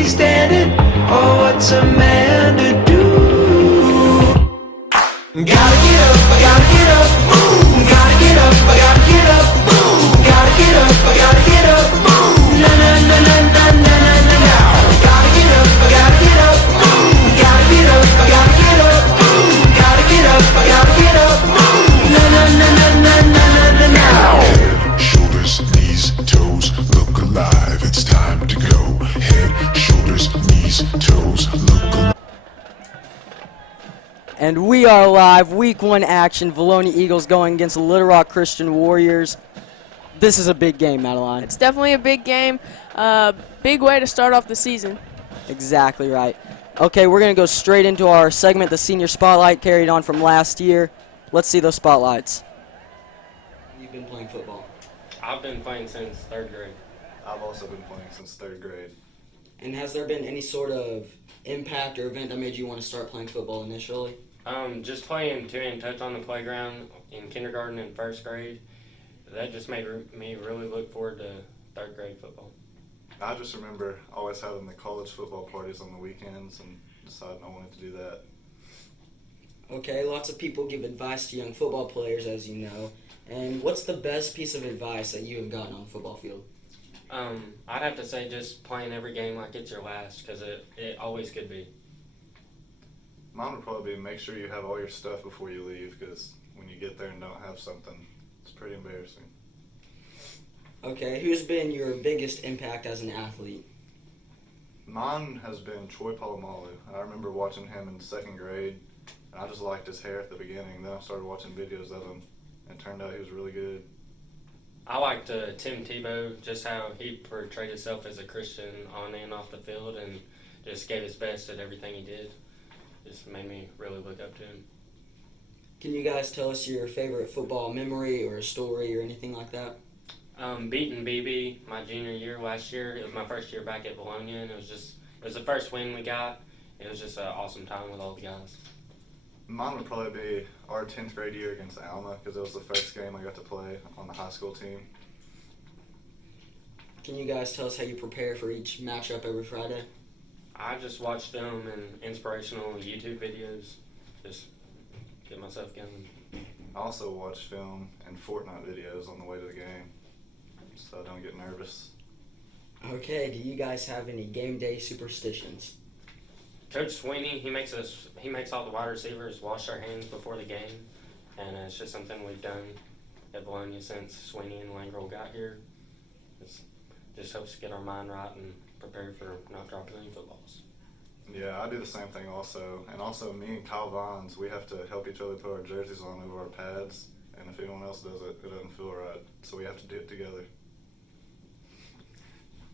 he standing? Oh, what's a man to do? Gotta get up, I gotta get up, boom. Gotta get up, I gotta get up, boom. Gotta get up, I gotta get up, boom. Na na na na na na na na na. Gotta get up, I gotta get up, boom. Gotta get up, I gotta get up, boom. Gotta get up, I gotta get up, boom. Na na na na na na na na na. Head, shoulders, knees, toes, look alive. It's time to go. Head, shoulders, knees, toes, look alive. And we are live, week 1 action, Vilonia Eagles going against Little Rock Christian Warriors. This is a big game, Madeline. It's definitely a big game, big way to start off the season. Exactly right. Okay, we're going to go straight into our segment, the Senior Spotlight, carried on from last year. Let's see those spotlights. You've been playing football. I've been playing since 3rd grade. I've also been playing since 3rd grade. And has there been any sort of impact or event that made you want to start playing football initially? Just playing two-hand touch on the playground in kindergarten and 1st grade, that just made me really look forward to 3rd grade football. I just remember always having the college football parties on the weekends and deciding I wanted to do that. Okay, lots of people give advice to young football players, as you know. And what's the best piece of advice that you have gotten on the football field? I'd have to say just playing every game like it's your last, because it always could be. Mine would probably be make sure you have all your stuff before you leave, because when you get there and don't have something, it's pretty embarrassing. Okay, who's been your biggest impact as an athlete? Mine has been Troy Polamalu. I remember watching him in 2nd grade, and I just liked his hair at the beginning. Then I started watching videos of him, and it turned out he was really good. I liked Tim Tebow, just how he portrayed himself as a Christian on and off the field and just gave his best at everything he did. Just made me really look up to him. Can you guys tell us your favorite football memory or a story or anything like that? Beating BB my junior year last year. It was my first year back at Vilonia, and it was the first win we got. It was just an awesome time with all the guys. Mine would probably be our 10th grade year against Alma, because it was the first game I got to play on the high school team. Can you guys tell us how you prepare for each matchup every Friday? I just watch film and inspirational YouTube videos, just get myself going. I also watch film and Fortnite videos on the way to the game, so I don't get nervous. Okay, do you guys have any game day superstitions? Coach Sweeney, he makes all the wide receivers wash their hands before the game, and it's just something we've done at Vilonia since Sweeney and Langrel got here. It just helps get our mind right and prepare for not dropping any footballs. Yeah, I do the same thing also. And also me and Kyle Vines, we have to help each other put our jerseys on over our pads. And if anyone else does it, it doesn't feel right. So we have to do it together.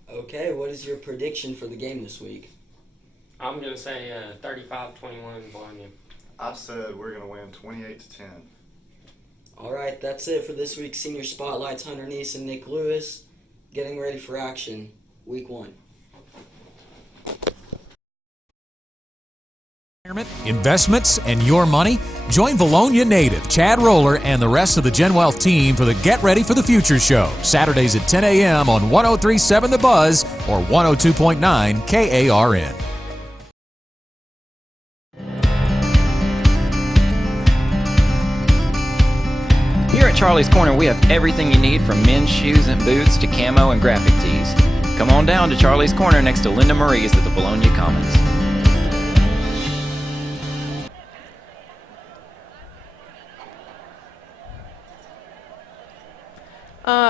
Okay, what is your prediction for the game this week? I'm going to say 35-21 Vilonia. I've said we're going to win 28-10. All right, that's it for this week's Senior Spotlights. Hunter Neese and Nick Lewis getting ready for action, week 1. Investments, and your money? Join Vilonia native Chad Roller and the rest of the Gen Wealth team for the Get Ready for the Future show, Saturdays at 10 a.m. on 103.7 The Buzz or 102.9 KARN. Here at Charlie's Corner, we have everything you need from men's shoes and boots to camo and graphic tees. Come on down to Charlie's Corner next to Linda Marie's at the Vilonia Commons.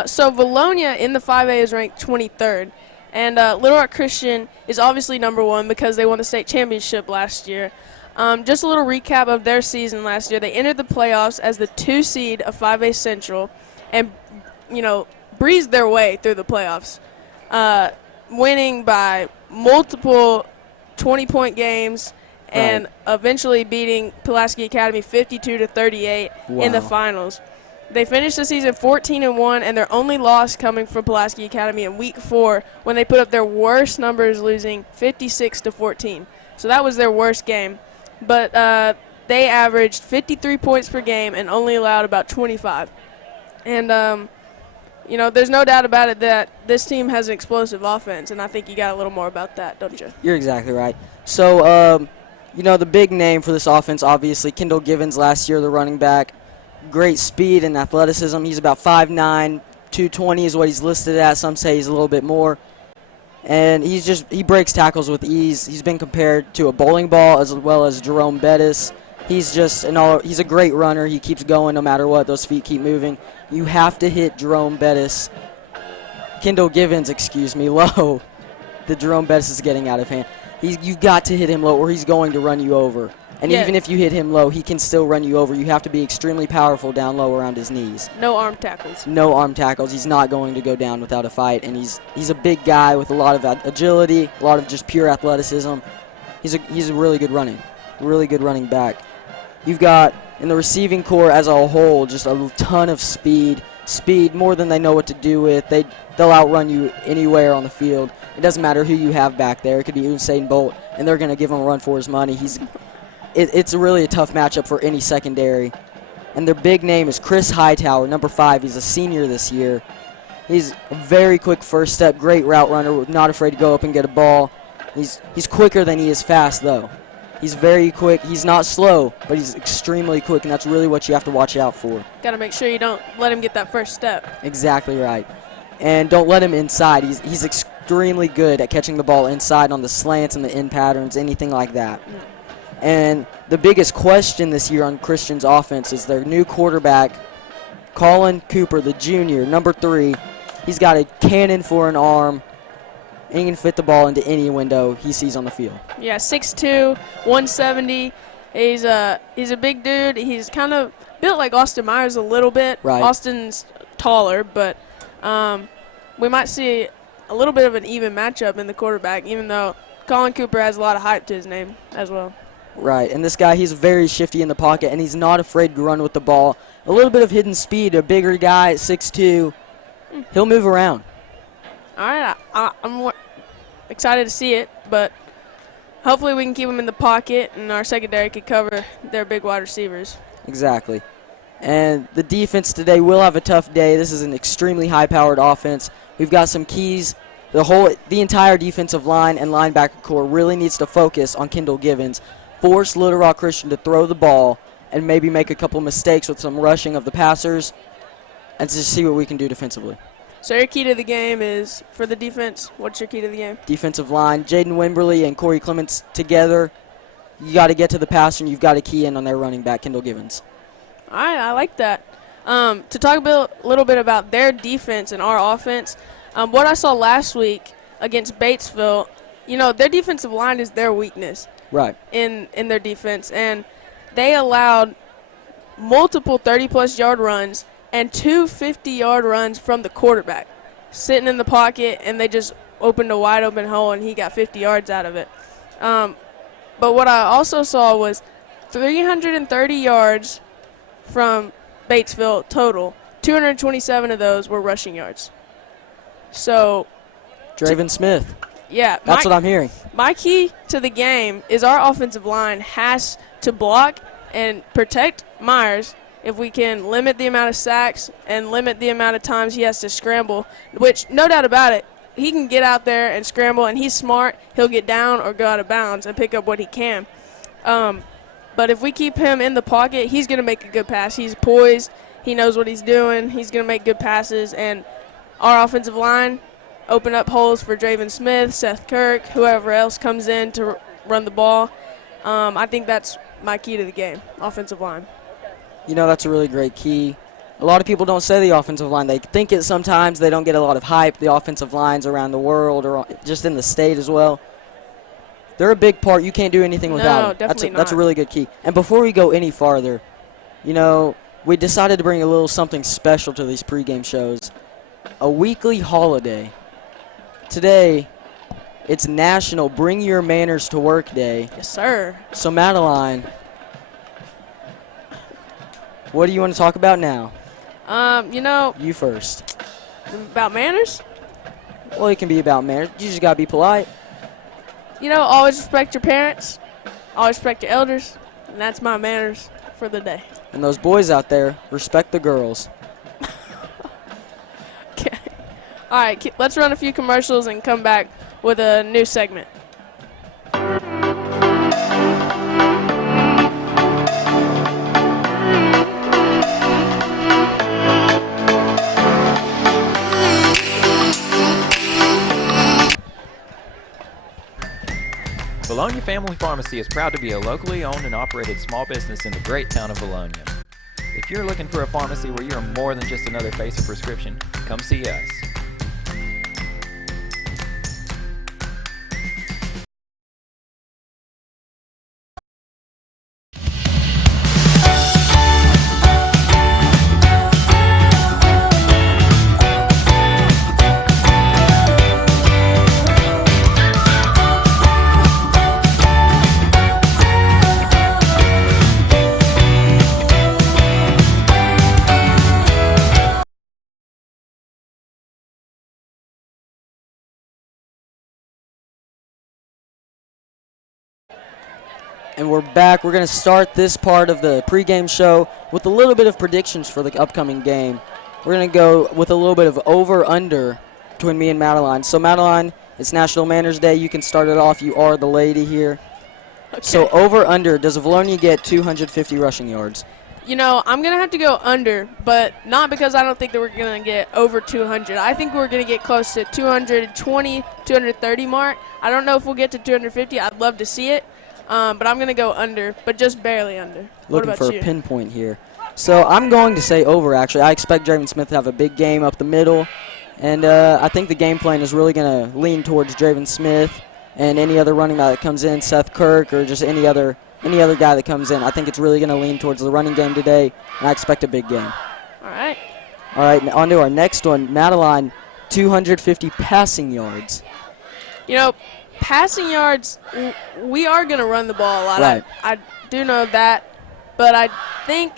So Vilonia in the 5A is ranked 23rd, and Little Rock Christian is obviously number 1 because they won the state championship last year. Just a little recap of their season last year. They entered the playoffs as the 2 seed of 5A Central and, breezed their way through the playoffs, winning by multiple 20-point games and eventually beating Pulaski Academy 52-38 in the finals. They finished the season 14-1, and their only loss coming from Pulaski Academy in Week 4 when they put up their worst numbers, losing 56-14. So that was their worst game. But they averaged 53 points per game and only allowed about 25. And there's no doubt about it that this team has an explosive offense, and I think you got a little more about that, don't you? You're exactly right. So, the big name for this offense, obviously, Kendall Givens last year, the running back. Great speed and athleticism. He's about 5'9", 220 is what he's listed at. Some say he's a little bit more. And he breaks tackles with ease. He's been compared to a bowling ball as well as Jerome Bettis. He's a great runner. He keeps going no matter what. Those feet keep moving. You have to hit Kendall Givens, low. The Jerome Bettis is getting out of hand. You've got to hit him low or he's going to run you over. And even if you hit him low, he can still run you over. You have to be extremely powerful down low around his knees. No arm tackles. No arm tackles. He's not going to go down without a fight. And he's a big guy with a lot of agility, a lot of just pure athleticism. He's a really good running back. You've got, in the receiving core as a whole, just a ton of speed. Speed more than they know what to do with. They'll outrun you anywhere on the field. It doesn't matter who you have back there. It could be Usain Bolt, and they're going to give him a run for his money. It's really a tough matchup for any secondary. And their big name is Chris Hightower, number 5. He's a senior this year. He's a very quick first step, great route runner, not afraid to go up and get a ball. He's quicker than he is fast, though. He's very quick. He's not slow, but he's extremely quick, and that's really what you have to watch out for. Got to make sure you don't let him get that first step. Exactly right. And don't let him inside. He's extremely good at catching the ball inside on the slants and the in patterns, anything like that. And the biggest question this year on Christian's offense is their new quarterback, Colin Cooper, the junior, number 3. He's got a cannon for an arm. And he can fit the ball into any window he sees on the field. Yeah, 6'2", 170. He's a big dude. He's kind of built like Austin Myers a little bit. Right. Austin's taller, but we might see a little bit of an even matchup in the quarterback, even though Colin Cooper has a lot of hype to his name as well. Right, and this guy, he's very shifty in the pocket, and he's not afraid to run with the ball. A little bit of hidden speed, a bigger guy at 6'2". He'll move around. All right, I'm excited to see it, but hopefully we can keep him in the pocket and our secondary can cover their big wide receivers. Exactly. And the defense today will have a tough day. This is an extremely high-powered offense. We've got some keys. The entire defensive line and linebacker core really needs to focus on Kendall Givens, force Little Rock Christian to throw the ball, and maybe make a couple mistakes with some rushing of the passers, and just see what we can do defensively. So your key to the game is, for the defense, what's your key to the game? Defensive line, Jaden Wimberly and Corey Clements together. You got to get to the passer, and you've got to key in on their running back, Kendall Givens. All right, I like that. To talk a little bit about their defense and our offense, what I saw last week against Batesville, their defensive line is their weakness. Right. In their defense, and they allowed multiple 30-plus yard runs and 2 50-yard runs from the quarterback, sitting in the pocket, and they just opened a wide-open hole, and he got 50 yards out of it. But what I also saw was 330 yards from Batesville total. 227 of those were rushing yards. So, Draven Smith. Yeah. That's what I'm hearing. My key to the game is our offensive line has to block and protect Myers if we can limit the amount of sacks and limit the amount of times he has to scramble, which, no doubt about it, he can get out there and scramble, and he's smart. He'll get down or go out of bounds and pick up what he can. But if we keep him in the pocket, he's going to make a good pass. He's poised. He knows what he's doing. He's going to make good passes. And our offensive line open up holes for Draven Smith, Seth Kirk, whoever else comes in to run the ball. I think that's my key to the game, offensive line. That's a really great key. A lot of people don't say the offensive line. They think it sometimes. They don't get a lot of hype, the offensive lines around the world or just in the state as well. They're a big part. You can't do anything without them. Definitely That's a really good key. And before we go any farther, we decided to bring a little something special to these pregame shows, a weekly holiday. Today, it's National Bring Your Manners to Work Day. Yes, sir. So, Madeline, what do you want to talk about now? You first. About manners? Well, it can be about manners. You just got to be polite. Always respect your parents. Always respect your elders. And that's my manners for the day. And those boys out there, respect the girls. All right, let's run a few commercials and come back with a new segment. Vilonia Family Pharmacy is proud to be a locally owned and operated small business in the great town of Vilonia. If you're looking for a pharmacy where you're more than just another face of prescription, come see us. And we're back. We're going to start this part of the pregame show with a little bit of predictions for the upcoming game. We're going to go with a little bit of over-under between me and Madeline. So, Madeline, it's National Manners Day. You can start it off. You are the lady here. Okay. So, over-under, does Vilonia get 250 rushing yards? You know, I'm going to have to go under, but not because I don't think that we're going to get over 200. I think we're going to get close to 220, 230 mark. I don't know if we'll get to 250. I'd love to see it. But I'm going to go under, but just barely under. Looking what for about a you? pinpoint here. So I'm going to say over, actually. I expect Draven Smith to have a big game up the middle. And I think the game plan is really going to lean towards Draven Smith and any other running back that comes in, Seth Kirk, or just any other guy that comes in. I think it's really going to lean towards the running game today, and I expect a big game. All right. All right, on to our next one. Madeline, 250 passing yards. You know, passing yards, we are going to run the ball a lot. Right. I do know that, but I think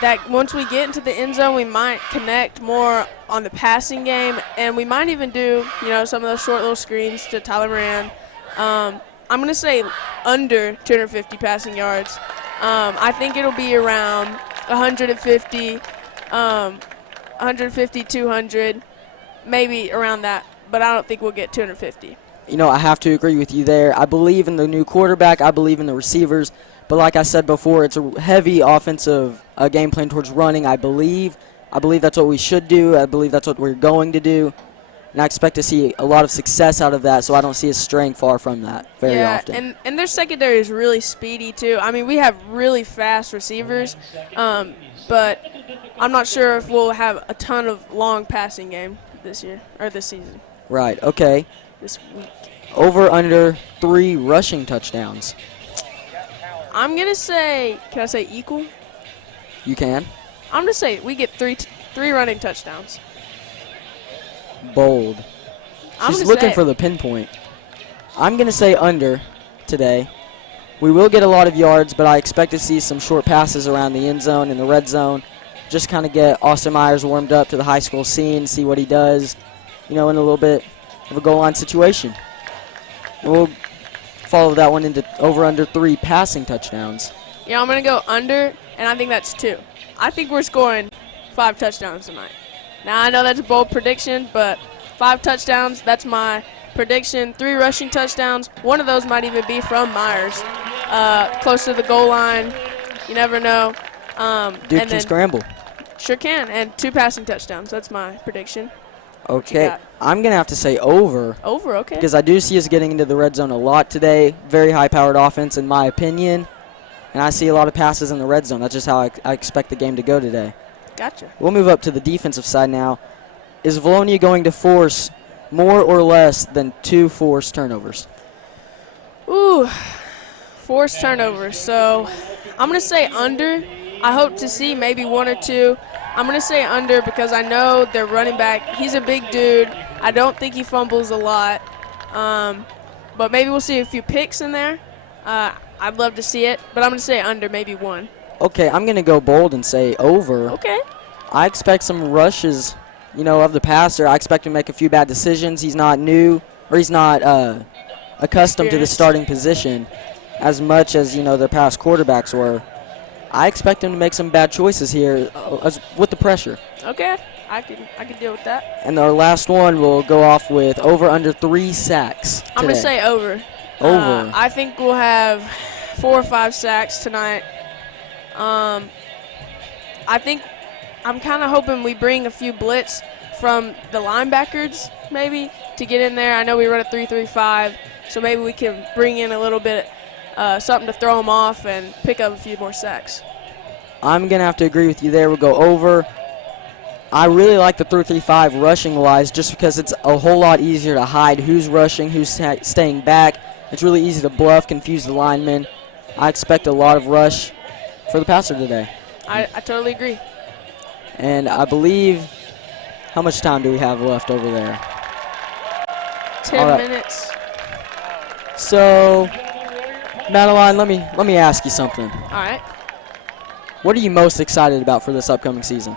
that once we get into the end zone, we might connect more on the passing game, and we might even do, some of those short little screens to Tyler Moran. I'm going to say under 250 passing yards. I think it'll be around 150, 200, maybe around that, but I don't think we'll get 250. I have to agree with you there. I believe in the new quarterback. I believe in the receivers. But like I said before, it's a heavy offensive game plan towards running, I believe. I believe that's what we should do. I believe that's what we're going to do. And I expect to see a lot of success out of that, so I don't see us straying far from that very often. And their secondary is really speedy, too. I mean, we have really fast receivers, but I'm not sure if we'll have a ton of long passing game this year or this season. Right, okay. This week. Over under 3 rushing touchdowns. I'm going to say, can I say equal? You can. I'm going to say we get three running touchdowns. Bold. She's looking for the pinpoint. I'm going to say under today. We will get a lot of yards, but I expect to see some short passes around the end zone and the red zone. Just kind of get Austin Myers warmed up to the high school scene, see what he does, in a little bit of a goal line situation. And we'll follow that one into over under 3 passing touchdowns. I'm going to go under, and I think that's 2. I think we're scoring 5 touchdowns tonight. Now, I know that's a bold prediction, but 5 touchdowns, that's my prediction. 3 rushing touchdowns. One of those might even be from Myers. Close to the goal line. You never know. Duke can scramble. Sure can. And 2 passing touchdowns. That's my prediction. Okay. I'm going to have to say over. Over, okay. Because I do see us getting into the red zone a lot today. Very high-powered offense, in my opinion. And I see a lot of passes in the red zone. That's just how I expect the game to go today. Gotcha. We'll move up to the defensive side now. Is Vilonia going to force more or less than 2 forced turnovers? Ooh, forced turnovers. So I'm going to say under. I hope to see maybe 1 or 2. I'm going to say under because I know their running back, he's a big dude. I don't think he fumbles a lot. But maybe we'll see a few picks in there. I'd love to see it, but I'm going to say under, maybe 1. Okay, I'm going to go bold and say over. Okay. I expect some rushes, of the passer. I expect him to make a few bad decisions. He's not new, or he's not accustomed to the starting position as much as, the past quarterbacks were. I expect him to make some bad choices here with the pressure. Okay. I can deal with that. And our last one will go off with over under 3 sacks today. I'm going to say over. Over. I think we'll have 4 or 5 sacks tonight. I think I'm kind of hoping we bring a few blitz from the linebackers maybe to get in there. I know we run a 3-3-5, so maybe we can bring in a little bit something to throw them off and pick up a few more sacks. I'm going to have to agree with you there. We'll go over. I really like the 3-3-5 rushing-wise just because it's a whole lot easier to hide who's rushing, who's staying back. It's really easy to bluff, confuse the linemen. I expect a lot of rush for the passer today. I totally agree. And I believe, how much time do we have left over there? 10 minutes. So, Madeline, let me ask you something. All right. What are you most excited about for this upcoming season?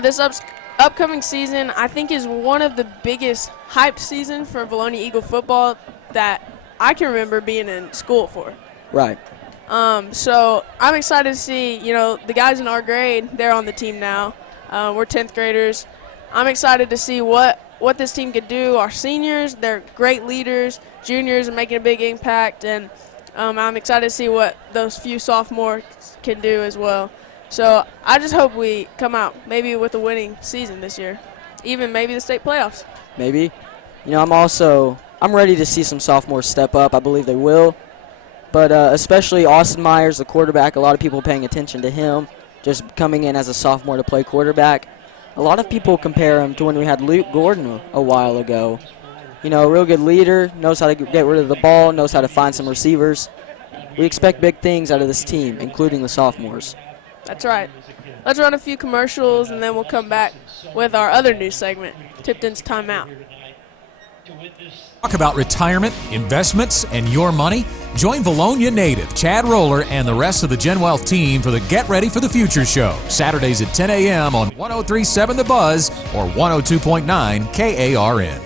This upcoming season, I think, is one of the biggest hyped seasons for Vilonia Eagle football that I can remember being in school for. Right. So I'm excited to see, the guys in our grade, they're on the team now. We're 10th graders. I'm excited to see what this team could do. Our seniors, they're great leaders. Juniors are making a big impact. And I'm excited to see what those few sophomores can do as well. So I just hope we come out maybe with a winning season this year, even maybe the state playoffs. Maybe. I'm ready to see some sophomores step up. I believe they will. But especially Austin Myers, the quarterback, a lot of people paying attention to him, just coming in as a sophomore to play quarterback. A lot of people compare him to when we had Luke Gordon a while ago. A real good leader, knows how to get rid of the ball, knows how to find some receivers. We expect big things out of this team, including the sophomores. That's right. Let's run a few commercials, and then we'll come back with our other news segment, Tipton's Timeout. Talk about retirement, investments, and your money? Join Vilonia native Chad Roller and the rest of the Gen Wealth team for the Get Ready for the Future show, Saturdays at 10 a.m. on 103.7 The Buzz or 102.9 KARN.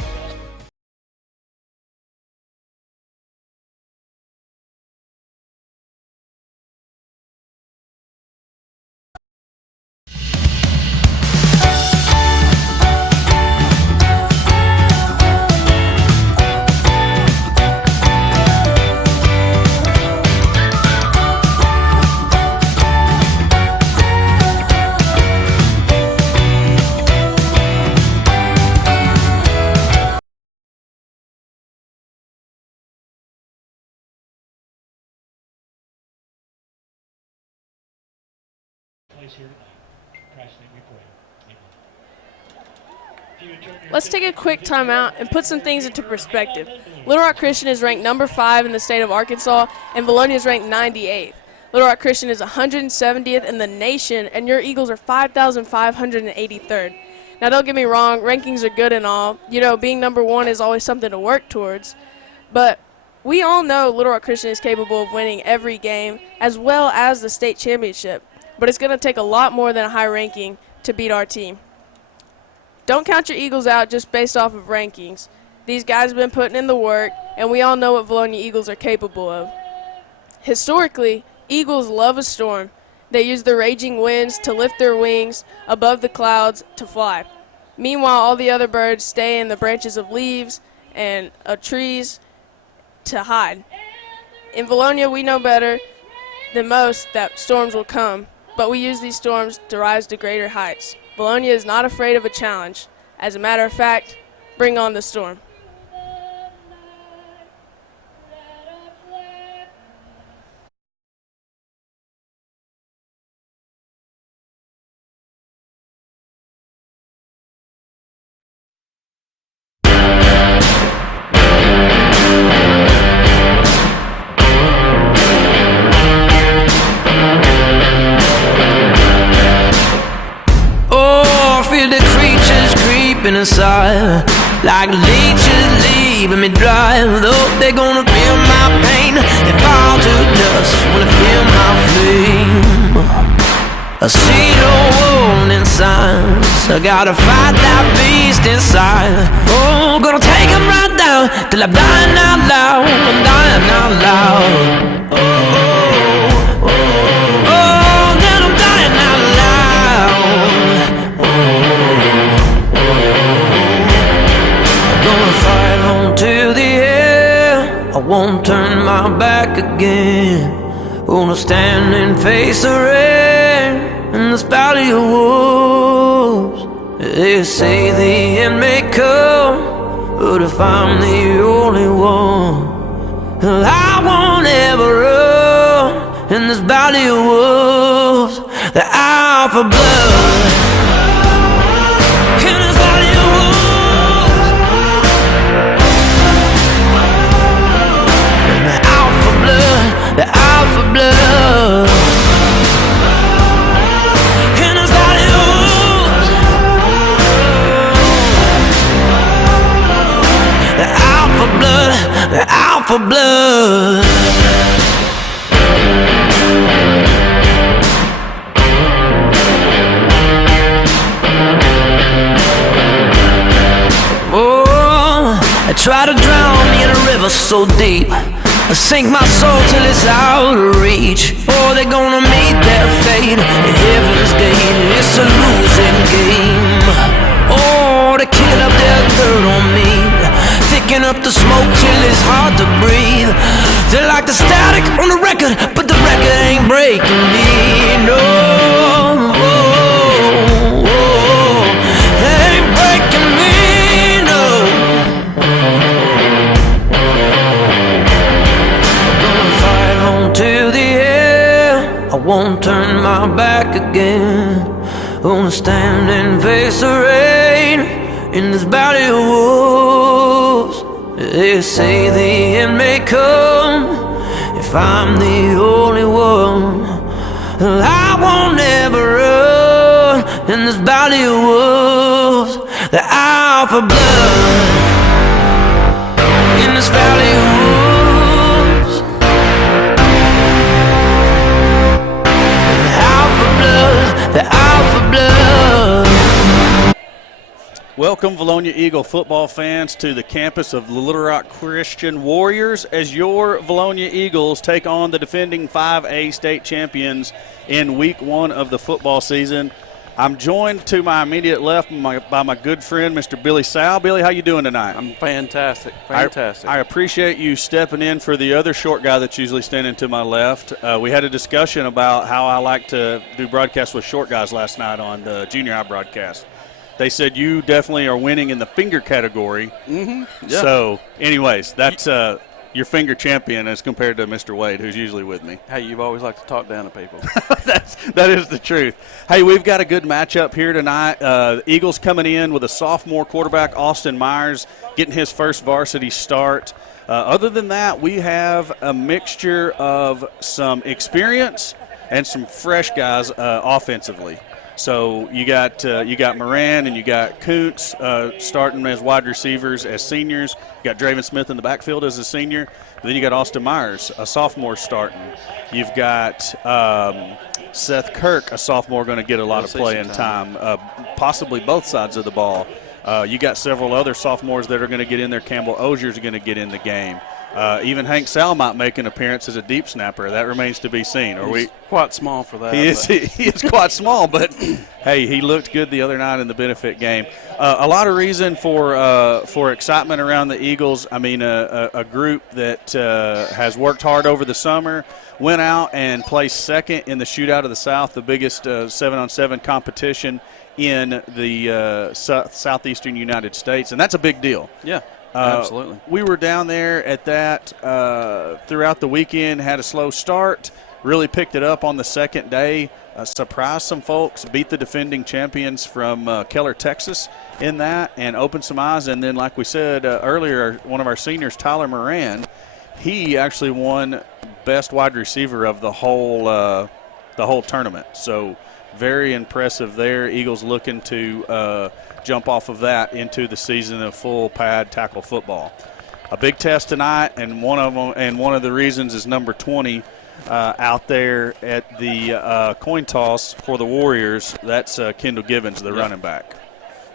Let's take a quick timeout and put some things into perspective. Little Rock Christian is ranked number 5 in the state of Arkansas, and Vilonia is ranked 98th. Little Rock Christian is 170th in the nation, and your Eagles are 5,583rd. Now, don't get me wrong, rankings are good and all. Being number 1 is always something to work towards. But we all know Little Rock Christian is capable of winning every game, as well as the state championship. But it's going to take a lot more than a high ranking to beat our team. Don't count your Eagles out just based off of rankings. These guys have been putting in the work, and we all know what Vilonia Eagles are capable of. Historically, Eagles love a storm. They use the raging winds to lift their wings above the clouds to fly. Meanwhile, all the other birds stay in the branches of leaves and of trees to hide. In Vilonia, we know better than most that storms will come, but we use these storms to rise to greater heights. Vilonia is not afraid of a challenge. As a matter of fact, bring on the storm. Inside, like leeches leaving me dry. Though they're gonna feel my pain and fall to dust when I feel my flame. I see no warning signs. I gotta fight that beast inside. Oh, gonna take him right down till I'm dying out loud. I'm dying out loud. Oh, oh, oh, oh, then I'm dying out loud. Oh. won't turn my back again. Gonna stand and face the rain in this valley of wolves. They say the end may come, but if I'm the only one, I won't ever run in this valley of wolves. The alpha blood in this valley of wolves. And the alpha blood in this valley of wolves. The alpha blood. They try to drown me in a river so deep, I sink my soul till it's out of reach. Oh, they're gonna meet their fate at heaven's gate. It's a losing game. Oh, they kill up their dirt on me, thicken up the smoke till it's hard to breathe. They're like the static on the record, but the record ain't breaking me. No, they ain't breaking me. To the end, I won't turn my back again. Gonna stand and face the rain in this valley of wolves. They say the end may come if I'm the only one. I won't ever run in this valley of wolves. The alpha blood in this valley of wolves. The alpha blood. Welcome, Vilonia Eagle football fans, to the campus of the Little Rock Christian Warriors as your Vilonia Eagles take on the defending 5A state champions in week 1 of the football season. I'm joined to my immediate left by my good friend, Mr. Billy Sal. Billy, how you doing tonight? I'm fantastic. I appreciate you stepping in for the other short guy that's usually standing to my left. We had a discussion about how I like to do broadcasts with short guys last night on the junior high broadcast. They said you definitely are winning in the finger category. Mm-hmm. Yeah. So, anyways, that's your finger champion as compared to Mr. Wade, who's usually with me. Hey, you've always liked to talk down to people. That is the truth. Hey, we've got a good matchup here tonight. The Eagles coming in with a sophomore quarterback, Austin Myers, getting his first varsity start. Other than that, we have a mixture of some experience and some fresh guys offensively. So you got Moran and you got Kuntz starting as wide receivers as seniors. You got Draven Smith in the backfield as a senior. Then you got Austin Myers, a sophomore, starting. You've got Seth Kirk, a sophomore, going to get a lot of playing time, possibly both sides of the ball. You got several other sophomores that are going to get in there. Campbell Ozier's going to get in the game. Even Hank Sal might make an appearance as a deep snapper. That remains to be seen. He's quite small for that. He is quite small, but hey, he looked good the other night in the benefit game. A lot of reason for excitement around the Eagles. I mean, a group that has worked hard over the summer, went out and placed second in the Shootout of the South, the biggest 7-on-7 competition in the southeastern United States, and that's a big deal. Yeah. Absolutely. We were down there at that throughout the weekend, had a slow start, really picked it up on the second day, surprised some folks, beat the defending champions from Keller, Texas in that, and opened some eyes. And then, like we said earlier, one of our seniors, Tyler Moran, he actually won best wide receiver of the whole tournament. So very impressive there. Eagles looking to jump off of that into the season of full pad tackle football. A big test tonight, and one of the reasons is number 20 out there at the coin toss for the Warriors. That's Kendall Givens, the running back,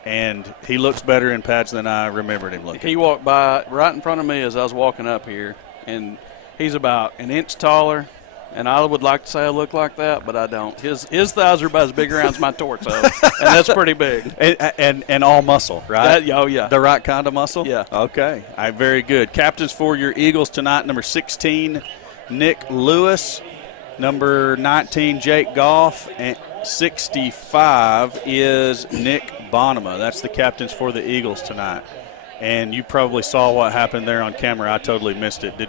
and he looks better in pads than I remembered him looking. He walked by right in front of me as I was walking up here, and he's about an inch taller, And I would like to say I look like that, but I don't. His thighs are about as big around as my torso, and that's pretty big. And all muscle, right? Oh, yeah. The right kind of muscle? Yeah. Okay. All right, very good. Captains for your Eagles tonight, number 16, Nick Lewis. Number 19, Jake Goff. And 65 is Nick Bonema. That's the captains for the Eagles tonight. And you probably saw what happened there on camera. I totally missed it.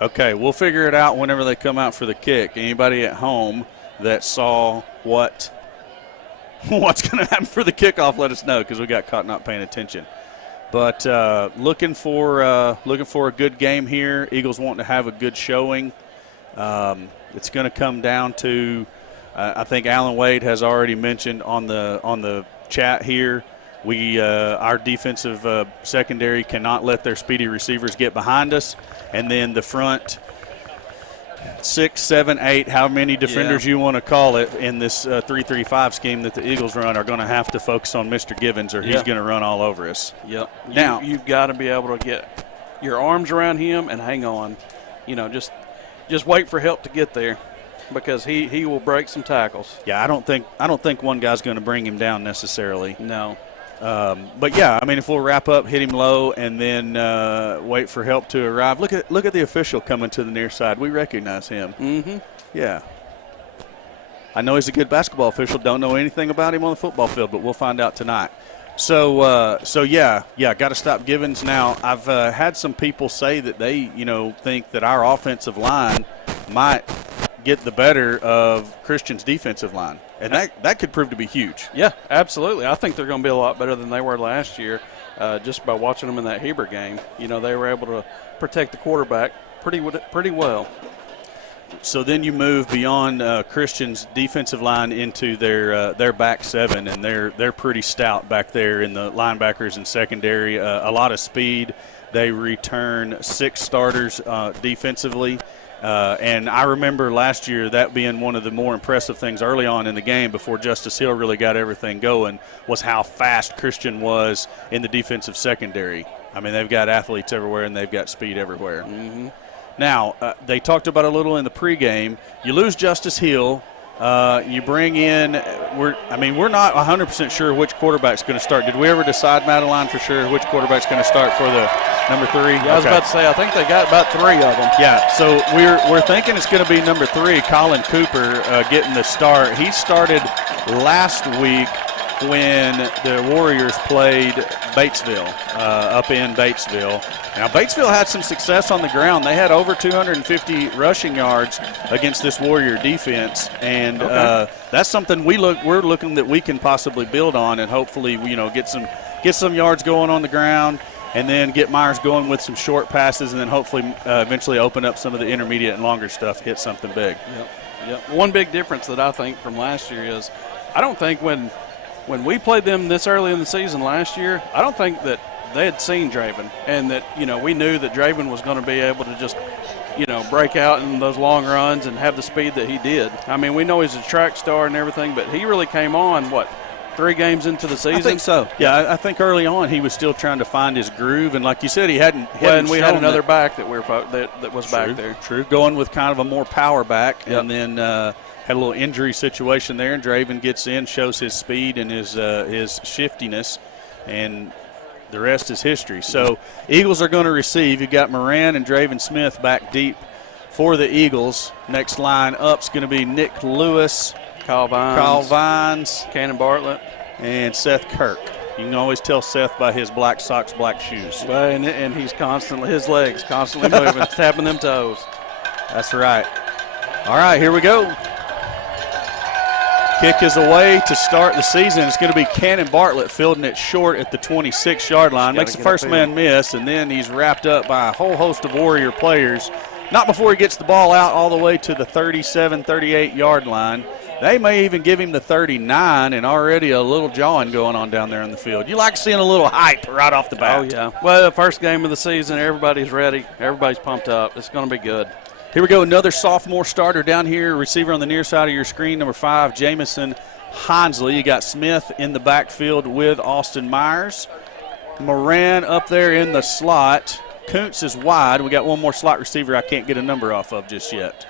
Okay, we'll figure it out whenever they come out for the kick. Anybody at home that saw what's going to happen for the kickoff, let us know, because we got caught not paying attention. But looking for a good game here. Eagles wanting to have a good showing. It's going to come down to, I think Alan Wade has already mentioned on the chat here. Our defensive secondary cannot let their speedy receivers get behind us. And then the front 6, 7, 8, how many defenders you want to call it in this 3-3-5 scheme that the Eagles run are going to have to focus on Mr. Givens, or he's going to run all over us. Yep. Now you've got to be able to get your arms around him and hang on. Just wait for help to get there, because he will break some tackles. Yeah, I don't think one guy's going to bring him down necessarily. No. But yeah, I mean, if we'll wrap up, hit him low, and then wait for help to arrive. Look at the official coming to the near side. We recognize him. Mm-hmm. Yeah. I know he's a good basketball official. Don't know anything about him on the football field, but we'll find out tonight. So yeah, got to stop Givens. Now, I've had some people say that they, think that our offensive line might get the better of Christian's defensive line. And that could prove to be huge. Yeah, absolutely. I think they're going to be a lot better than they were last year, just by watching them in that Heber game. They were able to protect the quarterback pretty well. So then you move beyond Christian's defensive line into their back seven, and they're pretty stout back there in the linebackers and secondary. A lot of speed. They return 6 starters defensively. And I remember last year that being one of the more impressive things early on in the game before Justice Hill really got everything going, was how fast Christian was in the defensive secondary. I mean, they've got athletes everywhere and they've got speed everywhere. Mm-hmm. Now, they talked about a little in the pregame. You lose Justice Hill. You bring in, we're not 100% sure which quarterback's going to start. Did we ever decide, Madeline, for sure which quarterback's going to start for the number 3? Yeah, I was about to say, I think they got about 3 of them. Yeah, so we're thinking it's going to be number 3, Colin Cooper, getting the start. He started last week when the Warriors played Batesville, up in Batesville. Now, Batesville had some success on the ground. They had over 250 rushing yards against this Warrior defense, and that's something we're looking that we can possibly build on, and hopefully, get some yards going on the ground, and then get Myers going with some short passes, and then hopefully eventually open up some of the intermediate and longer stuff, hit something big. Yep. One big difference that I think from last year is, I don't think when we played them this early in the season last year, I don't think that they had seen Draven, and that, we knew that Draven was going to be able to just, break out in those long runs and have the speed that he did. I mean, we know he's a track star and everything, but he really came on, 3 games into the season? I think so. Yeah, I think early on he was still trying to find his groove, and like you said, he hadn't. And we had another back that was back there. True, going with kind of a more power back, and then had a little injury situation there, and Draven gets in, shows his speed and his shiftiness, and the rest is history. So Eagles are going to receive. You got Moran and Draven Smith back deep for the Eagles. Next line up's going to be Nick Lewis, Kyle Vines, Cannon Bartlett, and Seth Kirk. You can always tell Seth by his black socks, black shoes. Well, and he's his legs constantly moving, tapping them toes. That's right. All right, here we go. Kick is away to start the season. It's going to be Cannon Bartlett fielding it short at the 26-yard line. Makes the first man miss, and then he's wrapped up by a whole host of Warrior players. Not before he gets the ball out all the way to the 37, 38-yard line. They may even give him the 39, and already a little jawing going on down there in the field. You like seeing a little hype right off the bat. Oh, yeah. Well, the first game of the season, everybody's ready. Everybody's pumped up. It's going to be good. Here we go, another sophomore starter down here, receiver on the near side of your screen, number 5, Jamison Hinsley. You got Smith in the backfield with Austin Myers. Moran up there in the slot. Kuntz is wide. We got one more slot receiver I can't get a number off of just yet.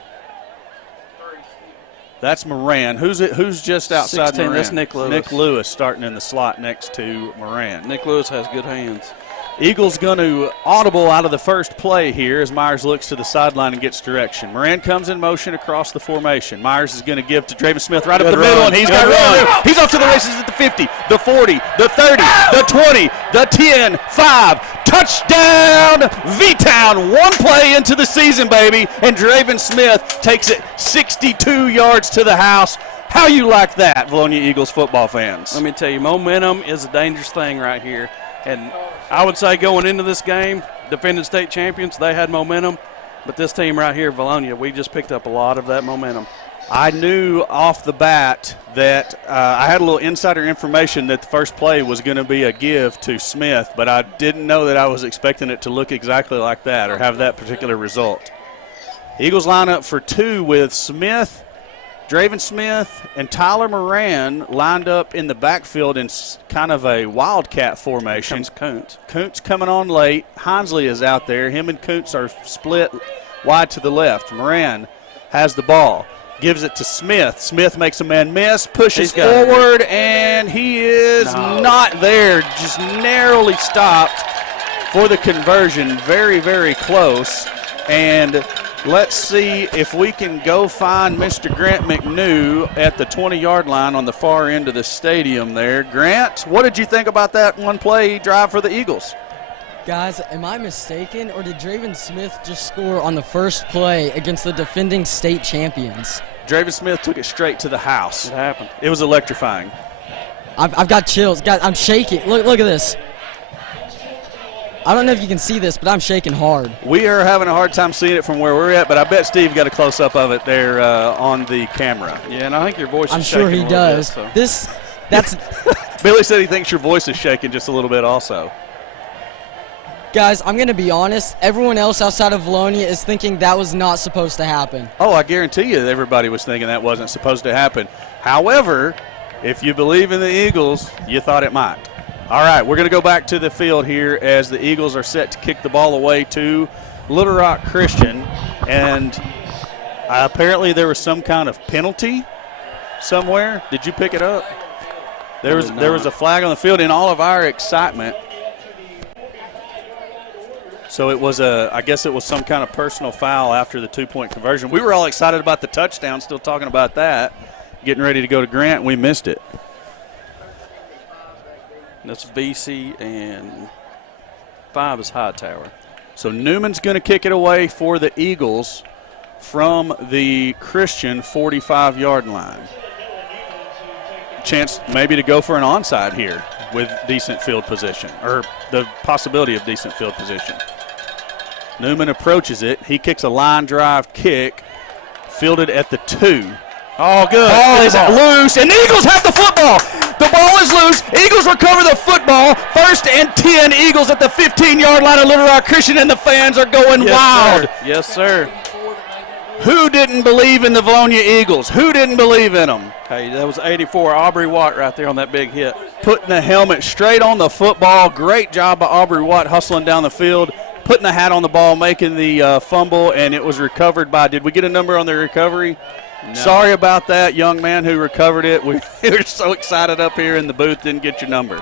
That's Moran. Who's just outside 16, Moran? that's Nick Lewis. Nick Lewis starting in the slot next to Moran. Nick Lewis has good hands. Eagles going to audible out of the first play here as Myers looks to the sideline and gets direction. Moran comes in motion across the formation. Myers is going to give to Draven Smith right up the middle, and he's got run. He's off to the races at the 50, the 40, the 30, the 20, the 10, 5. Touchdown, V-Town. One play into the season, baby, and Draven Smith takes it 62 yards to the house. How you like that, Vilonia Eagles football fans? Let me tell you, momentum is a dangerous thing right here. And I would say going into this game, defending state champions, they had momentum. But this team right here, Vilonia, we just picked up a lot of that momentum. I knew off the bat that I had a little insider information that the first play was going to be a give to Smith, but I didn't know that I was expecting it to look exactly like that or have that particular result. Eagles line up for two with Smith, Draven Smith, and Tyler Moran lined up in the backfield in kind of a wildcat formation. Here comes Kuntz. Kuntz coming on late. Hinsley is out there. Him and Kuntz are split wide to the left. Moran has the ball. Gives it to Smith. Smith makes a man miss, pushes forward, and he is not there. Just narrowly stopped for the conversion. Very, very close. And let's see if we can go find Mr. Grant McNew at the 20-yard line on the far end of the stadium there. Grant, what did you think about that one-play drive for the Eagles? Guys, am I mistaken, or did Draven Smith just score on the first play against the defending state champions? Draven Smith took it straight to the house. It happened. It was electrifying. I've got chills. Guys, I'm shaking. Look at this. I don't know if you can see this, but I'm shaking hard. We are having a hard time seeing it from where we're at, but I bet Steve got a close-up of it there on the camera. Yeah, and I think your voice I'm is shaking sure he a little does. bit, so. That's Billy said he thinks your voice is shaking just a little bit also. Guys, I'm going to be honest. Everyone else outside of Vilonia is thinking that was not supposed to happen. Oh, I guarantee you that everybody was thinking that wasn't supposed to happen. However, if you believe in the Eagles, you thought it might. All right, we're going to go back to the field here as the Eagles are set to kick the ball away to Little Rock Christian. And apparently there was some kind of penalty somewhere. Did you pick it up? There was a flag on the field in all of our excitement. So it was I guess it was some kind of personal foul after the two-point conversion. We were all excited about the touchdown, still talking about that, getting ready to go to Grant, and we missed it. That's VC, and 5 is Hightower. So Newman's going to kick it away for the Eagles from the Christian 45-yard line. Chance maybe to go for an onside here with decent field position, or the possibility of decent field position. Newman approaches it. He kicks a line drive kick, fielded at the 2. Oh, good. Ball is loose, and the Eagles have the football. The ball is loose. Eagles recover the football. 1st and 10. Eagles at the 15-yard line of Little Rock Christian, and the fans are going wild. Sir. Yes, sir. Who didn't believe in the Vilonia Eagles? Who didn't believe in them? Hey, that was 84 Aubrey Watt right there on that big hit. Putting the helmet straight on the football. Great job by Aubrey Watt hustling down the field, putting the hat on the ball, making the fumble, and it was recovered by, did we get a number on the recovery? No. Sorry about that, young man who recovered it. We were so excited up here in the booth, didn't get your number.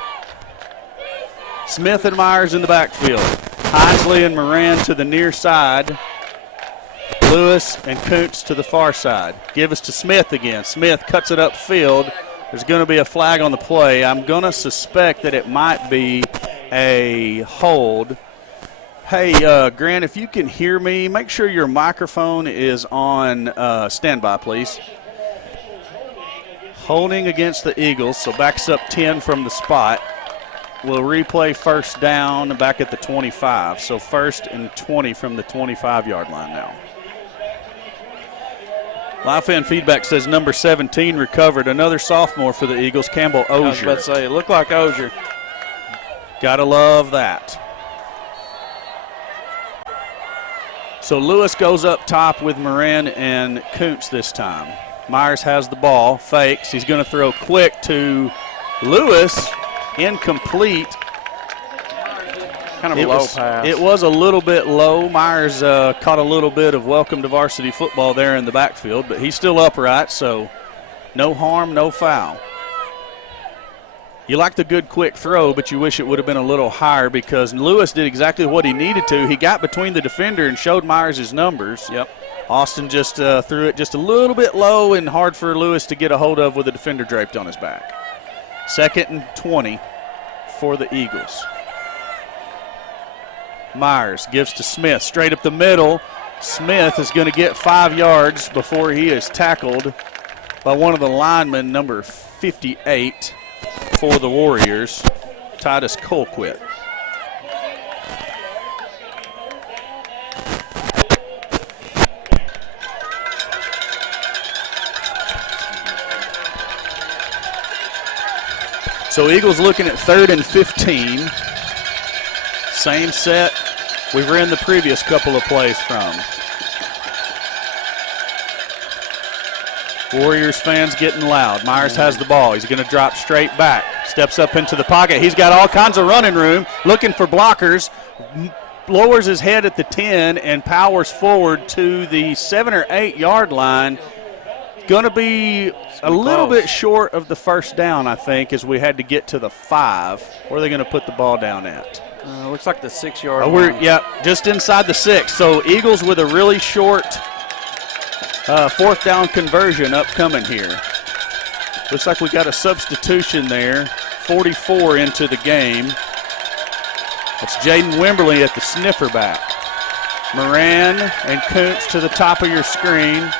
Smith and Myers in the backfield. Hinsley and Moran to the near side. Lewis and Kuntz to the far side. Give us to Smith again. Smith cuts it upfield. There's going to be a flag on the play. I'm going to suspect that it might be a hold. Hey, Grant, if you can hear me, make sure your microphone is on standby, please. Holding against the Eagles, so backs up 10 from the spot. We'll replay first down back at the 25. So 1st and 20 from the 25-yard line now. Live fan feedback says number 17 recovered. Another sophomore for the Eagles, Campbell Ozier. I was about to say, it looked like Ozier. Gotta love that. So Lewis goes up top with Moran and Kuntz this time. Myers has the ball, fakes. He's going to throw quick to Lewis, incomplete. Kind of a low pass. It was a little bit low. Myers caught a little bit of welcome to varsity football there in the backfield, but he's still upright, so no harm, no foul. You like the good quick throw, but you wish it would have been a little higher because Lewis did exactly what he needed to. He got between the defender and showed Myers his numbers. Yep. Austin just threw it just a little bit low and hard for Lewis to get a hold of with the defender draped on his back. 2nd and 20 for the Eagles. Myers gives to Smith straight up the middle. Smith is going to get 5 yards before he is tackled by one of the linemen, number 58 for the Warriors, Titus Colquitt. So Eagles looking at 3rd and 15. Same set we've ran the previous couple of plays from. Warriors fans getting loud. Myers has the ball. He's going to drop straight back. Steps up into the pocket. He's got all kinds of running room, looking for blockers. Lowers his head at the 10 and powers forward to the 7 or 8 yard line. Going to be a little bit short of the first down, I think, as we had to get to the 5. Where are they going to put the ball down at? Looks like the 6 yard line. Just inside the 6. So Eagles with a really short 4th down conversion upcoming here. Looks like we got a substitution there. 44 into the game. That's Jaden Wimberly at the sniffer back. Moran and Kuntz to the top of your screen.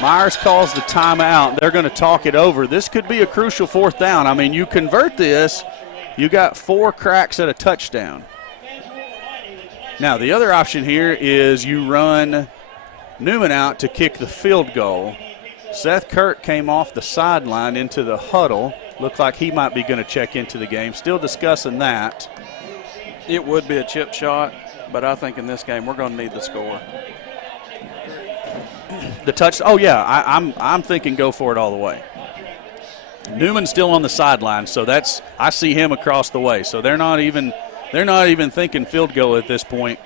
Myers calls the timeout. They're going to talk it over. This could be a crucial 4th down. I mean, you convert this, you got 4 cracks at a touchdown. Now, the other option here is you run Newman out to kick the field goal. Seth Kirk came off the sideline into the huddle. Looked like he might be going to check into the game. Still discussing that. It would be a chip shot, but I think in this game we're going to need the score. The touch. Oh yeah, I'm thinking go for it all the way. Newman's still on the sideline, so I see him across the way. So they're not even thinking field goal at this point.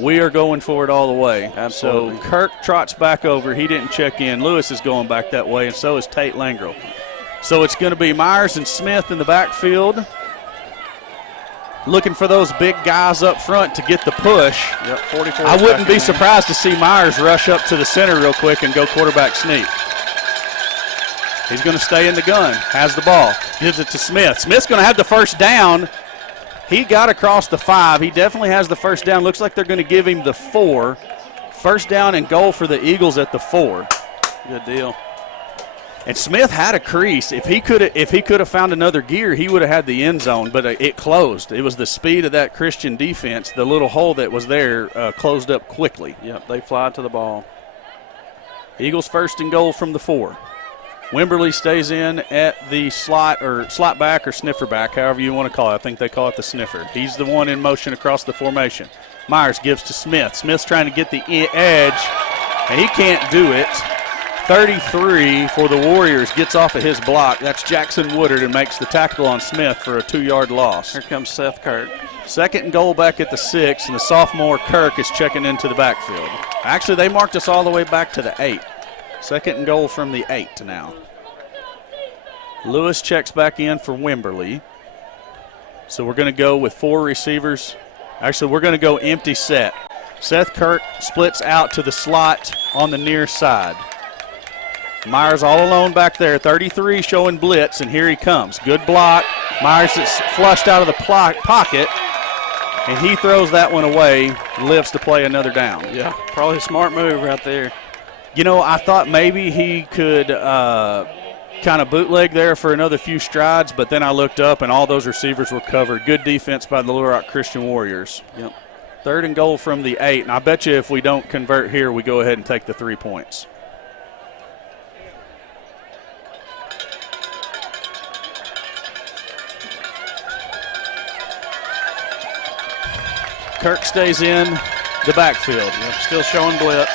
We are going for it all the way. Absolutely. So Kirk trots back over. He didn't check in. Lewis is going back that way, and so is Tate Langrel. So it's going to be Myers and Smith in the backfield, looking for those big guys up front to get the push. Yep, 44. I wouldn't be surprised to see Myers rush up to the center real quick and go quarterback sneak. He's going to stay in the gun. Has the ball. Gives it to Smith. Smith's going to have the first down. He got across the 5. He definitely has the first down. Looks like they're going to give him the 4. First down and goal for the Eagles at the 4. Good deal. And Smith had a crease. If he could have found another gear, he would have had the end zone, but it closed. It was the speed of that Christian defense. The little hole that was there closed up quickly. Yep, they fly to the ball. Eagles 1st and goal from the 4. Wimberly stays in at the slot back or sniffer back, however you want to call it. I think they call it the sniffer. He's the one in motion across the formation. Myers gives to Smith. Smith's trying to get the edge, and he can't do it. 33 for the Warriors gets off of his block. That's Jackson Woodard and makes the tackle on Smith for a 2-yard loss. Here comes Seth Kirk. 2nd and goal back at the 6, and the sophomore Kirk is checking into the backfield. Actually, they marked us all the way back to the 8. 2nd and goal from the 8 now. Lewis checks back in for Wimberly. So we're going to go with 4 receivers. Actually, we're going to go empty set. Seth Kirk splits out to the slot on the near side. Myers all alone back there. 33 showing blitz, and here he comes. Good block. Myers is flushed out of the pocket, and he throws that one away, lives to play another down. Yeah, probably a smart move right there. You know, I thought maybe he could kind of bootleg there for another few strides, but then I looked up, and all those receivers were covered. Good defense by the Little Rock Christian Warriors. Yep. 3rd and goal from the 8, and I bet you if we don't convert here, we go ahead and take the 3 points. Kirk stays in the backfield. Yep, still showing blitz.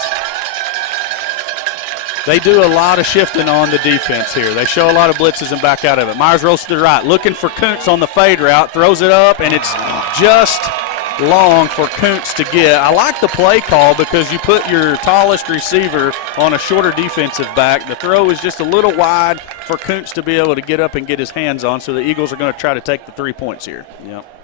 They do a lot of shifting on the defense here. They show a lot of blitzes and back out of it. Myers rolls to the right, looking for Kuntz on the fade route, throws it up, and it's just long for Kuntz to get. I like the play call because you put your tallest receiver on a shorter defensive back. The throw is just a little wide for Kuntz to be able to get up and get his hands on, so the Eagles are going to try to take the 3 points here. Yep.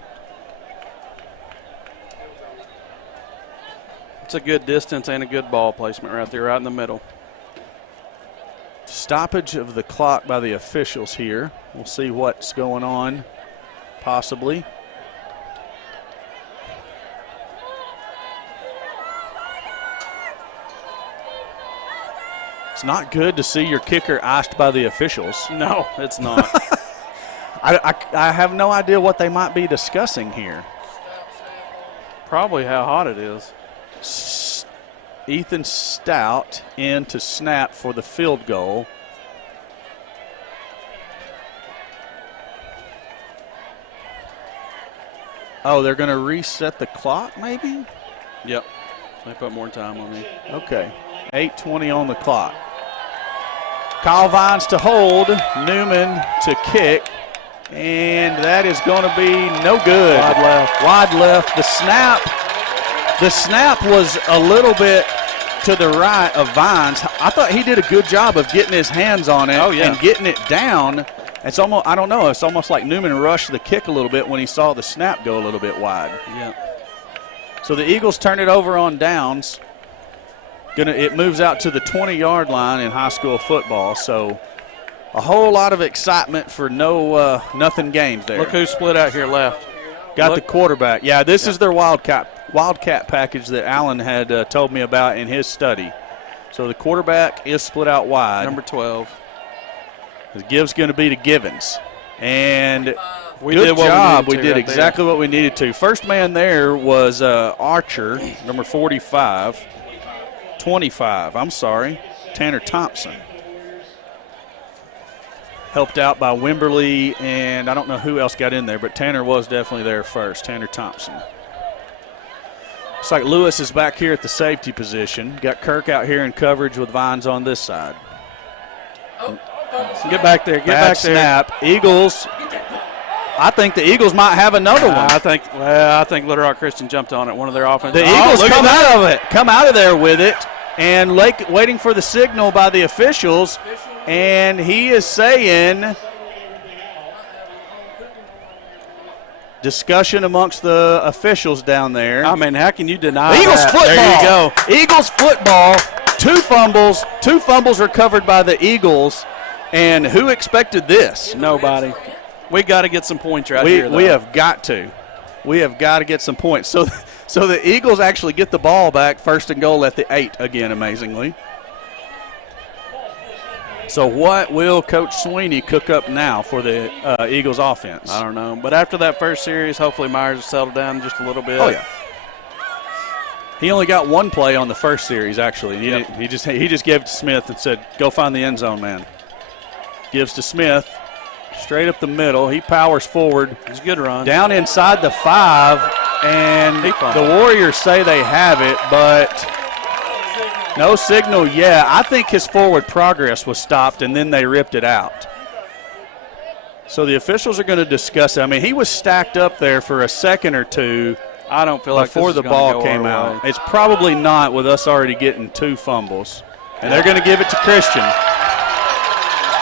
It's a good distance and a good ball placement right there, right in the middle. Stoppage of the clock by the officials here. We'll see what's going on, possibly. It's not good to see your kicker iced by the officials. No, it's not. I have no idea what they might be discussing here. Probably how hot it is. Ethan Stout in to snap for the field goal. Oh, they're going to reset the clock maybe? Yep. They put more time on me. Okay. 8:20 on the clock. Kyle Vines to hold, Newman to kick, and that is going to be no good. Wide left. Wide left. The snap was a little bit to the right of Vines. I thought he did a good job of getting his hands on it and getting it down. It's almost, I don't know, it's almost like Newman rushed the kick a little bit when he saw the snap go a little bit wide. Yeah. So the Eagles turn it over on downs. It moves out to the 20-yard line in high school football. So a whole lot of excitement for nothing games there. Look who split out here left. Got the quarterback. Yeah, this is their Wildcat package that Allen had told me about in his study. So the quarterback is split out wide. Number 12. The give's going to be to Givens. And We good did what job. we We needed to did right exactly what we needed to. First man there was Archer, number 45. 25, I'm sorry, Tanner Thompson. Helped out by Wimberly, and I don't know who else got in there, but Tanner was definitely there first, Tanner Thompson. Looks like Lewis is back here at the safety position. Got Kirk out here in coverage with Vines on this side. Get back there. Get Bad back there. snap. Eagles. I think the Eagles might have another one. I think Little Rock Christian jumped on it. One of their offensive. The Eagles come out of it. Come out of there with it. And waiting for the signal by the officials. And he is saying discussion amongst the officials down there. I mean, how can you deny Eagles that? football. There you go. Eagles football. 2 fumbles. 2 fumbles recovered by the Eagles. And who expected this? Nobody. We got to get some points right here, though. We have got to. We have got to get some points. So the Eagles actually get the ball back, first and goal at the 8 again, amazingly. So what will Coach Sweeney cook up now for the Eagles offense? I don't know. But after that first series, hopefully Myers will settle down just a little bit. Oh, yeah. He only got one play on the first series, actually. He just gave it to Smith and said, go find the end zone, man. Gives to Smith. Straight up the middle. He powers forward. It's a good run. Down inside the 5, and the Warriors say they have it, but no signal yet. I think his forward progress was stopped, and then they ripped it out. So the officials are going to discuss it. I mean, he was stacked up there for a second or two. I don't feel like before this is the gonna ball go came our out. way. It's probably not with us already getting 2 fumbles. And they're going to give it to Christian.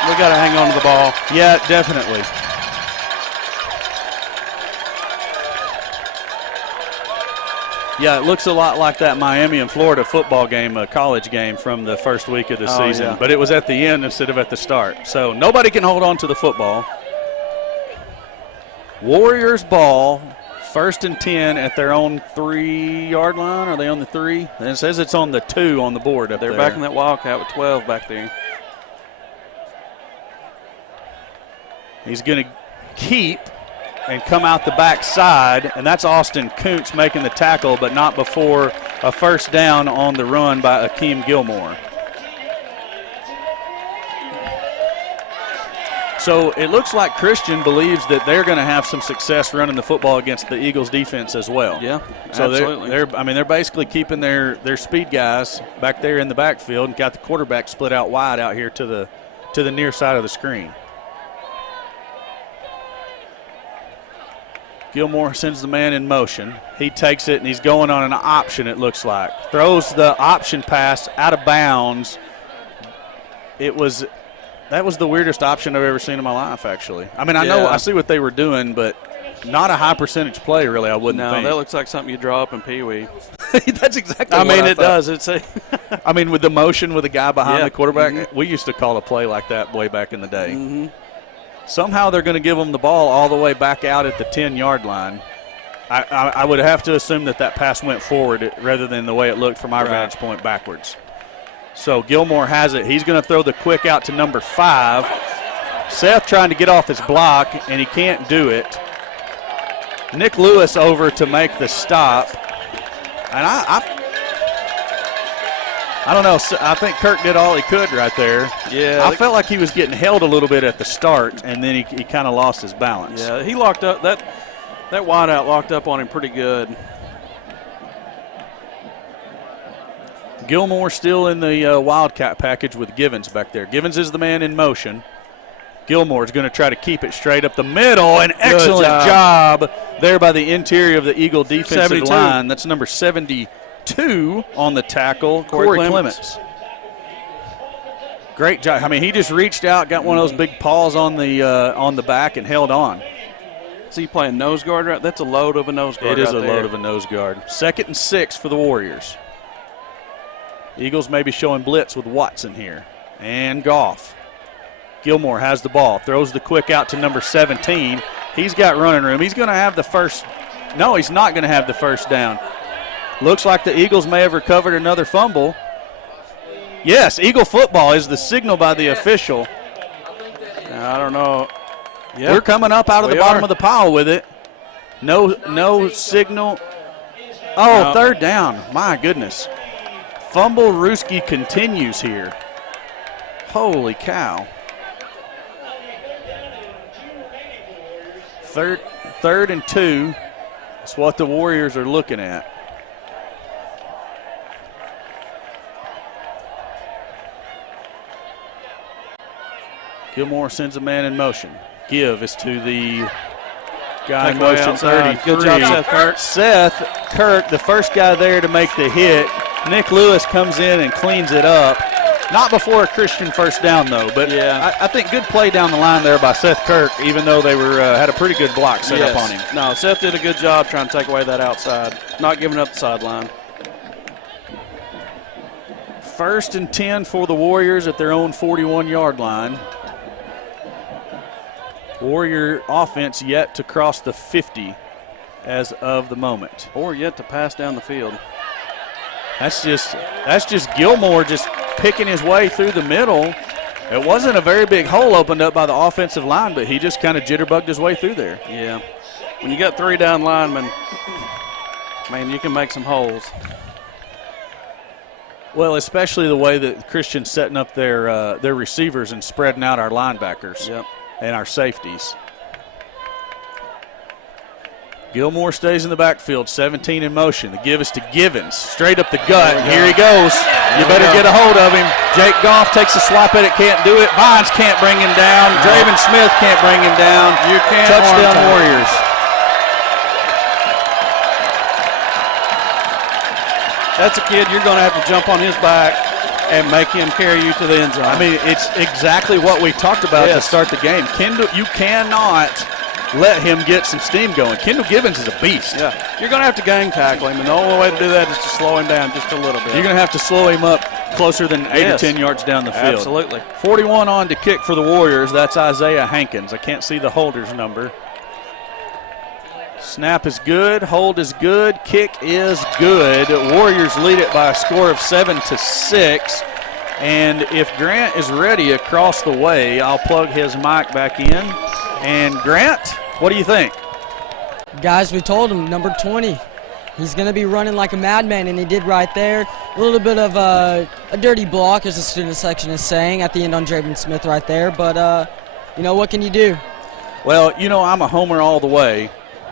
We got to hang on to the ball. Yeah, definitely. Yeah, it looks a lot like that Miami and Florida football game, a college game from the first week of the season. Yeah. But it was at the end instead of at the start. So nobody can hold on to the football. Warriors ball, 1st and 10 at their own 3-yard line. Are they on the 3? It says it's on the 2 on the board up there. They're back in that Wildcat with 12 back there. He's going to keep and come out the backside, and that's Austin Kuntz making the tackle, but not before a first down on the run by Akeem Gilmore. So it looks like Christian believes that they're going to have some success running the football against the Eagles defense as well. Yeah, so absolutely. they're basically keeping their speed guys back there in the backfield and got the quarterback split out wide out here to the near side of the screen. Gilmore sends the man in motion. He takes it, and he's going on an option, it looks like. Throws the option pass out of bounds. That was the weirdest option I've ever seen in my life, actually. I mean, I see what they were doing, but not a high percentage play, really, I wouldn't think. No, that looks like something you draw up in Pee Wee. That's exactly I what mean, I it thought. does. I mean, with the motion with the guy behind the quarterback, Mm-hmm. we used to call a play like that way back in the day. Mm-hmm. Somehow they're going to give them the ball all the way back out at the 10-yard line. I would have to assume that pass went forward rather than the way it looked from our vantage point backwards. So Gilmore has it. He's going to throw the quick out to number 5. Seth trying to get off his block, and he can't do it. Nick Lewis over to make the stop. And I don't know. I think Kirk did all he could right there. Yeah. I felt like he was getting held a little bit at the start, and then he kind of lost his balance. Yeah, he locked up. That wideout locked up on him pretty good. Gilmore still in the Wildcat package with Givens back there. Givens is the man in motion. Gilmore's going to try to keep it straight up the middle. An excellent job there by the interior of the Eagle defensive 72. line. That's number 72 on the tackle, Corey Clements. Great job. I mean, he just reached out, got one of those big paws on the back, and held on. Is he playing nose guard? Right? That's a load of a nose guard. It is right a there. load of a nose guard. 2nd and 6 for the Warriors. Eagles may be showing blitz with Watson here. And Goff. Gilmore has the ball, throws the quick out to number 17. He's got running room. He's going to have the first. No, he's not going to have the first down. Looks like the Eagles may have recovered another fumble. Yes, Eagle football is the signal by the official. I don't know. Yep. We're coming up out of the bottom of the pile with it. No signal. Oh, No. 3rd down. My goodness. Fumble Ruski continues here. Holy cow. Third and 2. That's what the Warriors are looking at. Gilmore sends a man in motion. Give is to the guy in motion, outside. 33. Good job, Seth Kirk. Seth Kirk, the first guy there to make the hit. Nick Lewis comes in and cleans it up. Not before a Christian first down, though. But yeah. I think good play down the line there by Seth Kirk, even though they were had a pretty good block set up on him. No, Seth did a good job trying to take away that outside, not giving up the sideline. 1st and 10 for the Warriors at their own 41-yard line. Warrior offense yet to cross the 50 as of the moment. Or yet to pass down the field. That's just Gilmore just picking his way through the middle. It wasn't a very big hole opened up by the offensive line, but he just kind of jitterbugged his way through there. Yeah. When you got 3 down linemen, man, you can make some holes. Well, especially the way that Christian's setting up their receivers and spreading out our linebackers. Yep. And our safeties. Gilmore stays in the backfield, 17 in motion. The give is to Givens, straight up the gut. Here he goes. You better get a hold of him. Jake Goff takes a swap at it, can't do it. Vines can't bring him down. Draven Smith can't bring him down. You can't. Touchdown Warriors. That's a kid you're going to have to jump on his back and make him carry you to the end zone. I mean, it's exactly what we talked about to start the game. Kendall, you cannot let him get some steam going. Kendall Givens is a beast. Yeah, you're going to have to gang tackle him, and the only way to do that is to slow him down just a little bit. You're going to have to slow him up closer than 8 or 10 yards down the field. Absolutely. 41 on to kick for the Warriors. That's Isaiah Hankins. I can't see the holder's number. Snap is good. Hold is good. Kick is good. Warriors lead it by a score of 7-6. And if Grant is ready across the way, I'll plug his mic back in. And Grant, what do you think? Guys, we told him, number 20. He's going to be running like a madman, and he did right there. A little bit of a dirty block, as the student section is saying, at the end on Draven Smith right there. But, what can you do? Well, I'm a homer all the way,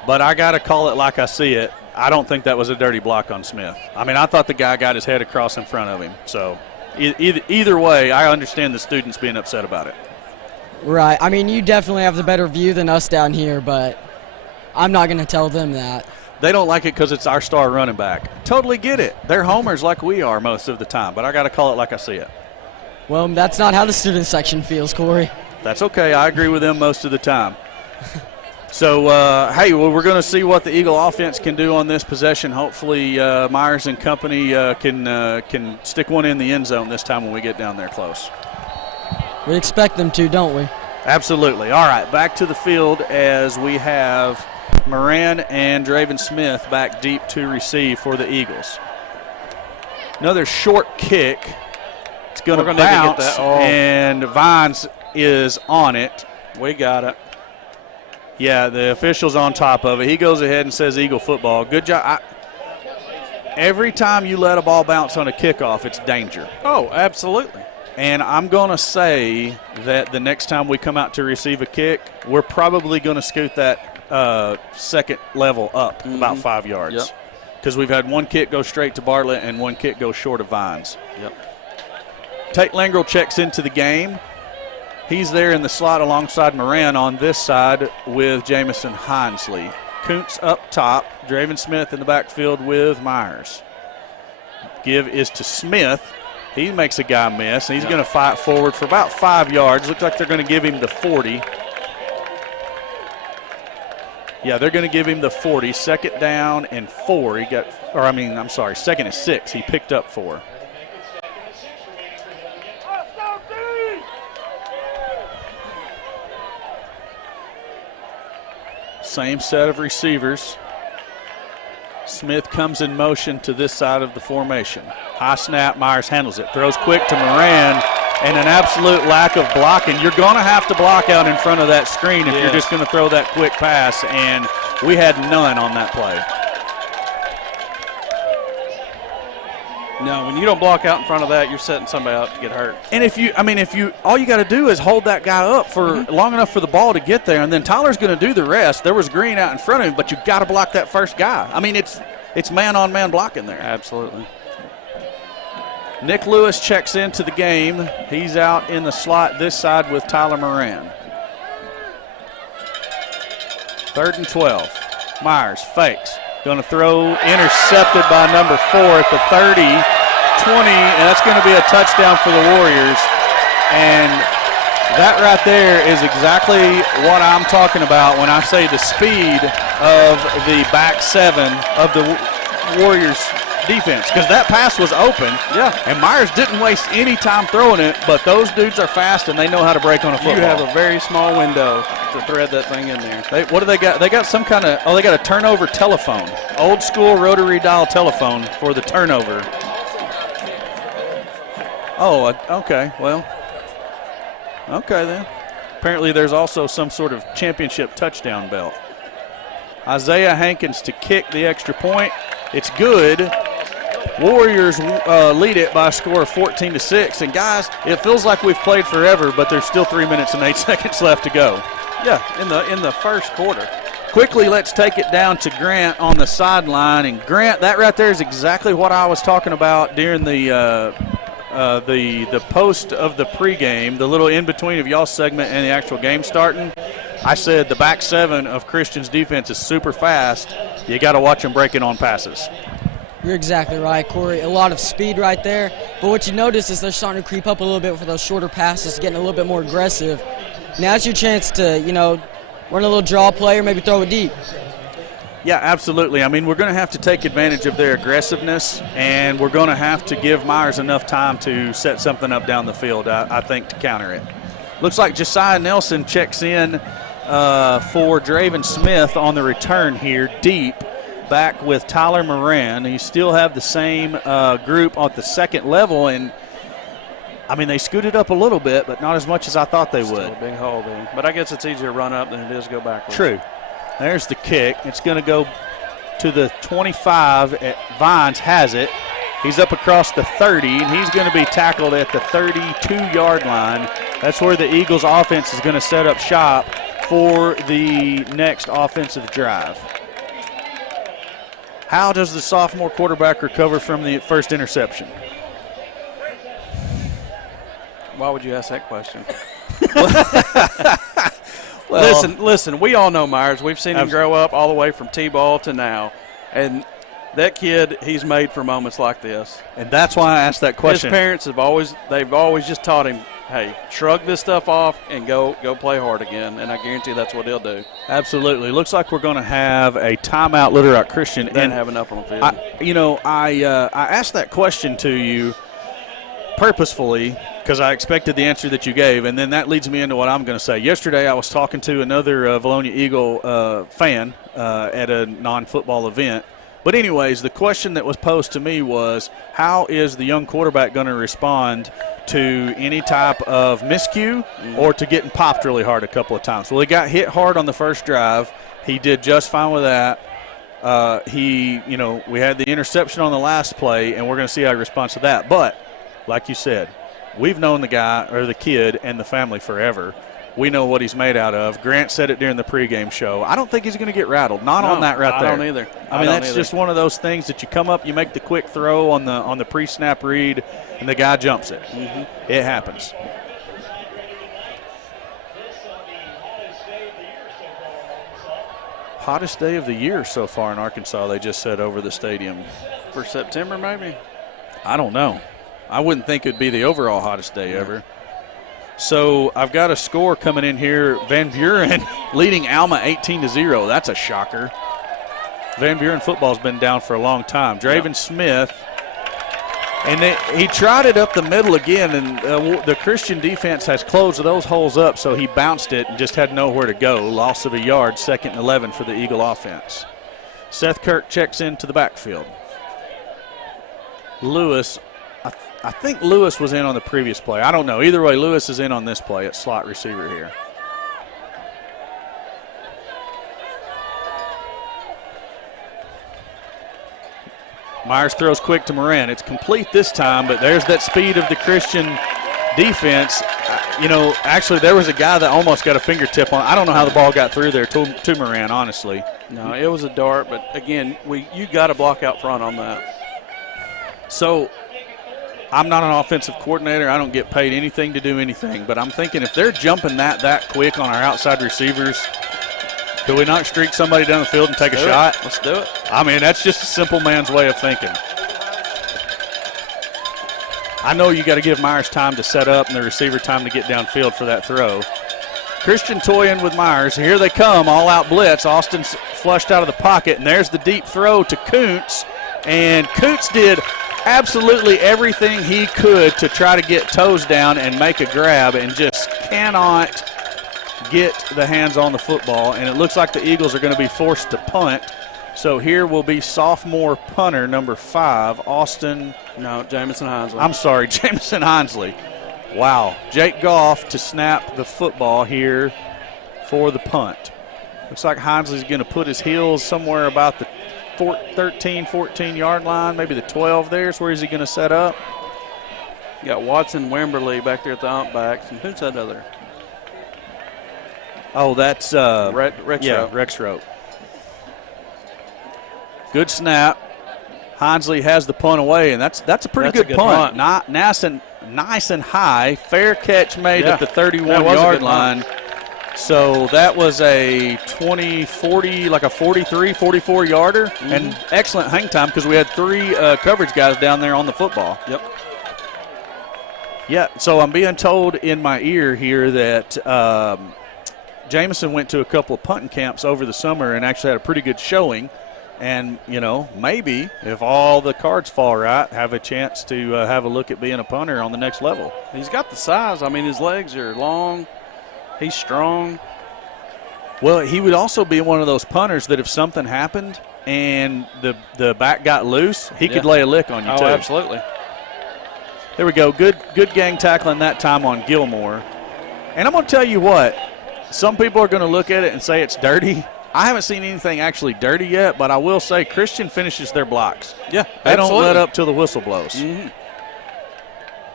but I got to call it like I see it. I don't think that was a dirty block on Smith. I mean, I thought the guy got his head across in front of him. So either way, I understand the students being upset about it. Right. I mean, you definitely have the better view than us down here, but I'm not going to tell them that. They don't like it because it's our star running back. Totally get it. They're homers like we are most of the time, but I got to call it like I see it. Well, that's not how the student section feels, Corey. That's okay. I agree with them most of the time. So, hey, well, we're going to see what the Eagle offense can do on this possession. Hopefully, Myers and company can stick one in the end zone this time when we get down there close. We expect them to, don't we? Absolutely. All right, back to the field as we have Moran and Draven Smith back deep to receive for the Eagles. Another short kick. It's going to bounce, and Vines is on it. We got it. Yeah, the official's on top of it. He goes ahead and says Eagle football. Good job. Every time you let a ball bounce on a kickoff, it's danger. Oh, absolutely. And I'm going to say that the next time we come out to receive a kick, we're probably going to scoot that second level up about 5 yards. Because we've had one kick go straight to Bartlett and one kick go short of Vines. Tate Langrel checks into the game. He's there in the slot alongside Moran on this side with Jamison Hinesley. Kuntz up top. Draven Smith in the backfield with Myers. Give is to Smith. He makes a guy miss, and he's going to fight forward for about 5 yards. Looks like they're going to give him the 40. Yeah, they're going to give him the 40. Second down and 4. Second and 6. He picked up 4. Same set of receivers. Smith comes in motion to this side of the formation. High snap, Myers handles it. Throws quick to Moran, and an absolute lack of blocking. You're going to have to block out in front of that screen if you're just going to throw that quick pass, and we had none on that play. No, when you don't block out in front of that, you're setting somebody up to get hurt. And all you got to do is hold that guy up for long enough for the ball to get there, and then Tyler's going to do the rest. There was Green out in front of him, but you got to block that first guy. I mean, it's man-on-man blocking there. Absolutely. Nick Lewis checks into the game. He's out in the slot this side with Tyler Moran. 3rd and 12. Myers fakes. Going to throw, intercepted by number 4 at the 30, 20, and that's going to be a touchdown for the Warriors. And that right there is exactly what I'm talking about when I say the speed of the back 7 of the Warriors defense, because that pass was open. And Myers didn't waste any time throwing it, but those dudes are fast and they know how to break on a football. You have a very small window to thread that thing in there. What do they got? They got some kind of, they got a turnover telephone. Old school rotary dial telephone for the turnover. Oh, okay. Well, okay then. Apparently there's also some sort of championship touchdown belt. Isaiah Hankins to kick the extra point. It's good. Warriors lead it by a score of 14-6. And guys, it feels like we've played forever, but there's still 3 minutes and 8 seconds left to go. Yeah, in the first quarter. Quickly, let's take it down to Grant on the sideline. And Grant, that right there is exactly what I was talking about during the post of the pregame, the little in between of y'all's segment and the actual game starting. I said the back 7 of Christian's defense is super fast. You got to watch them breaking on passes. You're exactly right, Corey. A lot of speed right there. But what you notice is they're starting to creep up a little bit for those shorter passes, getting a little bit more aggressive. Now's your chance to, run a little draw play or maybe throw it deep. Yeah, absolutely. I mean, we're going to have to take advantage of their aggressiveness, and we're going to have to give Myers enough time to set something up down the field, I think, to counter it. Looks like Josiah Nelson checks in for Draven Smith on the return here, deep, back with Tyler Moran. You still have the same group at the second level, and I mean, they scooted up a little bit, but not as much as I thought they would. Still a big hole there. But I guess it's easier to run up than it is to go backwards. True. There's the kick. It's going to go to the 25. Vines has it. He's up across the 30, and he's going to be tackled at the 32-yard line. That's where the Eagles' offense is going to set up shop for the next offensive drive. How does the sophomore quarterback recover from the first interception? Why would you ask that question? Well, listen. We all know Myers. We've seen him grow up all the way from T-ball to now, and that kid, he's made for moments like this. And that's why I asked that question. His parents they've always just taught him, hey, shrug this stuff off and go play hard again. And I guarantee that's what he'll do. Absolutely. Looks like we're going to have a timeout, Little Rock Christian. They didn't have enough on the field. I asked that question to you purposefully because I expected the answer that you gave, and then that leads me into what I'm going to say. Yesterday I was talking to another Vilonia Eagle fan at a non-football event. But anyways, the question that was posed to me was, how is the young quarterback going to respond to any type of miscue or to getting popped really hard a couple of times? Well, he got hit hard on the first drive. He did just fine with that. We had the interception on the last play, and we're going to see how he responds to that. But, like you said, we've known the guy or the kid and the family forever. We know what he's made out of. Grant said it during the pregame show. I don't think he's going to get rattled. Not on that right there. I don't either. I mean, that's just one of those things that you come up, you make the quick throw on the pre-snap read, and the guy jumps it. Mm-hmm. It happens. Hottest day of the year so far in Arkansas, they just said over the stadium. For September, maybe? I don't know. I wouldn't think it would be the overall hottest day ever. So I've got a score coming in here. Van Buren leading Alma 18-0. That's a shocker. Van Buren football's been down for a long time. Draven Smith, and he tried it up the middle again, and the Christian defense has closed those holes up, so he bounced it and just had nowhere to go. Loss of a yard, 2nd and 11 for the Eagle offense. Seth Kirk checks into the backfield. Lewis, I think Lewis was in on the previous play. I don't know. Either way, Lewis is in on this play at slot receiver here. Myers throws quick to Moran. It's complete this time, but there's that speed of the Christian defense. Actually, there was a guy that almost got a fingertip on. I don't know how the ball got through there to Moran, honestly. No, it was a dart, but, again, you got to block out front on that. So I'm not an offensive coordinator. I don't get paid anything to do anything. But I'm thinking if they're jumping that quick on our outside receivers, do we not streak somebody down the field and take a shot? Let's do it. I mean, that's just a simple man's way of thinking. I know you got to give Myers time to set up and the receiver time to get downfield for that throw. Christian toying with Myers. Here they come, all-out blitz. Austin's flushed out of the pocket, and there's the deep throw to Kuntz. And Kuntz did absolutely everything he could to try to get toes down and make a grab and just cannot get the hands on the football. And it looks like the Eagles are going to be forced to punt. So here will be sophomore punter number 5, Austin. No, Jamison Hinsley. I'm sorry, Jamison Hinsley. Wow. Jake Goff to snap the football here for the punt. Looks like Hinsley's going to put his heels somewhere about the 13, 14-yard line, maybe the 12 there. So where is he going to set up? You got Watson Wimberly back there at the umpbacks. And who's that other? Oh, that's Rex Rowe. Rex Rowe. Good snap. Hinsley has the punt away, and that's a pretty good punt. Nice and high. Fair catch made at the 31-yard line. So that was a 20-40, like a 43, 44-yarder, and excellent hang time because we had 3 coverage guys down there on the football. Yep. Yeah, so I'm being told in my ear here that Jamison went to a couple of punting camps over the summer and actually had a pretty good showing. And, maybe if all the cards fall right, have a chance to have a look at being a punter on the next level. He's got the size. I mean, his legs are long. He's strong. Well, he would also be one of those punters that if something happened and the back got loose, he could lay a lick on you, too. Oh, absolutely. There we go. Good gang tackling that time on Gilmore. And I'm going to tell you what, some people are going to look at it and say it's dirty. I haven't seen anything actually dirty yet, but I will say Christian finishes their blocks. Yeah, they don't let up till the whistle blows. Mm-hmm.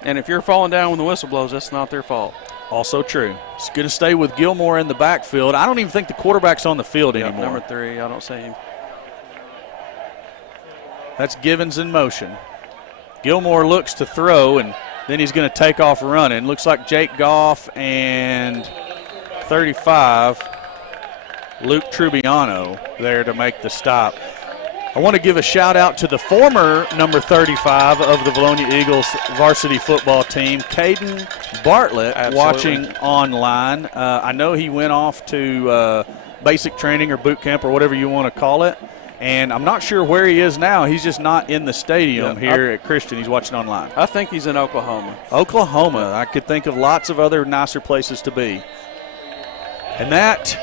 And if you're falling down when the whistle blows, that's not their fault. Also true. It's going to stay with Gilmore in the backfield. I don't even think the quarterback's on the field anymore. Number 3, I don't see him. That's Givens in motion. Gilmore looks to throw, and then he's going to take off running. Looks like Jake Goff and 35, Luke Trubiano, there to make the stop. I want to give a shout out to the former number 35 of the Vilonia Eagles varsity football team, Caden Bartlett, watching online. I know he went off to basic training or boot camp or whatever you want to call it, and I'm not sure where he is now. He's just not in the stadium here at Christian. He's watching online. I think he's in Oklahoma. Oklahoma. I could think of lots of other nicer places to be. And that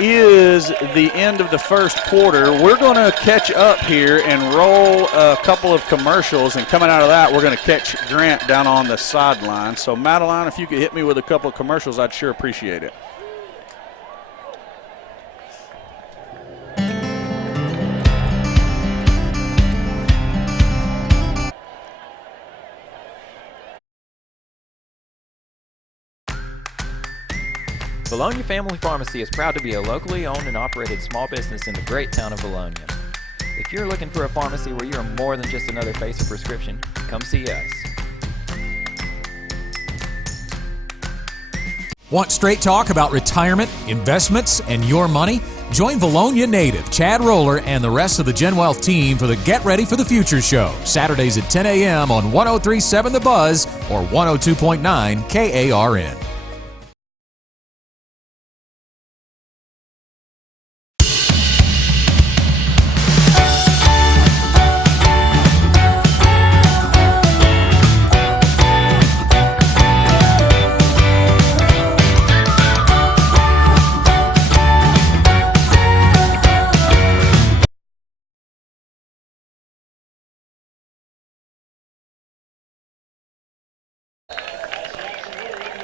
is the end of the first quarter. We're going to catch up here and roll a couple of commercials, and coming out of that, we're going to catch Grant down on the sideline. So, Madeline, if you could hit me with a couple of commercials, I'd sure appreciate it. Vilonia Family Pharmacy is proud to be a locally owned and operated small business in the great town of Vilonia. If you're looking for a pharmacy where you're more than just another face of prescription, come see us. Want straight talk about retirement, investments, and your money? Join Vilonia native Chad Roller and the rest of the Gen Wealth team for the Get Ready for the Future show, Saturdays at 10 a.m. on 103.7 The Buzz or 102.9 KARN.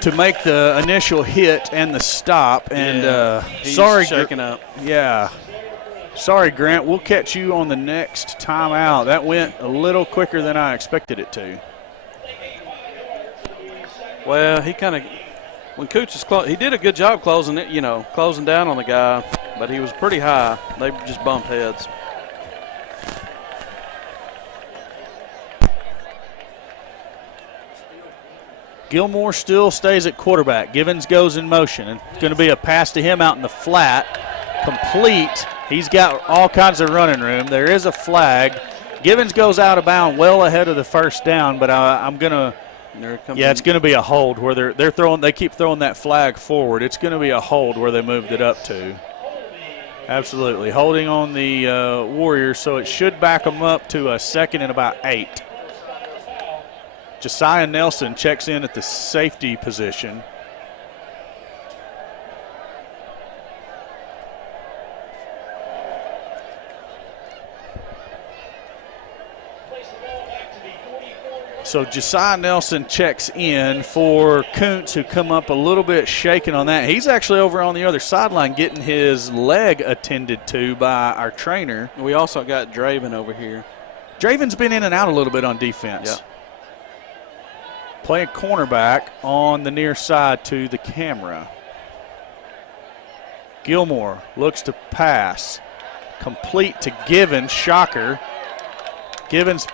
To make the initial hit and the stop, and he's sorry, shaking up. Yeah, sorry, Grant. We'll catch you on the next timeout. That went a little quicker than I expected it to. Well, he kind of, when Cooch is he did a good job closing it, closing down on the guy, but he was pretty high. They just bumped heads. Gilmore still stays at quarterback. Givens goes in motion, and it's going to be a pass to him out in the flat. Complete. He's got all kinds of running room. There is a flag. Givens goes out of bounds well ahead of the first down, but I'm going to it's going to be a hold where they're throwing. They keep throwing that flag forward. It's going to be a hold where they moved it up to. Absolutely. Holding on the Warriors, so it should back them up to a second and about 8. Josiah Nelson checks in at the safety position. So Josiah Nelson checks in for Kuntz, who come up a little bit shaken on that. He's actually over on the other sideline getting his leg attended to by our trainer. We also got Draven over here. Draven's been in and out a little bit on defense. Yep. Playing cornerback on the near side to the camera. Gilmore looks to pass. Complete to Givens. Shocker. Givens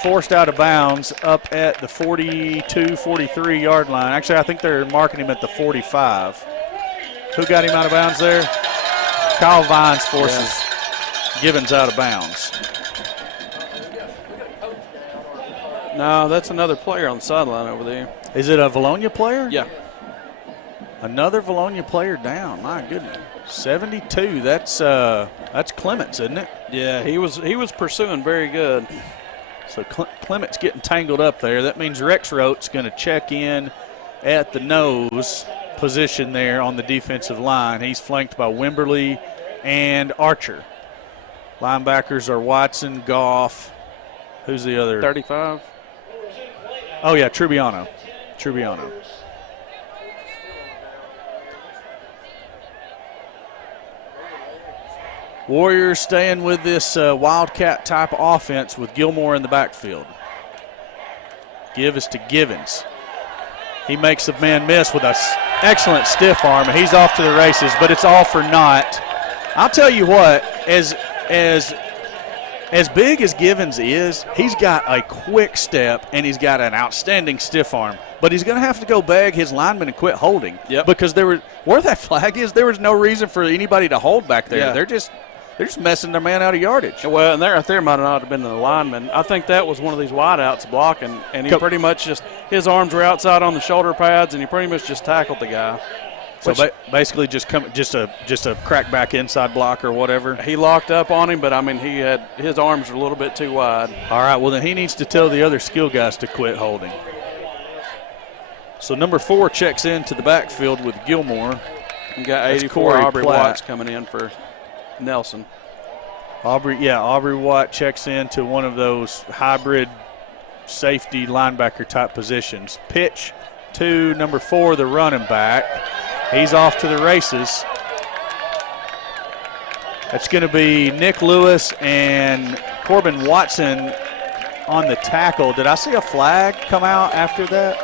forced out of bounds up at the 42, 43 yard line. Actually, I think they're marking him at the 45. Who got him out of bounds there? Kyle Vines forces Givens out of bounds. No, that's another player on the sideline over there. Is it a Vilonia player? Yeah. Another Vilonia player down. My goodness. 72. That's Clements, isn't it? Yeah, he was pursuing very good. So Clements getting tangled up there. That means Rex Rote's going to check in at the nose position there on the defensive line. He's flanked by Wimberly and Archer. Linebackers are Watson, Goff. Who's the other? 35. Oh, yeah, Trubiano. Warriors staying with this Wildcat type of offense with Gilmore in the backfield. Give is to Givens. He makes the man miss with an excellent stiff arm, and he's off to the races, but it's all for naught. I'll tell you what, as as big as Givens is, he's got a quick step and he's got an outstanding stiff arm. But he's going to have to go bag his lineman and quit holding. Yep. Because where that flag is, there was no reason for anybody to hold back there. Yeah. They're just messing their man out of yardage. Well, and right there might not have been the lineman. I think that was one of these wideouts blocking, and he pretty much just his arms were outside on the shoulder pads, and he pretty much just tackled the guy. So basically, just a crack back inside block or whatever. He locked up on him, but I mean his arms were a little bit too wide. All right, well then he needs to tell the other skill guys to quit holding. So number 4 checks into the backfield with Gilmore. You got That's 84 Corey Aubrey Platt. Watts coming in for Nelson. Aubrey Watt checks into one of those hybrid safety linebacker type positions. Pitch to number 4, the running back. He's off to the races. That's going to be Nick Lewis and Corbin Watson on the tackle. Did I see a flag come out after that?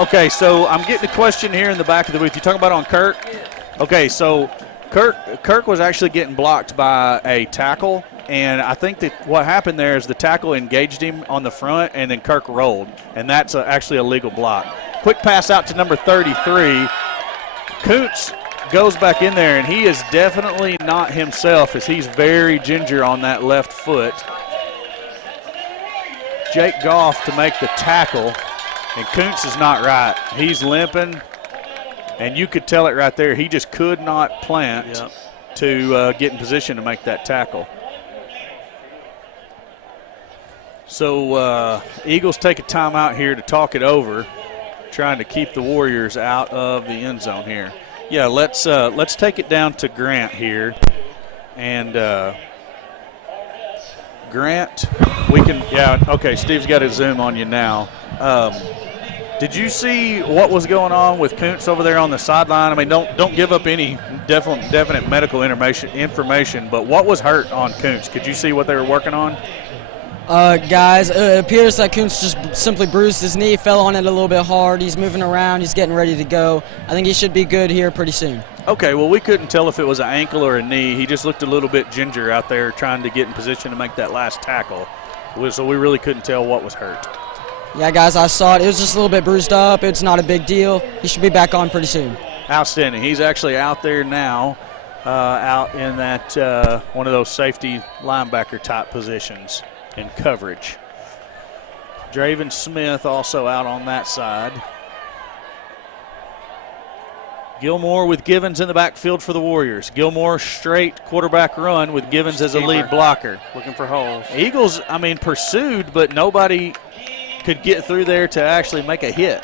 Okay, so I'm getting a question here in the back of the booth. You talking about on Kirk? Okay, so Kirk was actually getting blocked by a tackle, and I think that what happened there is the tackle engaged him on the front, and then Kirk rolled, and that's actually a legal block. Quick pass out to number 33. Kuntz goes back in there, and he is definitely not himself as he's very ginger on that left foot. Jake Goff to make the tackle, and Kuntz is not right. He's limping, and you could tell it right there. He just could not plant to get in position to make that tackle. So Eagles take a timeout here to talk it over, trying to keep the Warriors out of the end zone here. Yeah, let's take it down to Grant here, and Grant, okay, Steve's got his zoom on you now. Did you see what was going on with Kuntz over there on the sideline? I mean, don't give up any definite medical information, but what was hurt on Kuntz? Could you see what they were working on? Guys, it appears that Kuntz just simply bruised his knee, fell on it a little bit hard. He's moving around. He's getting ready to go. I think he should be good here pretty soon. Okay, well, we couldn't tell if it was an ankle or a knee. He just looked a little bit ginger out there trying to get in position to make that last tackle. So we really couldn't tell what was hurt. Yeah, guys, I saw it. It was just a little bit bruised up. It's not a big deal. He should be back on pretty soon. Outstanding. He's actually out there now, out in that one of those safety linebacker type positions in coverage. Draven Smith also out on that side. Gilmore with Givens in the backfield for the Warriors. Gilmore straight quarterback run with Givens as a lead blocker. Looking for holes. Eagles, pursued, but nobody could get through there to actually make a hit.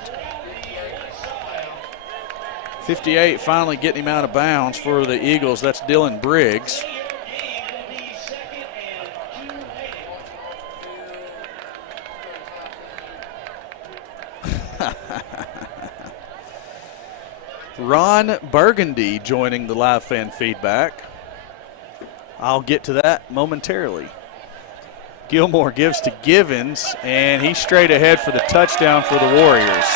58 finally getting him out of bounds for the Eagles. That's Dylan Briggs. Ron Burgundy joining the live fan feedback. I'll get to that momentarily. Gilmore gives to Givens, and he's straight ahead for the touchdown for the Warriors.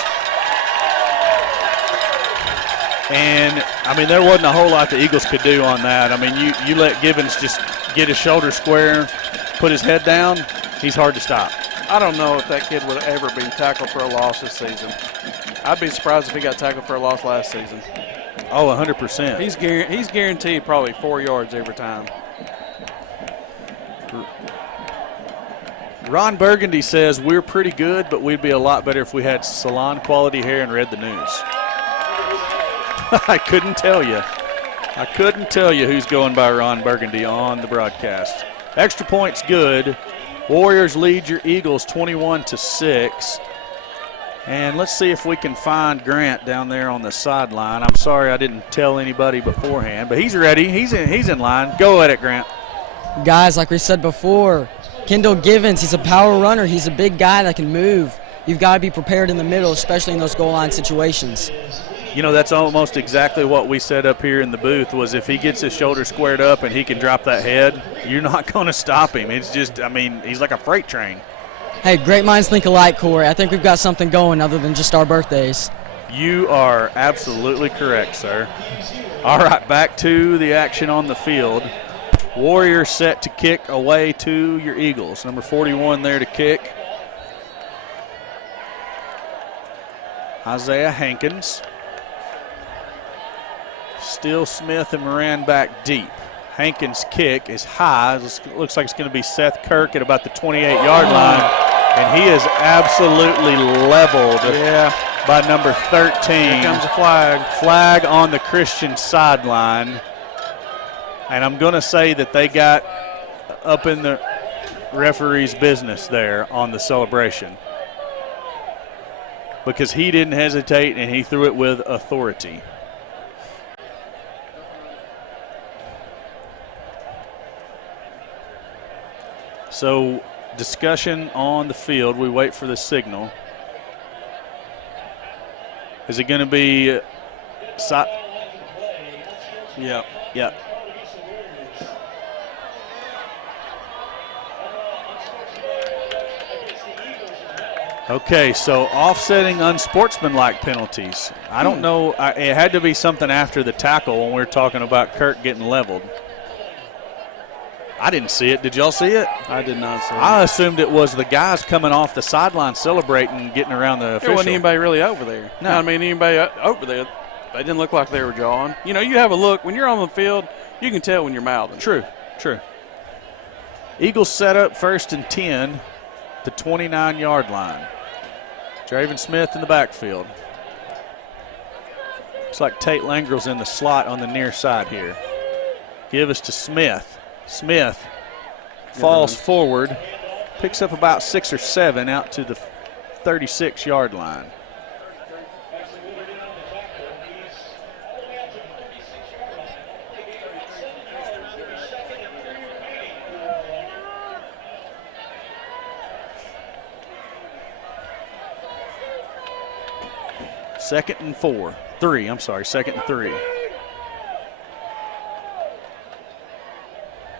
And, there wasn't a whole lot the Eagles could do on that. You let Givens just get his shoulder square, put his head down, he's hard to stop. I don't know if that kid would ever be tackled for a loss this season. I'd be surprised if he got tackled for a loss last season. Oh, 100%. He's guaranteed probably 4 yards every time. Ron Burgundy says, we're pretty good, but we'd be a lot better if we had salon quality hair and read the news. I couldn't tell you who's going by Ron Burgundy on the broadcast. Extra points good. Warriors lead your Eagles 21-6. And let's see if we can find Grant down there on the sideline. I'm sorry I didn't tell anybody beforehand, but he's ready. He's in line. Go at it, Grant. Guys, like we said before, Kendall Givens, he's a power runner. He's a big guy that can move. You've got to be prepared in the middle, especially in those goal line situations. That's almost exactly what we said up here in the booth, was if he gets his shoulder squared up and he can drop that head, you're not going to stop him. It's just, he's like a freight train. Hey, great minds think alike, Corey. I think we've got something going other than just our birthdays. You are absolutely correct, sir. All right, back to the action on the field. Warriors set to kick away to your Eagles. Number 41 there to kick. Isaiah Hankins. Still Smith and Moran back deep. Hankins' kick is high. Looks like it's going to be Seth Kirk at about the 28-yard line. And he is absolutely leveled by number 13. Here comes a flag. Flag on the Christian sideline. And I'm going to say that they got up in the referee's business there on the celebration, because he didn't hesitate and he threw it with authority. So, discussion on the field. We wait for the signal. Is it going to be Yep. Yep. Okay, so offsetting unsportsmanlike penalties. I don't know. It had to be something after the tackle when we were talking about Kirk getting leveled. I didn't see it. Did y'all see it? I did not see it. I assumed it was the guys coming off the sideline celebrating, getting around the official. There wasn't anybody really over there. No. I mean, anybody over there, they didn't look like they were jawing. You know, you have a look. When you're on the field, you can tell when you're mouthing. True. Eagles set up 1st and 10, the 29-yard line. Draven Smith in the backfield. Looks like Tate Langrel's in the slot on the near side here. Give us to Smith. Smith falls forward, picks up about 6 or 7 out to the 36-yard line. Second and 3.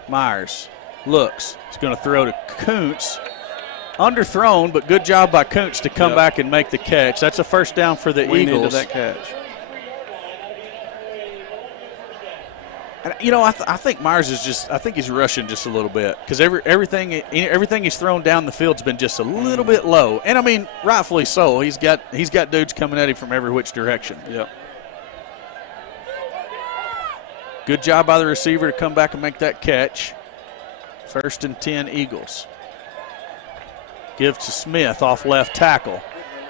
Myers looks. He's going to throw to Kuntz. Underthrown, but good job by Kuntz to come back and make the catch. That's a first down for the Eagles. We needed that catch. And, you know, I think Myers is he's rushing just a little bit, because everything he's thrown down the field's been just a little bit low. And, I mean, rightfully so. He's got dudes coming at him from every which direction. Yep. Good job by the receiver to come back and make that catch. 1st and 10 Eagles. Give to Smith off left tackle.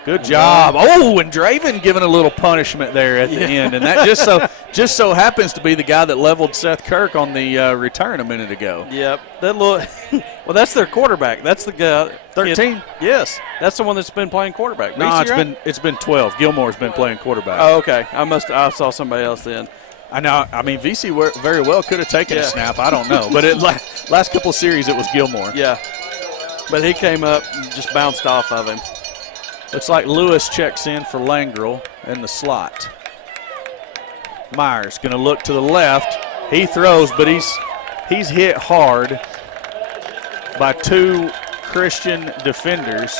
Good job. Oh, and Draven giving a little punishment there at the end. And that just so happens to be the guy that leveled Seth Kirk on the return a minute ago. Yep. Well, that's their quarterback. That's the guy. 13? Yes. That's the one that's been playing quarterback. No, BC, it's been 12. Gilmore's been playing quarterback. Oh, okay. I saw somebody else then. I know. I mean, VC very well could have taken a snap. I don't know. But last couple of series, it was Gilmore. Yeah. But he came up and just bounced off of him. Looks like Lewis checks in for Langrel in the slot. Myers going to look to the left. He throws, but he's hit hard by 2 Christian defenders.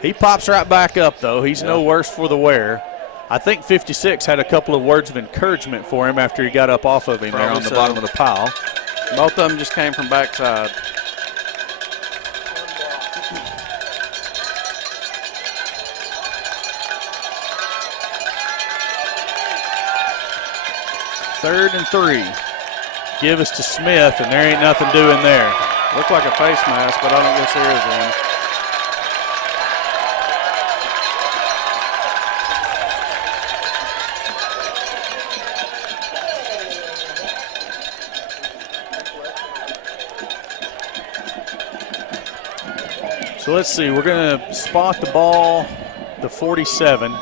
He pops right back up, though. He's no worse for the wear. I think 56 had a couple of words of encouragement for him after he got up off of him there on the bottom of the pile. Both of them just came from backside. Third and 3. Give us to Smith, and there ain't nothing doing there. Looked like a face mask, but I don't guess there is one. So let's see. We're going to spot the ball, the 47.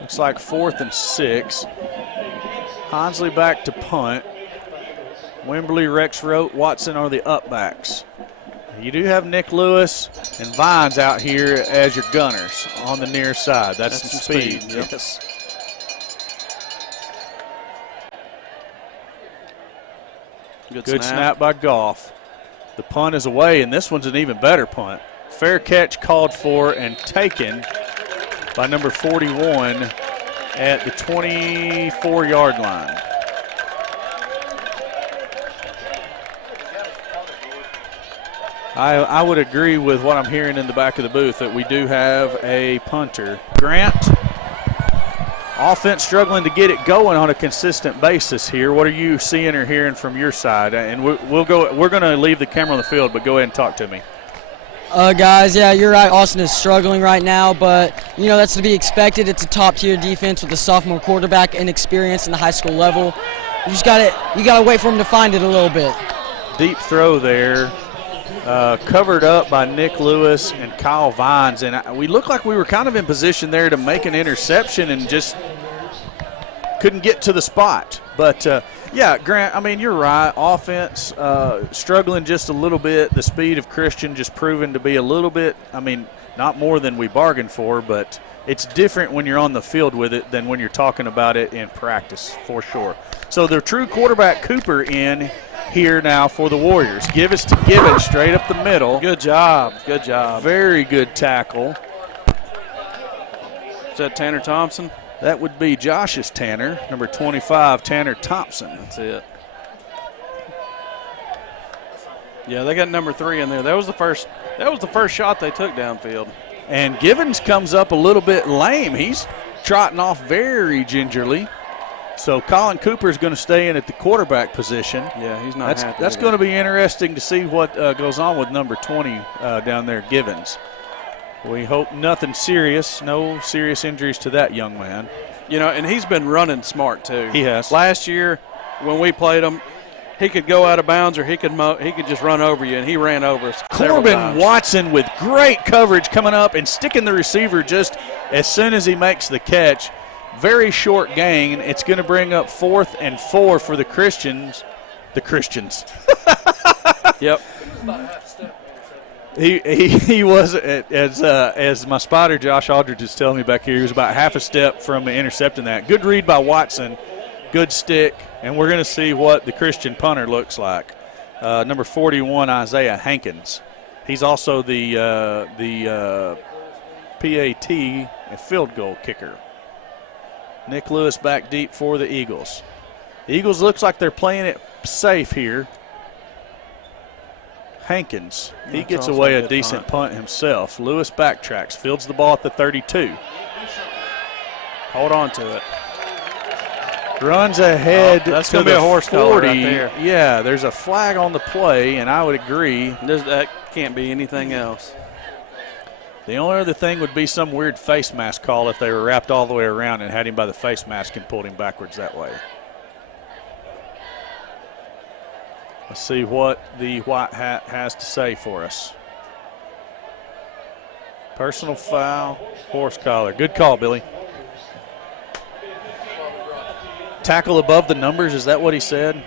Looks like 4th and 6. Honsley back to punt. Wimberly, Rex Rote, Watson are the upbacks. You do have Nick Lewis and Vines out here as your gunners on the near side. That's some speed. Yep. Yes. Good snap by Goff. The punt is away, and this one's an even better punt. Fair catch called for and taken by number 41 at the 24-yard line. I would agree with what I'm hearing in the back of the booth that we do have a punter. Grant, offense struggling to get it going on a consistent basis here. What are you seeing or hearing from your side? And we're going to leave the camera on the field, but go ahead and talk to me. Guys, yeah, you're right. Austin is struggling right now, but, that's to be expected. It's a top-tier defense with a sophomore quarterback and experience in the high school level. You got to wait for him to find it a little bit. Deep throw there. Covered up by Nick Lewis and Kyle Vines, and we looked like we were kind of in position there to make an interception and just couldn't get to the spot. But, yeah, Grant, you're right. Offense struggling just a little bit. The speed of Christian just proven to be a little bit, not more than we bargained for, but it's different when you're on the field with it than when you're talking about it in practice, for sure. So the true quarterback Cooper in here now for the Warriors. Give us to Gibbons straight up the middle. Good job. Good job. Very good tackle. Is that Tanner Thompson? That would be Josh's Tanner, number 25, Tanner Thompson. That's it. Yeah, they got number 3 in there. That was the first shot they took downfield. And Givens comes up a little bit lame. He's trotting off very gingerly. So Colin Cooper is going to stay in at the quarterback position. Yeah, he's not happy. That's going to be interesting to see what goes on with number 20 down there, Givens. We hope nothing serious, no serious injuries to that young man. And he's been running smart too. He has. Last year when we played him, he could go out of bounds or he could just run over you, and he ran over us several Corbin times. Watson with great coverage coming up and sticking the receiver just as soon as he makes the catch. Very short gain. It's going to bring up 4th and 4 for the Christians. The Christians. Yep. He was, as my spotter Josh Aldridge is telling me back here, he was about half a step from intercepting that. Good read by Watson. Good stick. And we're going to see what the Christian punter looks like. Number 41, Isaiah Hankins. He's also the PAT, a field goal kicker. Nick Lewis back deep for the Eagles. The Eagles looks like they're playing it safe here. Hankins, he gets away a decent punt himself. Lewis backtracks, fields the ball at the 32. Hold on to it. Runs ahead that's to going to be a horse 40. collar right there. Yeah, there's a flag on the play, and I would agree. That can't be anything else. The only other thing would be some weird face mask call if they were wrapped all the way around and had him by the face mask and pulled him backwards that way. Let's see what the white hat has to say for us. Personal foul, horse collar. Good call, Billy. Tackle above the numbers, is that what he said?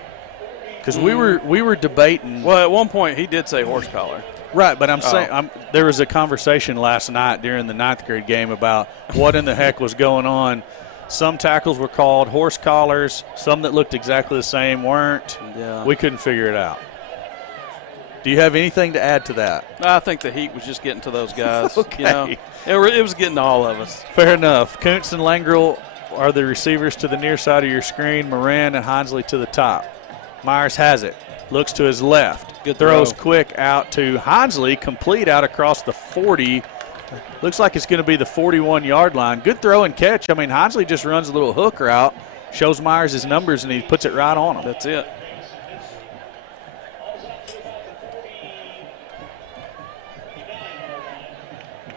Because we were debating. Well, at one point he did say horse collar. Right, but I'm saying there was a conversation last night during the 9th grade game about what in the heck was going on. Some tackles were called horse collars. Some that looked exactly the same weren't. Yeah. We couldn't figure it out. Do you have anything to add to that? I think the heat was just getting to those guys. Okay. It was getting to all of us. Fair enough. Kuntz and Langrel are the receivers to the near side of your screen. Moran and Hinsley to the top. Myers has it. Looks to his left. Good Throws throw. quick out to Hinsley. Complete out across the 40. Looks like it's going to be the 41-yard line. Good throw and catch. Hinsley just runs a little hook route, shows Myers his numbers, and he puts it right on him. That's it.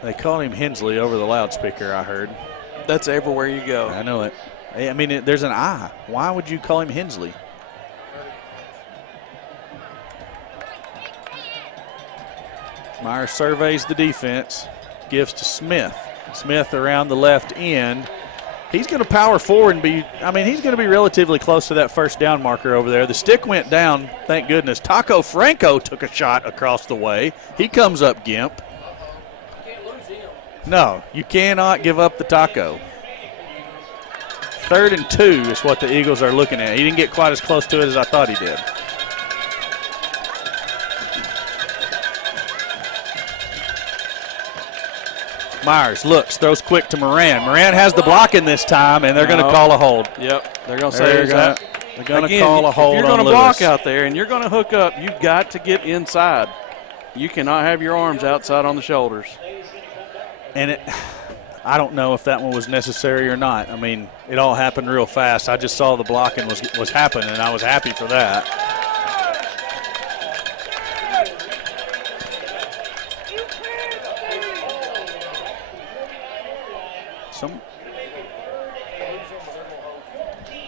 They called him Hensley over the loudspeaker, I heard. That's everywhere you go. I know it. There's an I. Why would you call him Hensley? Myers surveys the defense, gives to Smith. Smith around the left end. He's going to power forward and he's going to be relatively close to that first down marker over there. The stick went down, thank goodness. Taco Franco took a shot across the way. He comes up gimp. No, you cannot give up the taco. 3rd and 2 is what the Eagles are looking at. He didn't get quite as close to it as I thought he did. Myers looks, throws quick to Moran. Moran has the block in this time, and they're going to call a hold. Yep, they're going to say they're going to call a hold. If you're on going to Lewis. block out there and you're going to hook up, you've got to get inside. You cannot have your arms outside on the shoulders. And I don't know if that one was necessary or not. I mean, it all happened real fast. I just saw the blocking was happening, and I was happy for that.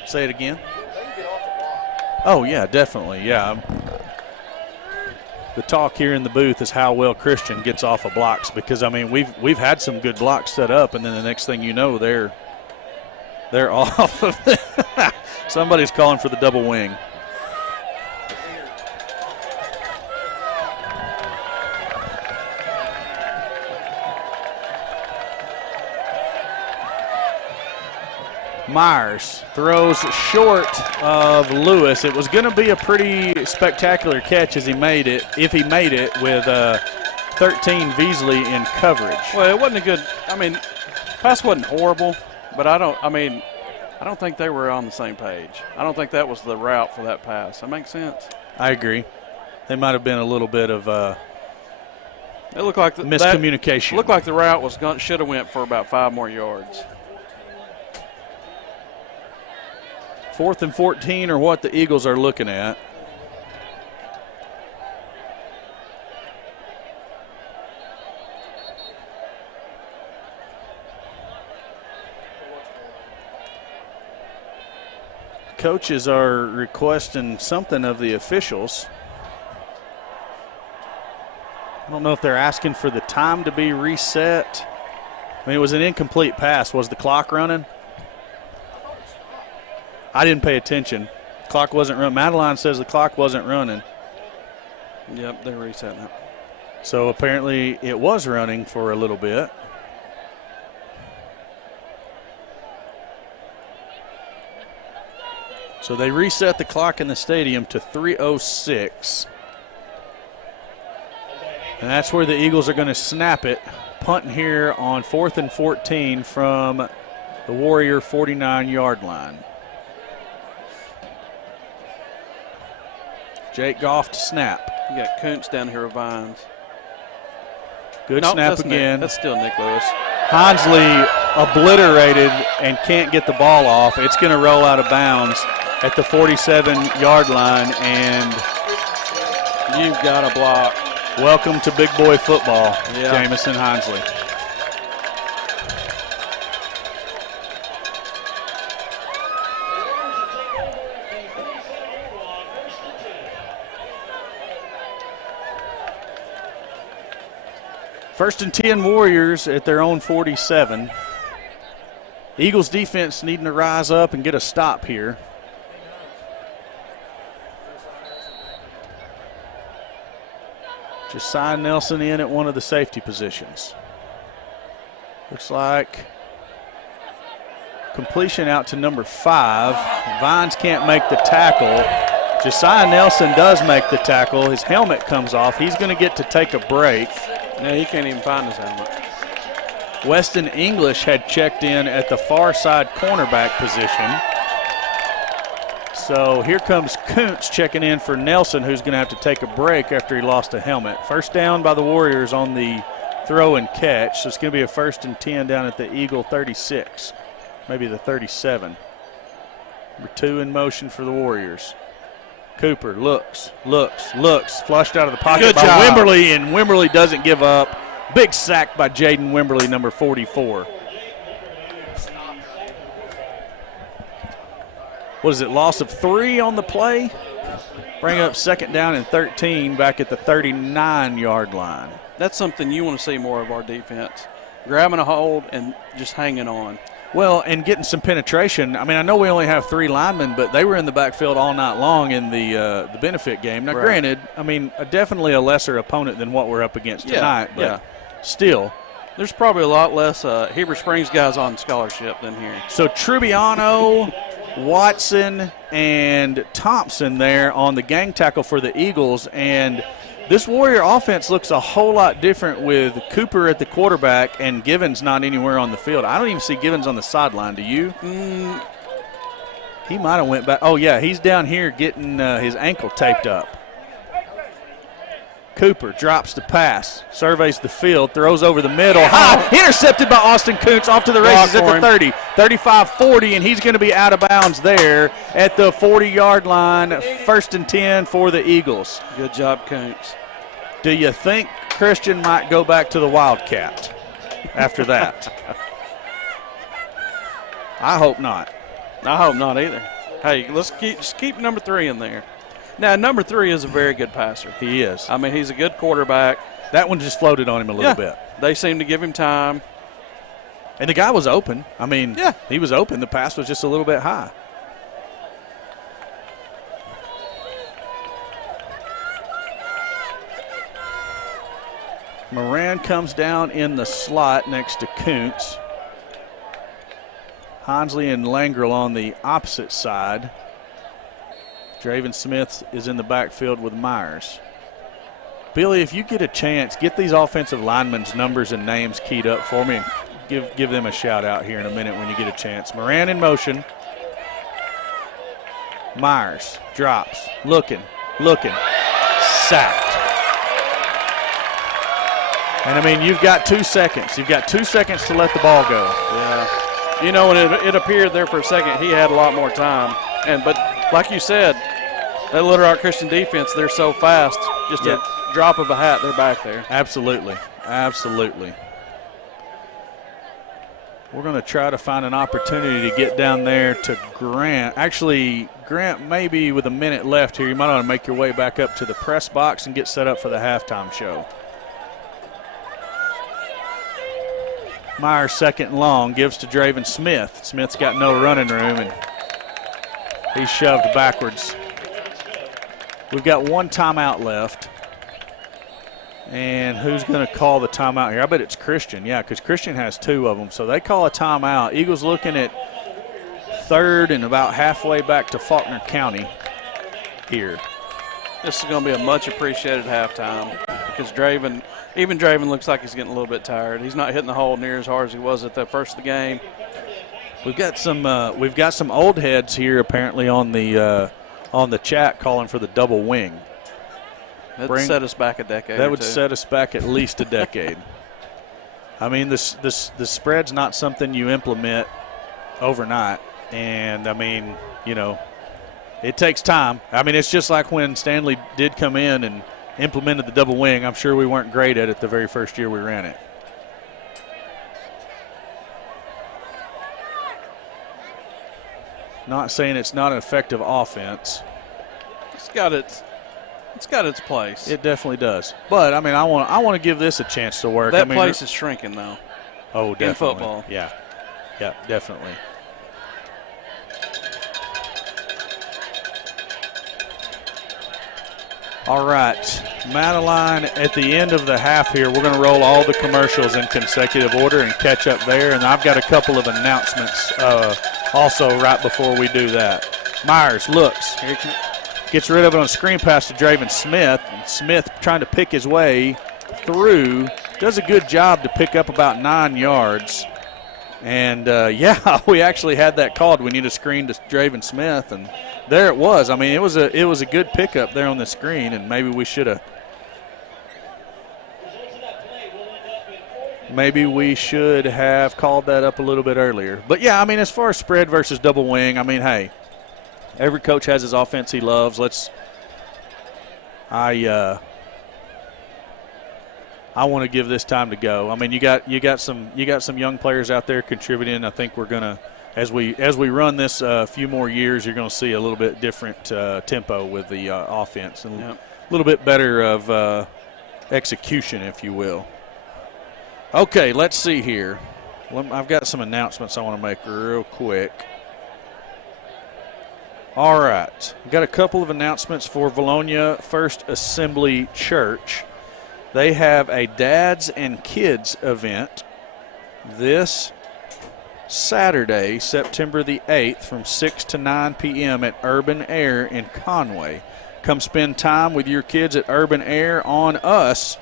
Say it again. Oh, yeah, definitely, yeah. The talk here in the booth is how well Christian gets off of blocks because, I mean, we've had some good blocks set up, and then the next thing you know, they're off of it. Somebody's calling for the double wing. Myers throws short of Lewis. It was going to be a pretty spectacular catch as he made it, if he made it, with 13 Beasley in coverage. Well, it wasn't a good, pass wasn't horrible, but I don't think they were on the same page. I don't think that was the route for that pass. That makes sense? I agree. They might have been a little bit of it looked like miscommunication. Looked like the route should have went for about 5 more yards. 4th and 14 are what the Eagles are looking at. Coaches are requesting something of the officials. I don't know if they're asking for the time to be reset. I mean, it was an incomplete pass. Was the clock running? I didn't pay attention. Clock wasn't running. Madeline says the clock wasn't running. Yep, they're resetting it. So apparently it was running for a little bit. So they reset the clock in the stadium to 3:06. And that's where the Eagles are going to snap it. Punting here on 4th and 14 from the Warrior 49-yard line. Jake Goff to snap. You got Kuntz down here with Vines. Good snap again. That's still Nick Lewis. Hansley obliterated and can't get the ball off. It's going to roll out of bounds at the 47-yard line, and you've got a block. Welcome to big boy football, Jamison Hansley. First and 10 Warriors at their own 47. Eagles defense needing to rise up and get a stop here. Josiah Nelson in at one of the safety positions. Looks like completion out to number 5. Vines can't make the tackle. Josiah Nelson does make the tackle. His helmet comes off. He's going to get to take a break. No, he can't even find his helmet. Weston English had checked in at the far side cornerback position. So here comes Kuntz checking in for Nelson, who's going to have to take a break after he lost a helmet. First down by the Warriors on the throw and catch. So it's going to be a 1st and 10 down at the Eagle 36, maybe the 37. Number 2 in motion for the Warriors. Cooper looks, flushed out of the pocket Good by job. Wimberly, and Wimberly doesn't give up. Big sack by Jaden Wimberly, number 44. What is it, loss of 3 on the play? Bring up 2nd down and 13 back at the 39-yard line. That's something you want to see more of our defense. Grabbing a hold and just hanging on. Well, and getting some penetration. I mean, I know we only have 3 linemen, but they were in the backfield all night long in the benefit game. Now, granted, I mean, definitely a lesser opponent than what we're up against tonight, but still. There's probably a lot less Heber Springs guys on scholarship than here. So Trubiano, Watson, and Thompson there on the gang tackle for the Eagles, and This Warrior offense looks a whole lot different with Cooper at the quarterback and Givens not anywhere on the field. I don't even see Givens on the sideline. Do you? He might have went back. Oh, yeah, he's down here getting his ankle taped up. Cooper drops the pass, surveys the field, throws over the middle. High, intercepted by Austin Kuntz off to the races at the 30, 35-40, and he's going to be out of bounds there at the 40-yard line. 1st and 10 for the Eagles. Good job, Kuntz. Do you think Christian might go back to the Wildcat after that? I hope not. I hope not either. Hey, let's keep number 3 in there. Now, number 3 is a very good passer. He is. I mean, he's a good quarterback. That one just floated on him a little bit. They seem to give him time. And the guy was open. I mean, he was open. The pass was just a little bit high. Moran comes down in the slot next to Kuntz. Honsley and Langrel on the opposite side. Draven Smith is in the backfield with Myers. Billy, if you get a chance, get these offensive linemen's numbers and names keyed up for me and give them a shout out here in a minute when you get a chance. Moran in motion. Myers drops, looking, sacked. And, I mean, you've got 2 seconds. You've got 2 seconds to let the ball go. Yeah. You know, and it appeared there for a second he had a lot more time. But like you said, that Little Rock Christian defense, they're so fast. Just a drop of a hat, they're back there. Absolutely. Absolutely. We're going to try to find an opportunity to get down there to Grant. Actually, Grant, maybe with a minute left here, you might want to make your way back up to the press box and get set up for the halftime show. Myers, 2nd and long, gives to Draven Smith. Smith's got no running room, and he's shoved backwards. We've got 1 timeout left. And who's going to call the timeout here? I bet it's Christian, because Christian has 2 of them. So they call a timeout. Eagles looking at 3rd and about halfway back to Faulkner County here. This is going to be a much appreciated halftime because Draven looks like he's getting a little bit tired. He's not hitting the hole near as hard as he was at the first of the game. We've got some old heads here apparently on the chat calling for the double wing. That would set us back a decade. That would set us back at least a decade. I mean, the spread's not something you implement overnight, and I mean, it takes time. I mean, it's just like when Stanley did come in and implemented the double wing. I'm sure we weren't great at it the very first year we ran it. Not saying it's not an effective offense. It's got its place. It definitely does. But I mean, I want to give this a chance to work. That place is shrinking though. Oh, definitely. In football. Yeah, definitely. All right, Madeline, at the end of the half here, we're going to roll all the commercials in consecutive order and catch up there. And I've got a couple of announcements also right before we do that. Myers looks, gets rid of it on a screen pass to Draven Smith. And Smith trying to pick his way through, does a good job to pick up about 9 yards. And, we actually had that called. We need a screen to Draven Smith, and there it was. I mean, it was a good pickup there on the screen, and maybe we should have called that up a little bit earlier. But, yeah, I mean, as far as spread versus double wing, I mean, hey, every coach has his offense he loves. I want to give this time to go. I mean, you got some young players out there contributing. I think we're gonna, as we run this a few more years, you're gonna see a little bit different tempo with the offense and a little bit better of execution, if you will. Okay, let's see here. I've got some announcements I want to make real quick. All right, we've got a couple of announcements for Vilonia First Assembly Church. They have a Dads and Kids event this Saturday, September the 8th from 6 to 9 p.m. at Urban Air in Conway. come spend time with your kids at Urban Air on us.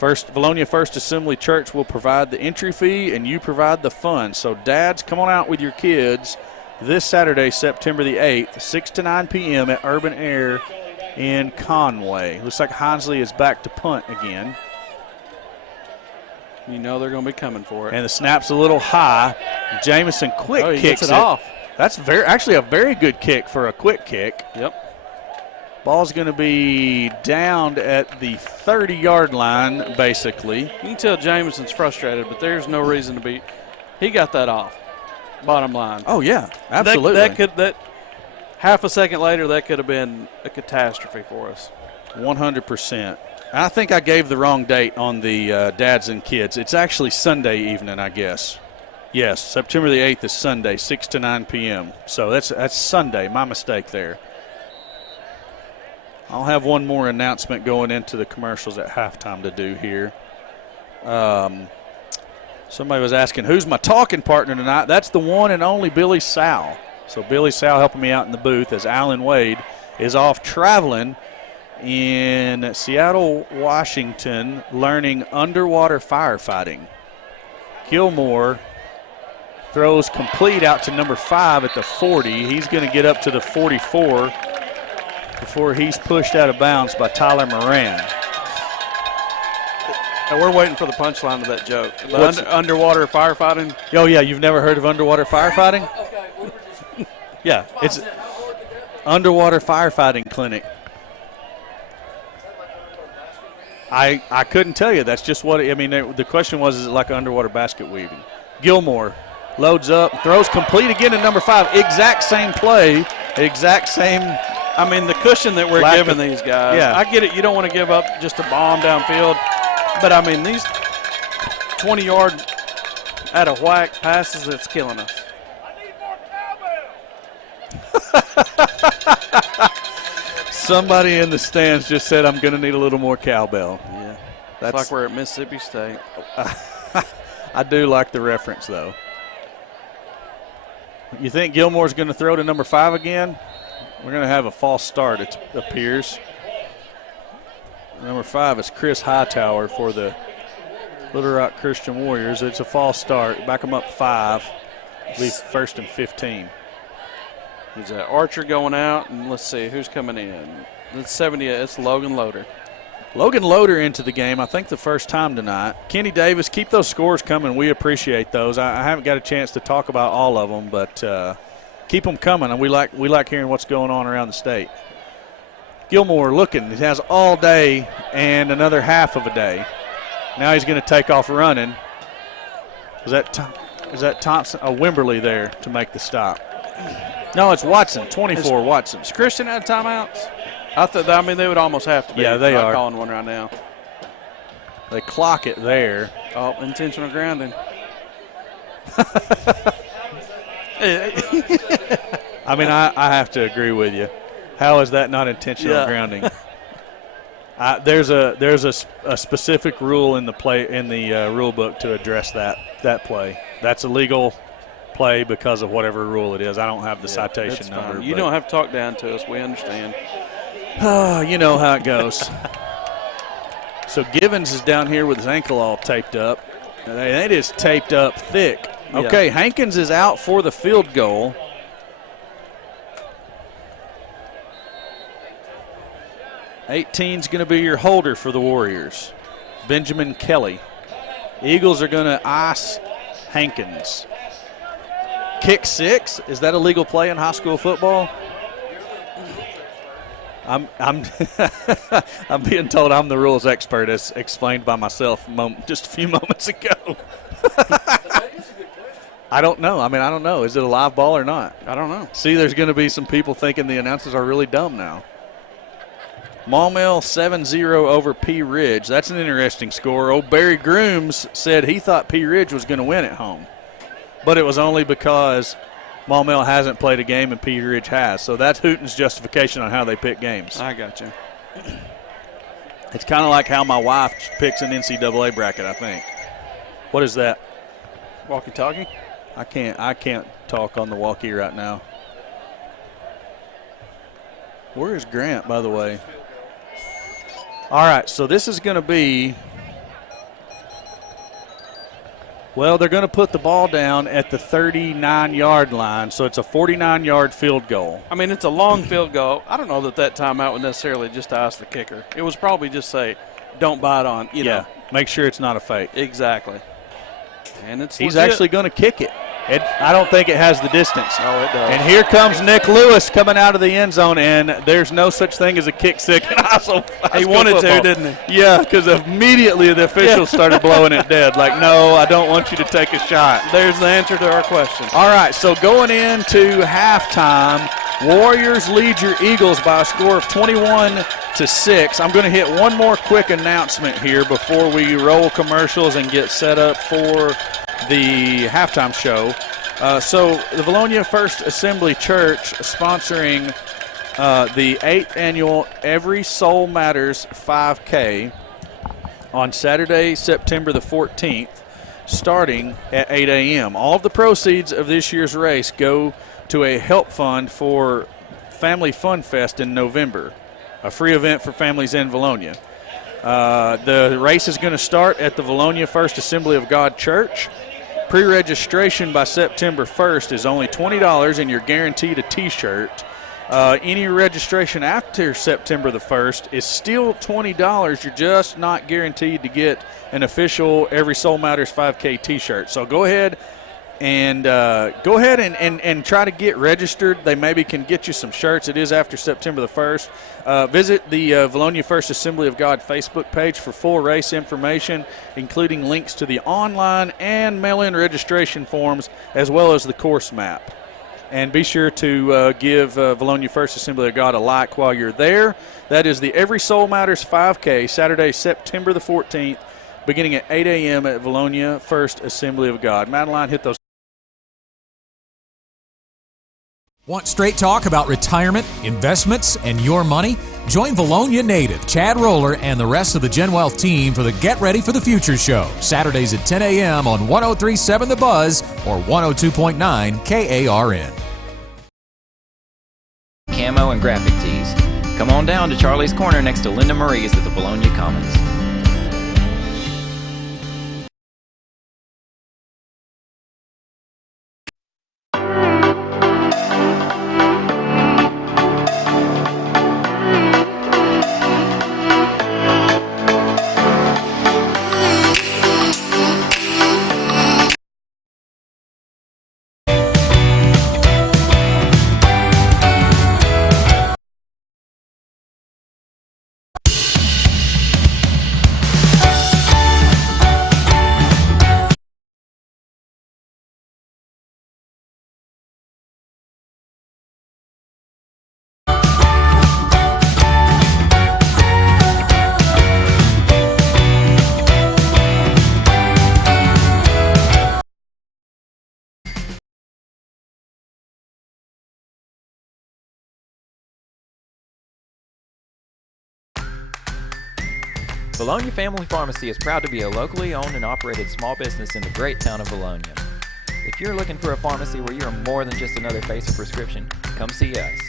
Vilonia First Assembly Church will provide the entry fee, and you provide the fun. So, dads, come on out with your kids this Saturday, September the 8th, 6 to 9 p.m. at Urban Air in Conway. Looks like Hinsley is back to punt again. You know they're going to be coming for it. And the snap's a little high. Jamison quick he kicks gets it off. That's actually a very good kick for a quick kick. Yep. Ball's going to be downed at the 30-yard line, basically. You can tell Jamison's frustrated, but there's no reason to be. He got that off. Bottom line. Oh yeah, absolutely. That half a second later, that could have been a catastrophe for us. 100%. I think I gave the wrong date on the dads and kids. It's actually Sunday evening, I guess. Yes, September the 8th is Sunday, 6 to 9 p.m. So that's Sunday. My mistake there. I'll have one more announcement going into the commercials at halftime to do here. Somebody was asking, who's my talking partner tonight? That's the one and only Billy Sal. So Billy Sal helping me out in the booth as Alan Wade is off traveling in Seattle, Washington, learning underwater firefighting. Gilmore throws complete out to number 5 at the 40. He's going to get up to the 44 before he's pushed out of bounds by Tyler Moran. And we're waiting for the punchline of that joke. Underwater firefighting. Oh, yeah, you've never heard of underwater firefighting? Yeah, it's underwater firefighting clinic. I couldn't tell you. That's just what, the question was, is it like underwater basket weaving? Gilmore loads up, throws complete again at number 5. Exact same play, exact same. The cushion that we're giving these guys. Yeah. I get it. You don't want to give up just a bomb downfield. But, these 20-yard out of whack passes, it's killing us. Somebody in the stands just said, I'm going to need a little more cowbell. Yeah. It's like we're at Mississippi State. I do like the reference, though. You think Gilmore's going to throw to number 5 again? We're going to have a false start, it appears. Number 5 is Chris Hightower for the Little Rock Christian Warriors. It's a false start. Back them up 5. Leave 1st and 15. He's Archer going out, and let's see who's coming in. It's 70. It's Logan Loader. Logan Loader into the game, I think the first time tonight. Kenny Davis, keep those scores coming. We appreciate those. I haven't got a chance to talk about all of them, but keep them coming, and we like hearing what's going on around the state. Gilmore looking. He has all day and another half of a day. Now he's going to take off running. Is that Thompson? Oh, Wimberly there to make the stop. No, it's Watson, 24, Watson. Is Christian out of timeouts? They would almost have to be. Yeah, they are. Calling one right now. They clock it there. Oh, intentional grounding. I have to agree with you. How is that not intentional grounding? There's a specific rule in the rule book to address that play. That's a legal play because of whatever rule it is. I don't have the citation number. You don't have to talk down to us. We understand. You know how it goes. So Givens is down here with his ankle all taped up. It is taped up thick. Okay, yeah. Hankins is out for the field goal. '18's going to be your holder for the Warriors, Benjamin Kelly. Eagles are going to ice Hankins. Kick 6, is that a legal play in high school football? I'm I'm being told I'm the rules expert, as explained by myself just a few moments ago. I don't know. I don't know. Is it a live ball or not? I don't know. See, there's going to be some people thinking the announcers are really dumb now. Maumelle 7-0 over Pea Ridge. That's an interesting score. Old Barry Grooms said he thought Pea Ridge was going to win at home, but it was only because Maumelle hasn't played a game and Pea Ridge has. So that's Hooten's justification on how they pick games. I got you. It's kind of like how my wife picks an NCAA bracket, I think. What is that? Walkie-talkie? I can't talk on the walkie right now. Where is Grant, by the way? All right, so this is going to be, well, they're going to put the ball down at the 39-yard line, so it's a 49-yard field goal. I mean, it's a long field goal. I don't know that timeout was necessarily just to ask the kicker. It was probably just say, don't bite on, you know. Make sure it's not a fake. Exactly. And He's legit. actually going to kick it. I don't think it has the distance. Oh, it does. And here comes Nick Lewis coming out of the end zone, and there's no such thing as a kick sick in high school He wanted football. to, didn't he? Yeah, because immediately the officials started blowing it dead. Like, no, I don't want you to take a shot. There's the answer to our question. All right, so going into halftime, Warriors lead your Eagles by a score of 21-6. I'm going to hit one more quick announcement here before we roll commercials and get set up for the halftime show. So the Vilonia First Assembly Church sponsoring the 8th annual Every Soul Matters 5K on Saturday, September the 14th, starting at 8 a.m. All of the proceeds of this year's race go to a help fund for Family Fun Fest in November, a free event for families in Vilonia. The race is going to start at the Vilonia First Assembly of God Church. Pre-registration by September 1st is only $20, and you're guaranteed a T-shirt. Any registration after September the 1st is still $20. You're just not guaranteed to get an official Every Soul Matters 5K T-shirt. So go ahead and try to get registered. They maybe can get you some shirts. It is after September the 1st. Visit the Vilonia First Assembly of God Facebook page for full race information, including links to the online and mail-in registration forms, as well as the course map. And be sure to give Vilonia First Assembly of God a like while you're there. That is the Every Soul Matters 5K, Saturday, September the 14th, beginning at 8 a.m. at Vilonia First Assembly of God. Madeline, hit those. Want straight talk about retirement, investments, and your money? Join Vilonia native Chad Roller and the rest of the Gen Wealth team for the Get Ready for the Future show, Saturdays at 10 a.m. on 103.7 The Buzz or 102.9 KARN. Camo and graphic tees. Come on down to Charlie's Corner next to Linda Marie's at the Vilonia Commons. Vilonia Family Pharmacy is proud to be a locally owned and operated small business in the great town of Vilonia. If you're looking for a pharmacy where you're more than just another face of prescription, come see us.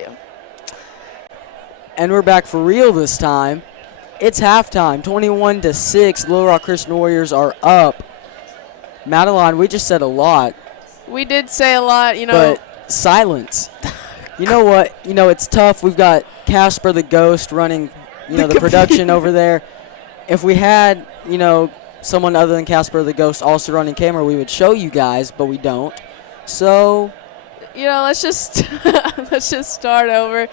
audio. And we're back for real this time. It's halftime, 21-6. Little Rock Christian Warriors are up. Madeline, we just said a lot. We did say a lot, But silence. You know what? It's tough. We've got Casper the Ghost running, the production over there. If we had, someone other than Casper the Ghost also running camera, we would show you guys, but we don't. So, let's just let's just start over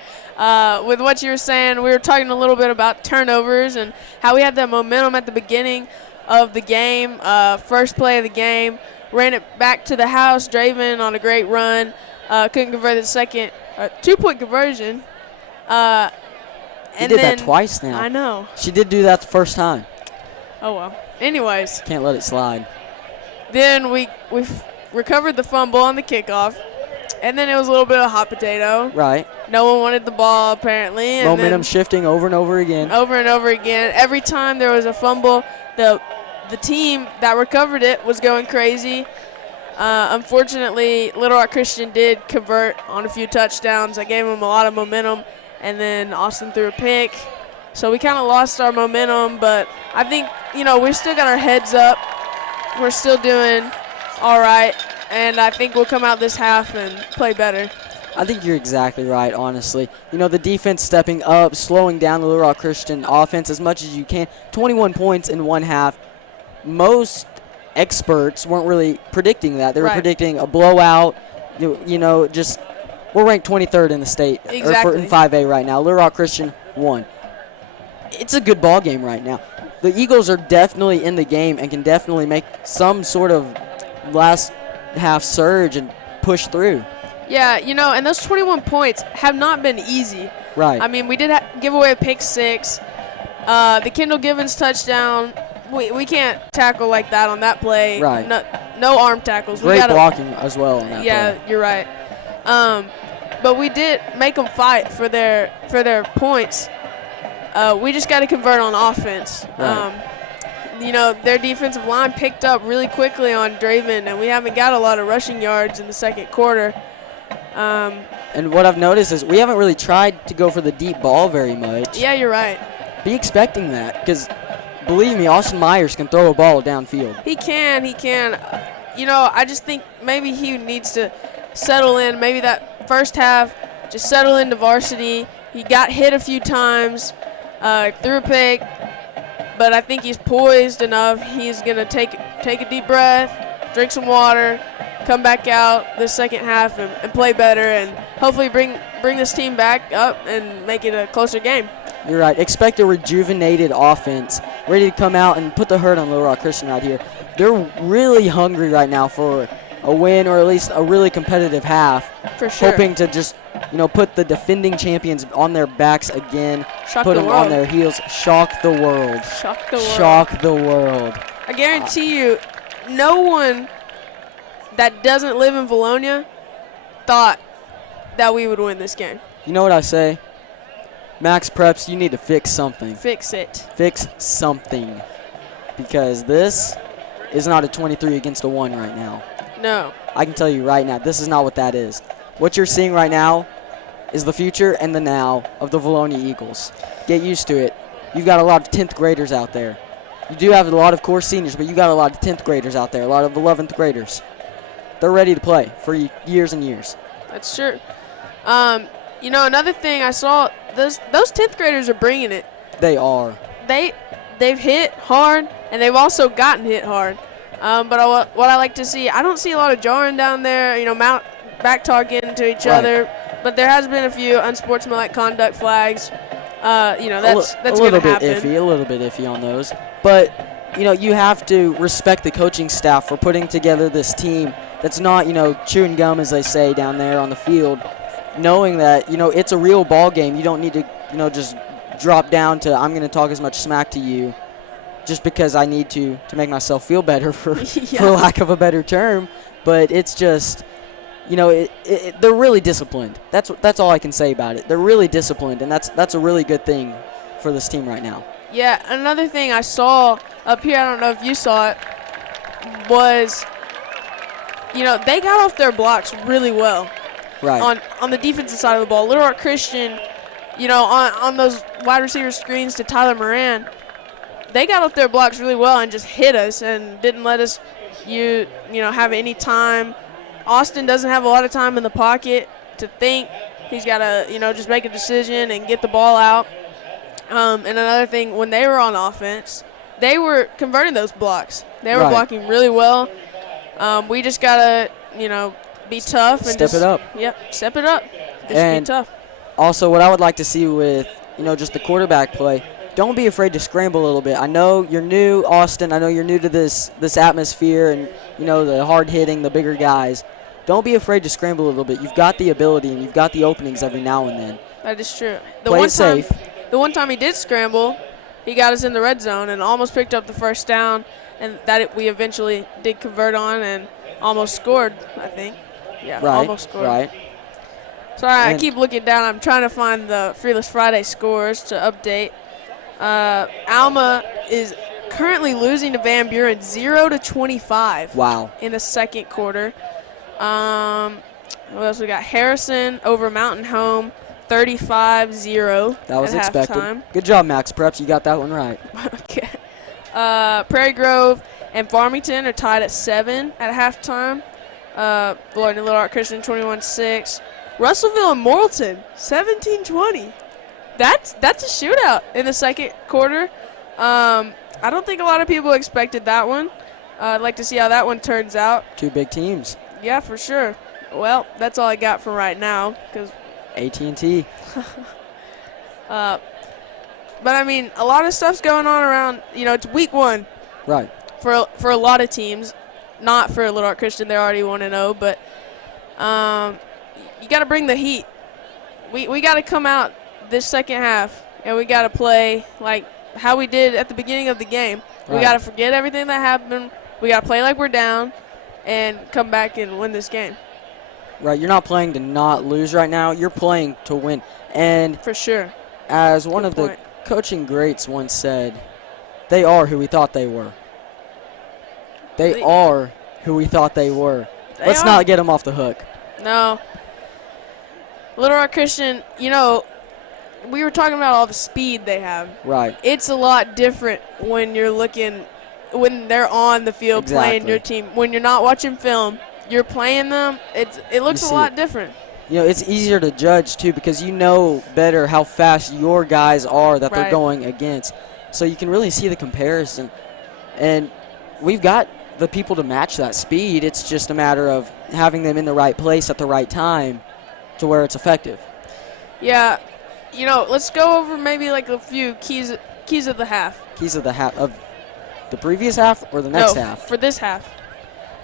with what you were saying. We were talking a little bit about turnovers and how we had that momentum at the beginning of the game. First play of the game, ran it back to the house. Draven on a great run, couldn't convert the second 2-point conversion. He did that twice now. I know. She did do that the first time. Oh well. Anyways, can't let it slide. Then we recovered the fumble on the kickoff, and then it was a little bit of hot potato. Right. No one wanted the ball apparently. And momentum shifting over and over again. Over and over again. Every time there was a fumble, the team that recovered it was going crazy. Unfortunately, Little Rock Christian did convert on a few touchdowns. I gave them a lot of momentum, and then Austin threw a pick. So we kind of lost our momentum, but I think, we've still got our heads up. We're still doing all right, and I think we'll come out this half and play better. I think you're exactly right, honestly. The defense stepping up, slowing down the Little Rock Christian offense as much as you can. 21 points in one half. Most experts weren't really predicting that. They were predicting a blowout. Just we're ranked 23rd in the state. Exactly. In 5A right now. Little Rock Christian won. It's a good ball game right now. The Eagles are definitely in the game and can definitely make some sort of last half surge and push through. Yeah, and those 21 points have not been easy. Right. I mean, we did give away a pick 6. The Kendall Givens touchdown, we can't tackle like that on that play. Right. No arm tackles. Great blocking as well on that play. Yeah, you're right. But we did make them fight for their points. We just got to convert on offense. Right. Their defensive line picked up really quickly on Draven, and we haven't got a lot of rushing yards in the second quarter. And what I've noticed is we haven't really tried to go for the deep ball very much. Yeah, you're right. Be expecting that, because believe me, Austin Myers can throw a ball downfield. He can. I just think maybe he needs to settle in. Maybe that first half, just settle into varsity. He got hit a few times, threw a pick, but I think he's poised enough. He's going to take a deep breath, drink some water, come back out this second half and play better, and hopefully bring this team back up and make it a closer game. You're right. Expect a rejuvenated offense, ready to come out and put the hurt on Little Rock Christian right here. They're really hungry right now for a win or at least a really competitive half. For sure. Hoping to just, put the defending champions on their backs again. Put them on their heels. Shock the world. Shock the world. Shock the world. I guarantee you, no one that doesn't live in Vilonia thought that we would win this game. You know what I say? Max Preps, you need to fix something. Fix it. Fix something. Because this is not a 23 against a 1 right now. No. I can tell you right now, this is not what that is. What you're seeing right now is the future and the now of the Vilonia Eagles. Get used to it. You've got a lot of 10th graders out there. You do have a lot of core seniors, but you got a lot of 10th graders out there, a lot of 11th graders. They're ready to play for years and years. That's true. Another thing I saw, those 10th graders are bringing it. They are. They've hit hard, and they've also gotten hit hard. But what I like to see, I don't see a lot of jarring down there, back talking to each other. But there has been a few unsportsmanlike conduct flags. That's a little bit iffy on those. But, you have to respect the coaching staff for putting together this team that's not, chewing gum, as they say, down there on the field, knowing that, it's a real ball game. You don't need to, just drop down to I'm going to talk as much smack to you just because I need to make myself feel better, for lack of a better term. But it's just, they're really disciplined. That's all I can say about it. They're really disciplined, and that's a really good thing for this team right now. Yeah, another thing I saw up here, I don't know if you saw it, was, they got off their blocks really well. Right. On the defensive side of the ball, Little Rock Christian, on those wide receiver screens to Tyler Moran, they got up their blocks really well and just hit us and didn't let us have any time. Austin doesn't have a lot of time in the pocket to think. He's got to, just make a decision and get the ball out. And another thing, when they were on offense, they were converting those blocks. They were blocking really well. We just got to, be tough. And step it up. Yep, step it up. Just And be tough. Also, what I would like to see with, just the quarterback play, don't be afraid to scramble a little bit. I know you're new, Austin. I know you're new to this atmosphere and, the hard hitting, the bigger guys. Don't be afraid to scramble a little bit. You've got the ability and you've got the openings every now and then. That is true. Play it safe. The one time he did scramble, he got us in the red zone and almost picked up the first down, and we eventually did convert on and almost scored, I think. Yeah, almost scored. Right. Sorry, I keep looking down. I'm trying to find the Fearless Friday scores to update. Alma is currently losing to Van Buren 0-25. Wow. In the second quarter. What else we got? Harrison over Mountain Home 35-0. That was at expected. halftime. Good job, Max Preps. You got that one right. Okay. Prairie Grove and Farmington are tied at 7 at halftime. Vilonia Little Rock Christian 21-6. Russellville and Morrilton 17-20. That's a shootout in the second quarter. I don't think a lot of people expected that one. I'd like to see how that one turns out. Two big teams. Yeah, for sure. Well, that's all I got for right now. Cause AT&T. But, I mean, a lot of stuff's going on around, it's week 1. Right. For a lot of teams. Not for Little Rock Christian. They're already 1-0. But you got to bring the heat. We got to come out this second half, and we got to play like how we did at the beginning of the game. Right. We got to forget everything that happened. We got to play like we're down and come back and win this game. Right, you're not playing to not lose right now. You're playing to win. And for sure, as one of the coaching greats once said, they are who we thought they were. They are who we thought they were. Let's not get them off the hook. No. Little Rock Christian, we were talking about all the speed they have. Right. It's a lot different when when they're on the field playing your team. When you're not watching film, you're playing them, it looks a lot different. It's easier to judge, too, because you know better how fast your guys are that they're Right. going against. So you can really see the comparison. And we've got the people to match that speed. It's just a matter of having them in the right place at the right time to where it's effective. Yeah. Let's go over maybe like a few keys of the half. Keys of the half of the previous half or the next half? For this half.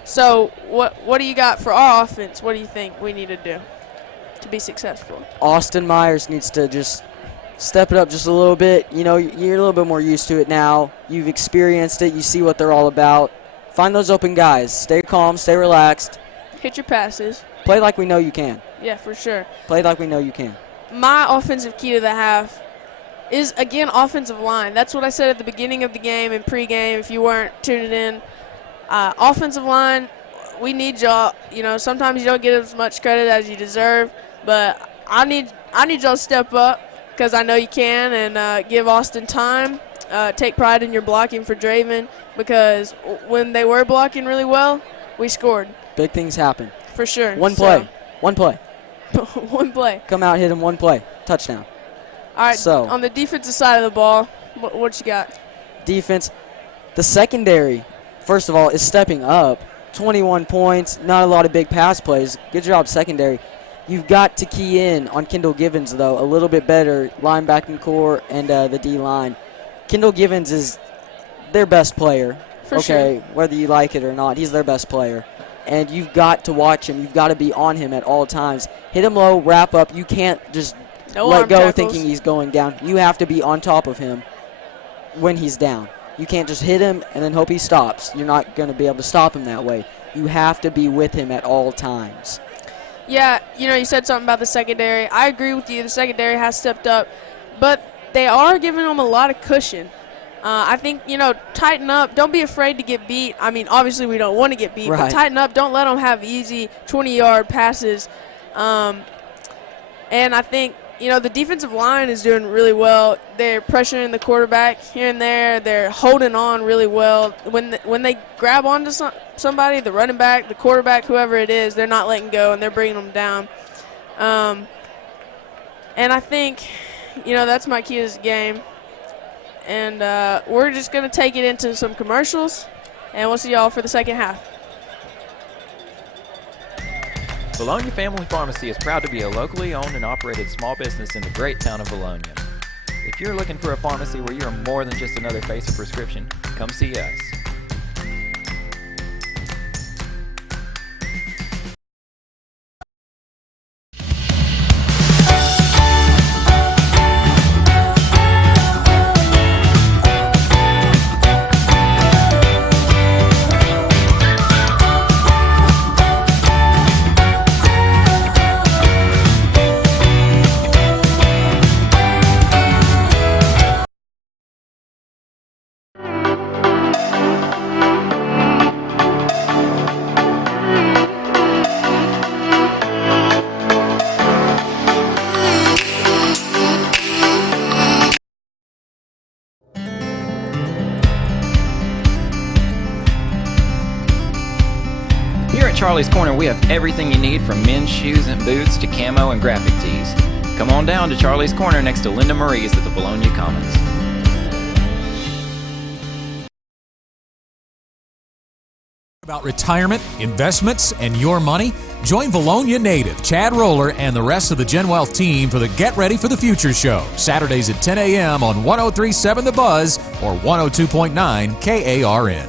So what do you got for our offense? What do you think we need to do to be successful? Austin Myers needs to just step it up just a little bit. You're a little bit more used to it now. You've experienced it. You see what they're all about. Find those open guys. Stay calm. Stay relaxed. Hit your passes. Play like we know you can. Yeah, for sure. Play like we know you can. My offensive key to the half is, again, offensive line. That's what I said at the beginning of the game and pregame if you weren't tuning in. Offensive line, we need y'all. Sometimes you don't get as much credit as you deserve, but I need y'all to step up because I know you can and give Austin time. Take pride in your blocking for Draven because when they were blocking really well, we scored. Big things happen. For sure. One play. One play. One play. Come out, hit him, one play. Touchdown. All right, so on the defensive side of the ball, what you got? Defense, the secondary, first of all, is stepping up. 21 points, not a lot of big pass plays. Good job, secondary. You've got to key in on Kendall Givens, though, a little bit better, linebacking core and the D-line. Kendall Givens is their best player. For sure. Whether you like it or not, he's their best player. And you've got to watch him. You've got to be on him at all times. Hit him low, wrap up. You can't just let go thinking he's going down. You have to be on top of him when he's down. You can't just hit him and then hope he stops. You're not going to be able to stop him that way. You have to be with him at all times. Yeah, you said something about the secondary. I agree with you. The secondary has stepped up, but they are giving them a lot of cushion. I think, tighten up. Don't be afraid to get beat. I mean, obviously we don't want to get beat, but tighten up. Don't let them have easy 20-yard passes And I think, the defensive line is doing really well. They're pressuring the quarterback here and there. They're holding on really well. When they grab onto somebody, the running back, the quarterback, whoever it is, they're not letting go, and they're bringing them down. And I think, that's my key to this game. And we're just going to take it into some commercials, and we'll see y'all for the second half. Vilonia Family Pharmacy is proud to be a locally owned and operated small business in the great town of Vilonia. If you're looking for a pharmacy where you're more than just another face of prescription, come see us. Here at Charlie's Corner, we have everything you need from men's shoes and boots to camo and graphic tees. Come on down to Charlie's Corner next to Linda Marie's at the Vilonia Commons. About retirement, investments, and your money? Join Vilonia native Chad Roller and the rest of the Gen Wealth team for the Get Ready for the Future show, Saturdays at 10 a.m. on 103.7 The Buzz or 102.9 KARN.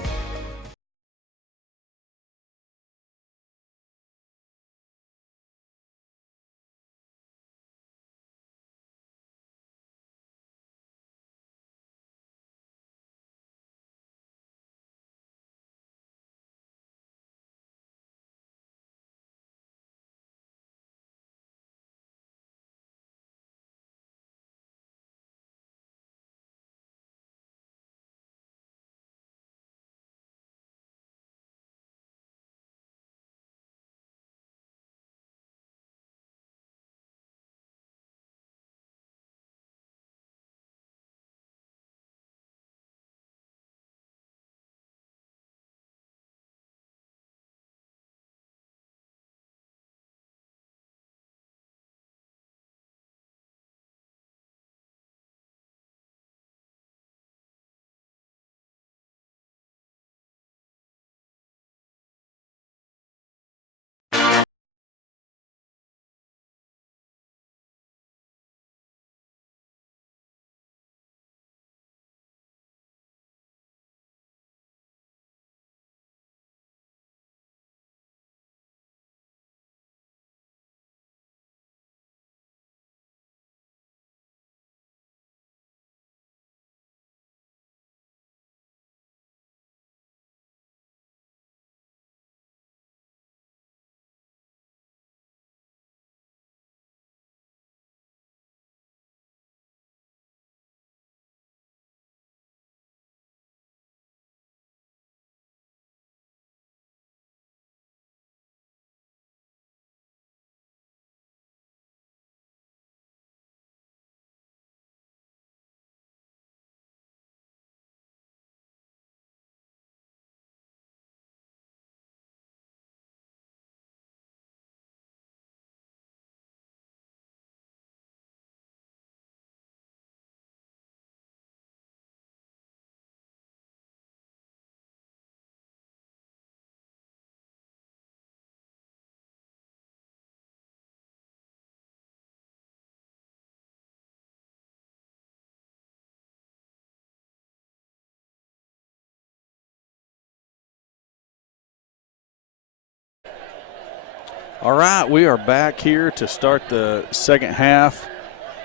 All right, we are back here to start the second half.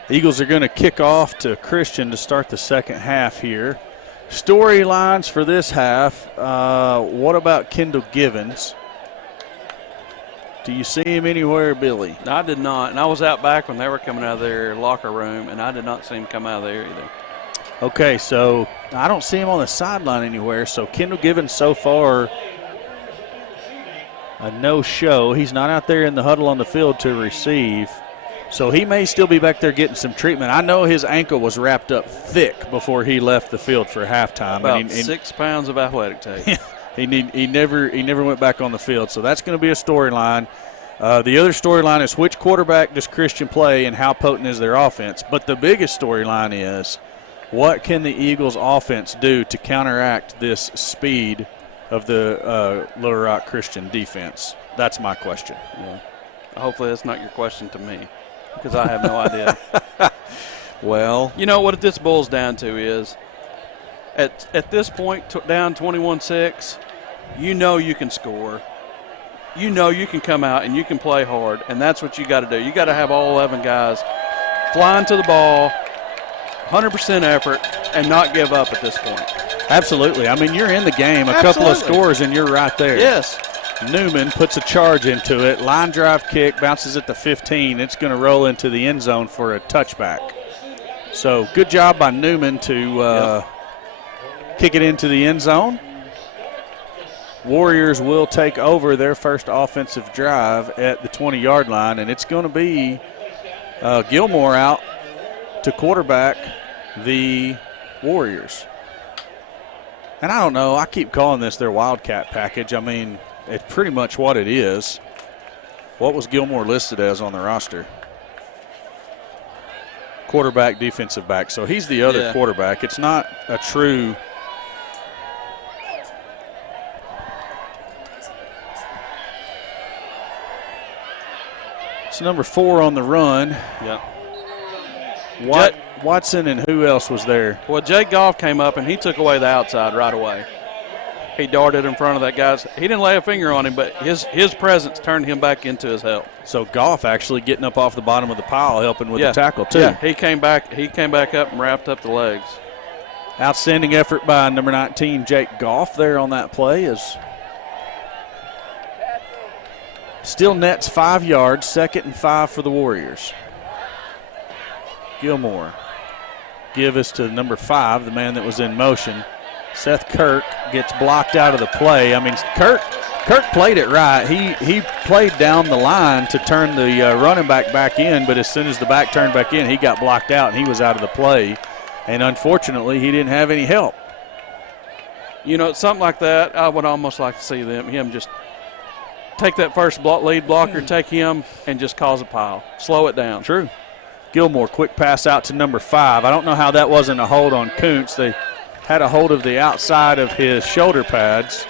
Eagles are going to kick off to Christian to start the second half here. Storylines for this half. What about Kendall Givens? Do you see him anywhere, Billy? I did not, and I was out back when they were coming out of their locker room, and I did not see him come out of there either. Okay, so I don't see him on the sideline anywhere. So Kendall Givens so far a no-show. He's not out there in the huddle on the field to receive. So he may still be back there getting some treatment. I know his ankle was wrapped up thick before he left the field for halftime. About 6 pounds of athletic tape. he never went back on the field. So that's going to be a storyline. The other storyline is which quarterback does Christian play and how potent is their offense. But the biggest storyline is what can the Eagles offense do to counteract this speed of the Little Rock Christian defense? That's my question. Yeah. Hopefully that's not your question to me, because I have no idea. Well, you know what this boils down to is at this point, down 21-6, you know you can score. You know you can come out and you can play hard, and that's what you got to do. You got to have all 11 guys flying to the ball, 100% effort, and not give up at this point. Absolutely. I mean, you're in the game, a couple of scores, and you're right there. Yes. Newman puts a charge into it. Line drive kick, bounces at the 15. It's going to roll into the end zone for a touchback. So good job by Newman to kick it into the end zone. Warriors will take over their first offensive drive at the 20-yard line, and it's going to be Gilmore out to quarterback the Warriors. And I don't know, I keep calling this their Wildcat package. I mean, it's pretty much what it is. What was Gilmore listed as on the roster? Quarterback, defensive back. So he's the other quarterback. It's not a true. It's number 4 on the run. Yeah. Watson and who else was there? Well, Jake Goff came up and he took away the outside right away. He darted in front of that guy's. He didn't lay a finger on him, but his presence turned him back into his help. So Goff actually getting up off the bottom of the pile, helping with the tackle too. Yeah, he came back up and wrapped up the legs. Outstanding effort by number 19, Jake Goff, there on that play. Is still nets 5 yards, 2nd and 5 for the Warriors. Gilmore give us to number 5, the man that was in motion. Seth Kirk gets blocked out of the play. I mean, Kirk played it right. He played down the line to turn the running back in, but as soon as the back turned back in, he got blocked out and he was out of the play. And unfortunately, he didn't have any help. You know, something like that, I would almost like to see him just take that first lead blocker, take him, and just cause a pile. Slow it down. True. Gilmore, quick pass out to number 5. I don't know how that wasn't a hold on Kuntz. They had a hold of the outside of his shoulder pads.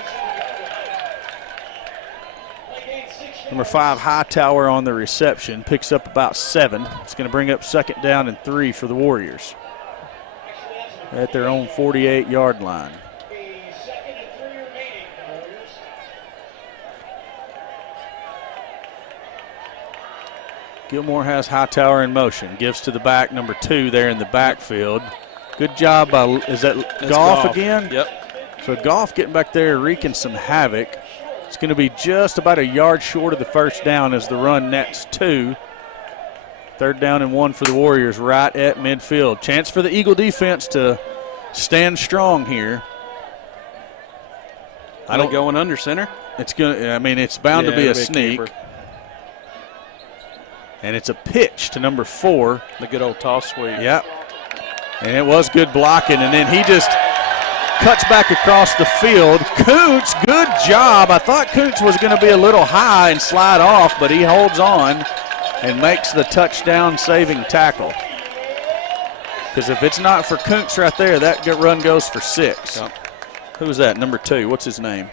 Number 5, Hightower on the reception, picks up about 7. It's going to bring up 2nd down and 3 for the Warriors at their own 48-yard line. Gilmore has Hightower in motion. Gives to the back, number 2 there in the backfield. Good job by, is that Goff again? Yep. So Goff getting back there, wreaking some havoc. It's going to be just about a yard short of the first down as the run nets 2. 3rd down and 1 for the Warriors right at midfield. Chance for the Eagle defense to stand strong here. I don't going under center. It's going. I mean, it's bound to be a sneak. And it's a pitch to number 4. The good old toss sweep. Yep. And it was good blocking, and then he just cuts back across the field. Kuntz, good job. I thought Kuntz was going to be a little high and slide off, but he holds on and makes the touchdown saving tackle. Because if it's not for Kuntz right there, that run goes for 6. Yep. Who's that? Number 2. What's his name?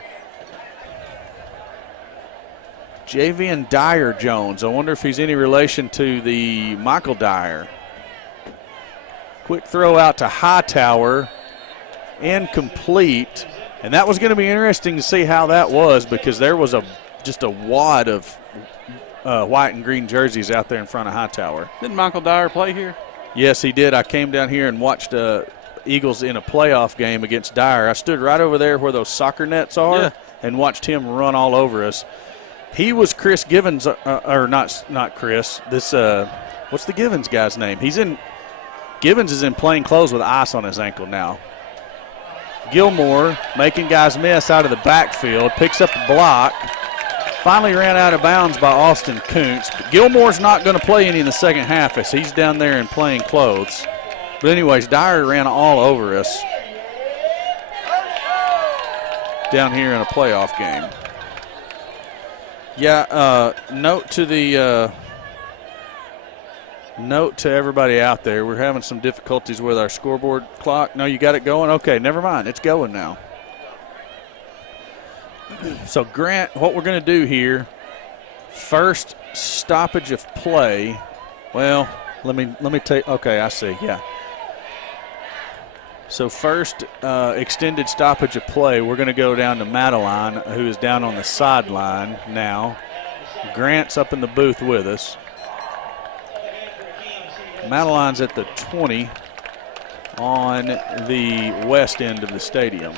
Javian Dyer Jones. I wonder if he's any relation to the Michael Dyer. Quick throw out to Hightower. Incomplete. And that was going to be interesting to see how that was, because there was just a wad of white and green jerseys out there in front of Hightower. Didn't Michael Dyer play here? Yes, he did. I came down here and watched Eagles in a playoff game against Dyer. I stood right over there where those soccer nets are and watched him run all over us. He was Chris Givens, or not Chris. This what's the Givens guy's name? Givens is in plain clothes with ice on his ankle now. Gilmore making guys miss out of the backfield, picks up the block, Finally ran out of bounds by Austin Kuntz. But Gilmore's not going to play any in the second half as he's down there in plain clothes. But anyways, Dyer ran all over us down here in a playoff game. Yeah, note to everybody out there, we're having some difficulties with our scoreboard clock. No, you got it going? Okay, never mind. It's going now. So, Grant, what we're going to do here, first stoppage of play. Well, let me take, okay, I see, yeah. So first extended stoppage of play, we're going to go down to Madeline, who is down on the sideline now. Grant's up in the booth with us. Madeline's at the 20 on the west end of the stadium.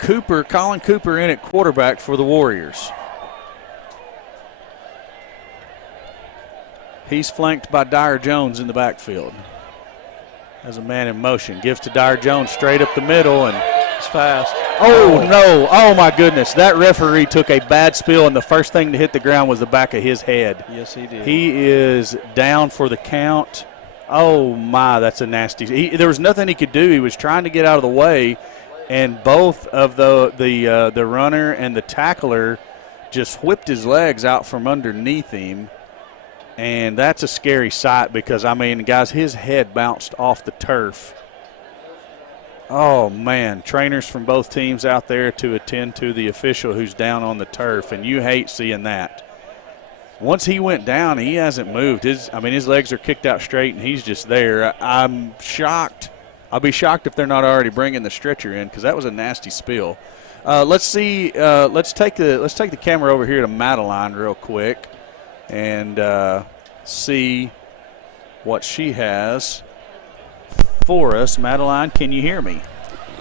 Colin Cooper in at quarterback for the Warriors. He's flanked by Dyer Jones in the backfield. As a man in motion, gives to Dyer Jones straight up the middle, and it's fast. Oh, no. Oh, my goodness. That referee took a bad spill, and the first thing to hit the ground was the back of his head. Yes, he did. He is down for the count. Oh, my, that's a nasty. There was nothing he could do. He was trying to get out of the way, and both of the runner and the tackler just whipped his legs out from underneath him. And that's a scary sight because, I mean, guys, his head bounced off the turf. Oh, man, trainers from both teams out there to attend to the official who's down on the turf, and you hate seeing that. Once he went down, he hasn't moved. His legs are kicked out straight, and he's just there. I'm shocked. I'll be shocked if they're not already bringing the stretcher in because that was a nasty spill. Let's see. Let's take the camera over here to Madeline real quick and see what she has for us. Madeline, can you hear me?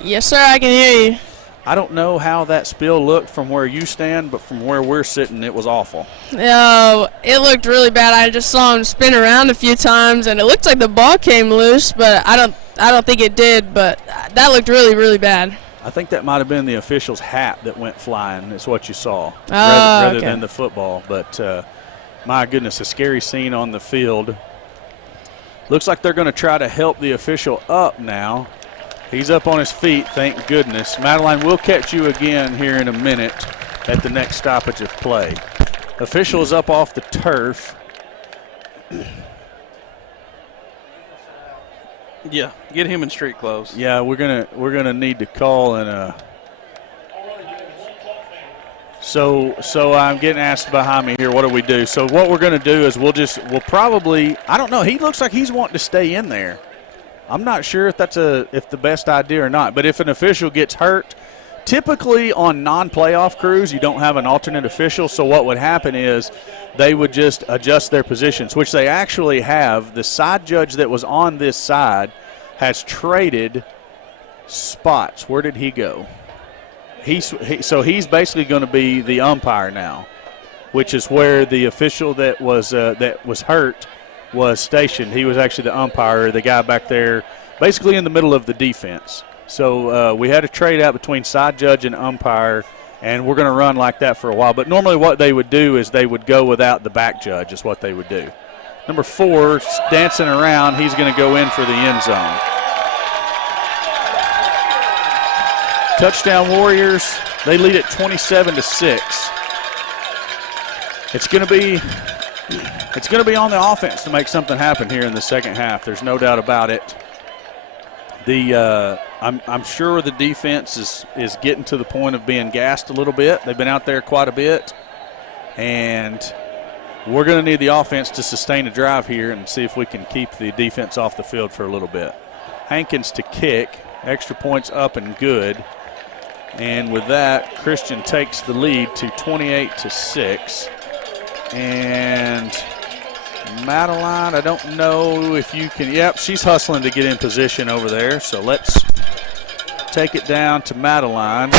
Yes, sir, I can hear you. I don't know how that spill looked from where you stand, but from where we're sitting, it was awful. Oh, it looked really bad. I just saw him spin around a few times, and it looked like the ball came loose, but I don't think it did. But that looked really, really bad. I think that might have been the official's hat that went flying. Is what you saw, rather than the football. But my goodness, a scary scene on the field. Looks like they're going to try to help the official up now. He's up on his feet, thank goodness. Madeline, we'll catch you again here in a minute at the next stoppage of play. Official is up off the turf. Yeah, get him in street clothes. Yeah, we're gonna need to call and So I'm getting asked behind me here, what do we do? So what we're going to do is we'll probably, I don't know, he looks like he's wanting to stay in there. I'm not sure if that's if the best idea or not, but if an official gets hurt, typically on non-playoff crews you don't have an alternate official, so what would happen is they would just adjust their positions, which they actually have. The side judge that was on this side has traded spots. Where did he go? So he's basically going to be the umpire now, which is where the official that was hurt was stationed. He was actually the umpire, the guy back there, basically in the middle of the defense. So we had a trade out between side judge and umpire, and we're going to run like that for a while. But normally what they would do is they would go without the back judge is what they would do. Number 4, dancing around, he's going to go in for the end zone. Touchdown Warriors. They lead at 27-6. It's going to be on the offense to make something happen here in the second half. There's no doubt about it. I'm sure the defense is getting to the point of being gassed a little bit. They've been out there quite a bit, and we're going to need the offense to sustain a drive here and see if we can keep the defense off the field for a little bit. Hankins to kick. Extra points up and good. And with that, Christian takes the lead to 28-6. And Madeline, I don't know if you can. Yep, she's hustling to get in position over there. So let's take it down to Madeline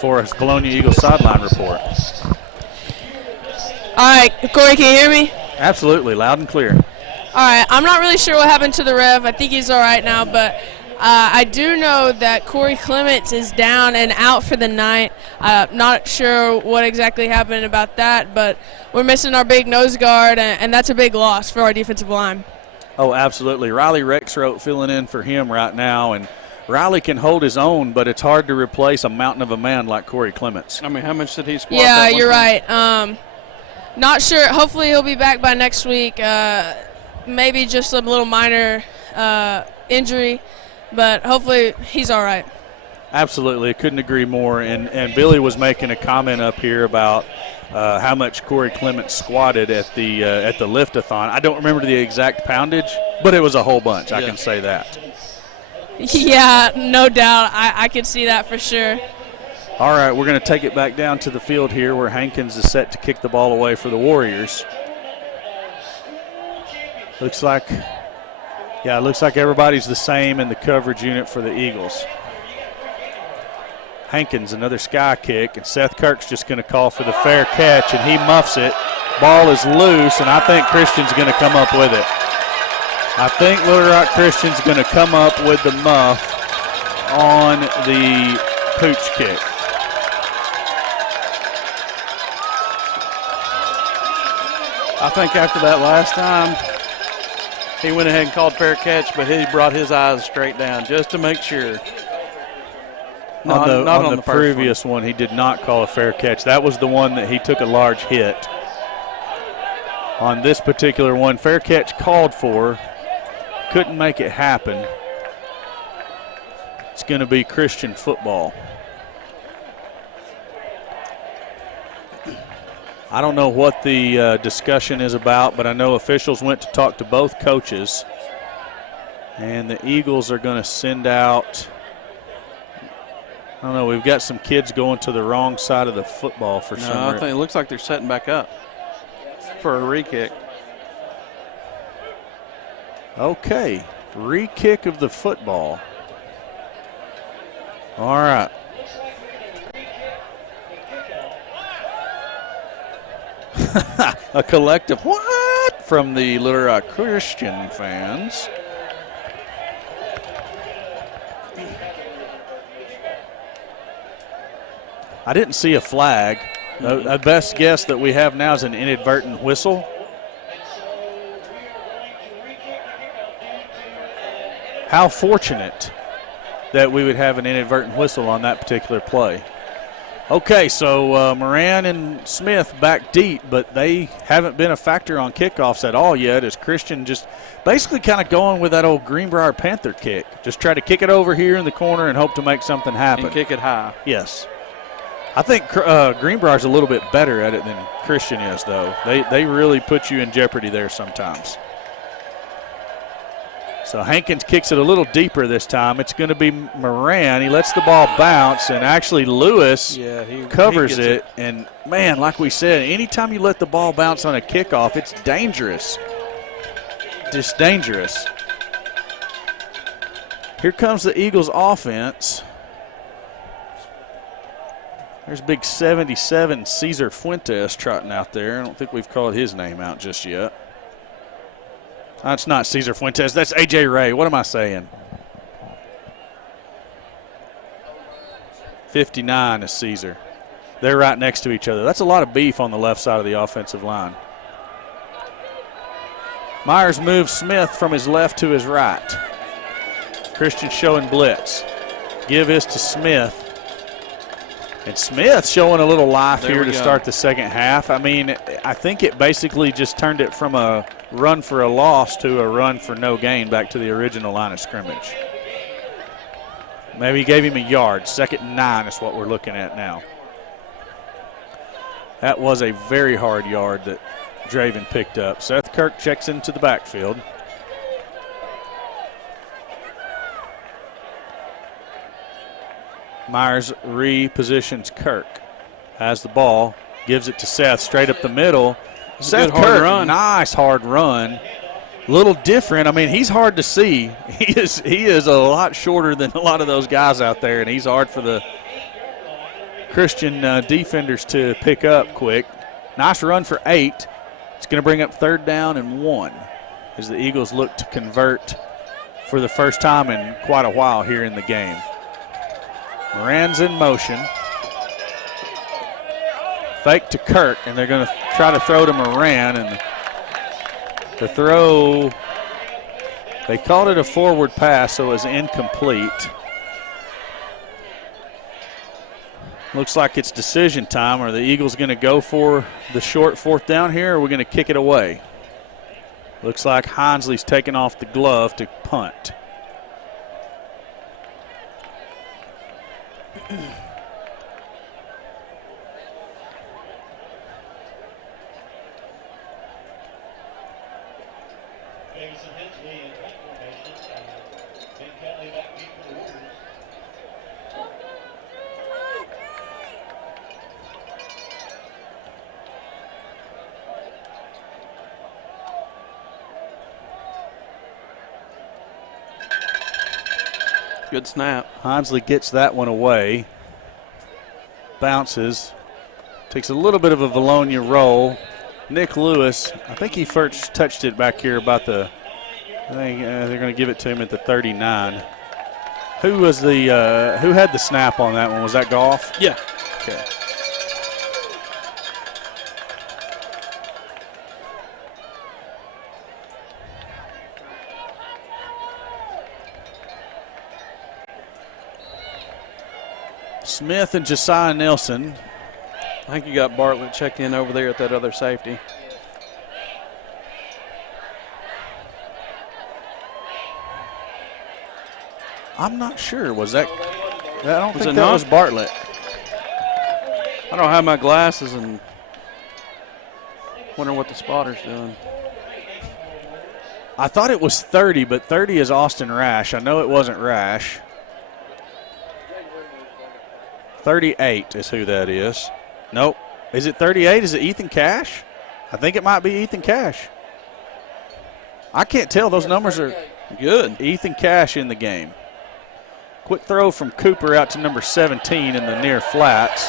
for a Vilonia Eagles sideline report. All right, Corey, can you hear me? Absolutely, loud and clear. All right, I'm not really sure what happened to the ref. I think he's all right now, but I do know that Corey Clements is down and out for the night. Not sure what exactly happened about that, but we're missing our big nose guard, and that's a big loss for our defensive line. Oh, absolutely. Riley Rexroth filling in for him right now, and Riley can hold his own, but it's hard to replace a mountain of a man like Corey Clements. I mean, how much did he squat? Yeah, you're right. Not sure. Hopefully he'll be back by next week. Maybe just a little minor injury, but hopefully he's all right. Absolutely. I couldn't agree more. And Billy was making a comment up here about how much Corey Clements squatted at the lift-a-thon. I don't remember the exact poundage, but it was a whole bunch. Yeah. I can say that. Yeah, no doubt. I could see that for sure. All right, we're going to take it back down to the field here where Hankins is set to kick the ball away for the Warriors. Looks like everybody's the same in the coverage unit for the Eagles. Hankins, another sky kick, and Seth Kirk's just going to call for the fair catch, and he muffs it. Ball is loose, and I think Christian's going to come up with it. I think Little Rock Christian's going to come up with the muff on the pooch kick. I think after that last time, he went ahead and called fair catch, but he brought his eyes straight down just to make sure. Not on the previous one, he did not call a fair catch. That was the one that he took a large hit. On this particular one, fair catch called for. Couldn't make it happen. It's going to be Christian football. I don't know what the discussion is about, but I know officials went to talk to both coaches. And the Eagles are going to send out, I don't know, we've got some kids going to the wrong side of the football for some reason. I think it looks like they're setting back up for a re-kick. Okay, re-kick of the football. All right. A collective what from the Little Rock Christian fans. I didn't see a flag. The best guess that we have now is an inadvertent whistle. How fortunate that we would have an inadvertent whistle on that particular play. Okay, so Moran and Smith back deep, but they haven't been a factor on kickoffs at all yet, as Christian just basically kind of going with that old Greenbrier Panther kick. Just try to kick it over here in the corner and hope to make something happen. And kick it high. Yes. I think Greenbrier's a little bit better at it than Christian is, though. They really put you in jeopardy there sometimes. So Hankins kicks it a little deeper this time. It's going to be Moran. He lets the ball bounce, and actually Lewis covers it. And, man, like we said, anytime you let the ball bounce on a kickoff, it's dangerous. Just dangerous. Here comes the Eagles offense. There's big 77 Cesar Fuentes trotting out there. I don't think we've called his name out just yet. That's not Cesar Fuentes. That's A.J. Ray. What am I saying? 59 is Cesar. They're right next to each other. That's a lot of beef on the left side of the offensive line. Myers moves Smith from his left to his right. Christian showing blitz. Give is to Smith. And Smith showing a little life here to start the second half. I mean, I think it basically just turned it from a run for a loss to a run for no gain back to the original line of scrimmage. Maybe he gave him a yard. 2nd and 9 is what we're looking at now. That was a very hard yard that Draven picked up. Seth Kirk checks into the backfield. Myers repositions Kirk. Has the ball, gives it to Seth straight up the middle. Seth Kirk, nice hard run. A little different. I mean, he's hard to see. He is a lot shorter than a lot of those guys out there, and he's hard for the Christian defenders to pick up quick. Nice run for 8. It's going to bring up 3rd down and 1 as the Eagles look to convert for the first time in quite a while here in the game. Moran's in motion. Fake to Kirk, and they're going to try to throw to Moran, and the throw, they called it a forward pass, so it was incomplete. Looks like it's decision time. Are the Eagles going to go for the short fourth down here, or are we going to kick it away? Looks like Hinsley's taking off the glove to punt. Good snap. Hinsley gets that one away. Bounces. Takes a little bit of a Vilonia roll. Nick Lewis, I think he first touched it back here about the, I think they're going to give it to him at the 39. Who was the, who had the snap on that one? Was that Goff? Yeah. Okay. Smith and Josiah Nelson. I think you got Bartlett checked in over there at that other safety. I'm not sure. Was that? I don't Was think it that not? was Bartlett. I don't have my glasses and wonder what the spotter's doing. I thought it was 30, but 30 is Austin Rash. I know it wasn't Rash. 38 is who that is. Nope. Is it 38? Is it Ethan Cash? I think it might be Ethan Cash. I can't tell. Those numbers are good. Ethan Cash in the game. Quick throw from Cooper out to number 17 in the near flats.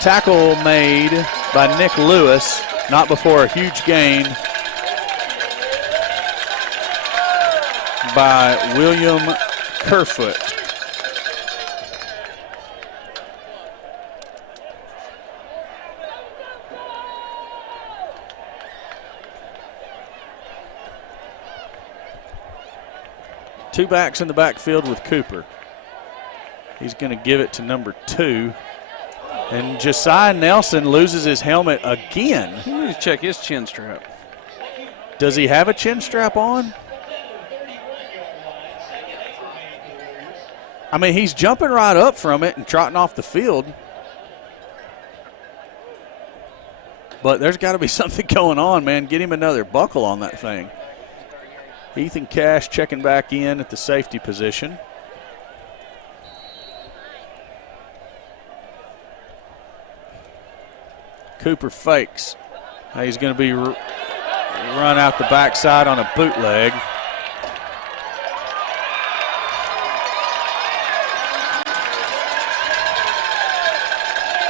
Tackle made by Nick Lewis, not before a huge gain by William Kerfoot. Two backs in the backfield with Cooper. He's going to give it to number 2. And Josiah Nelson loses his helmet again. He needs to check his chin strap. Does he have a chin strap on? I mean, he's jumping right up from it and trotting off the field. But there's got to be something going on, man. Get him another buckle on that thing. Ethan Cash checking back in at the safety position. Cooper fakes. Now he's going to be run out the backside on a bootleg.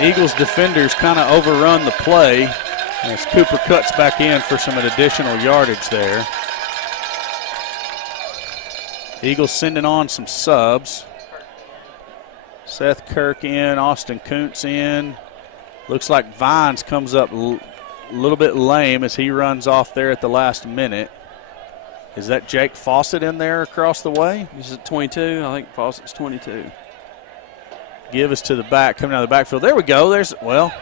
Eagles defenders kind of overrun the play as Cooper cuts back in for some additional yardage there. Eagles sending on some subs. Seth Kirk in, Austin Kuntz in. Looks like Vines comes up a little bit lame as he runs off there at the last minute. Is that Jake Fawcett in there across the way? He's at 22. I think Fawcett's 22. Give us to the back, coming out of the backfield. There we go. There's, well,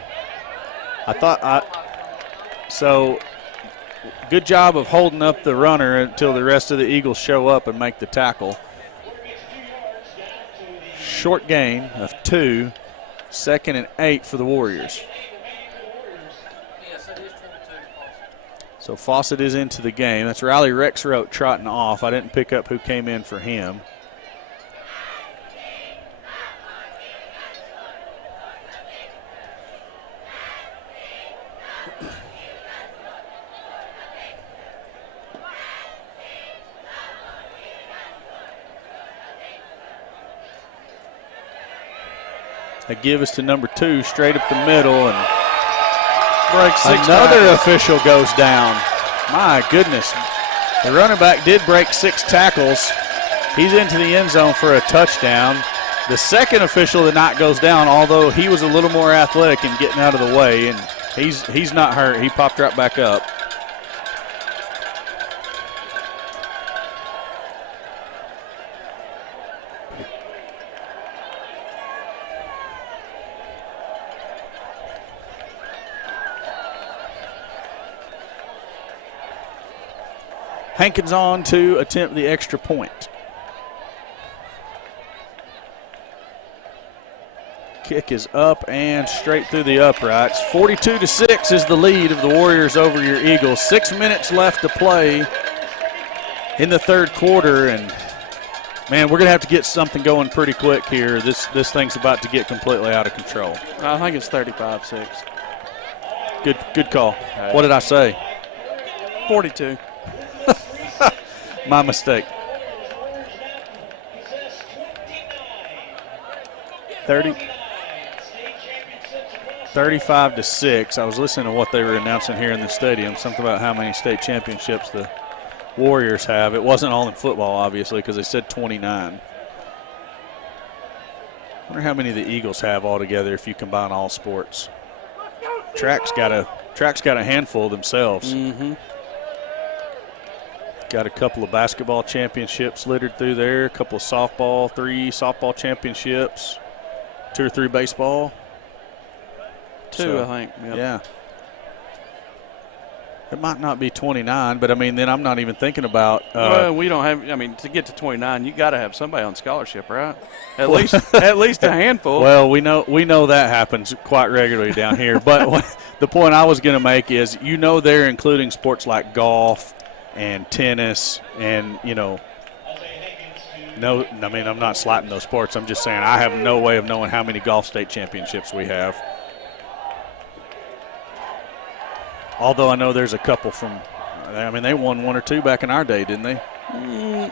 so good job of holding up the runner until the rest of the Eagles show up and make the tackle. Short gain of 2, 2nd and 8 for the Warriors. So Fawcett is into the game. That's Riley Rexroth trotting off. I didn't pick up who came in for him. They give us to number 2 straight up the middle, and Break 6 Another tackles. official goes down. My goodness. The running back did break 6 tackles. He's into the end zone for a touchdown. The second official that not goes down, although he was a little more athletic in getting out of the way, and he's not hurt. He popped right back up. Hankins on to attempt the extra point. Kick is up and straight through the uprights. 42-6 is the lead of the Warriors over your Eagles. 6 minutes left to play in the third quarter, and man, we're going to have to get something going pretty quick here. This thing's about to get completely out of control. I think it's 35-6. Good call. What did I say? 42. My mistake. 35-6. I was listening to what they were announcing here in the stadium, something about how many state championships the Warriors have. It wasn't all in football, obviously, because they said 29. I wonder how many the Eagles have altogether if you combine all sports. Track's got a handful themselves. Mm-hmm. Got a couple of basketball championships littered through there, a couple of softball, 3 softball championships, 2 or 3 baseball. 2, So, I think. Yep. Yeah. It might not be 29, but I mean, then I'm not even thinking about. Well, we don't have. I mean, to get to 29, you got to have somebody on scholarship, right? At least a handful. Well, we know that happens quite regularly down here. But the point I was going to make is, they're including sports like golf and tennis, and no. I mean, I'm not slighting those sports. I'm just saying I have no way of knowing how many golf state championships we have. Although I know there's a couple from, I mean, they won 1 or 2 back in our day, didn't they? I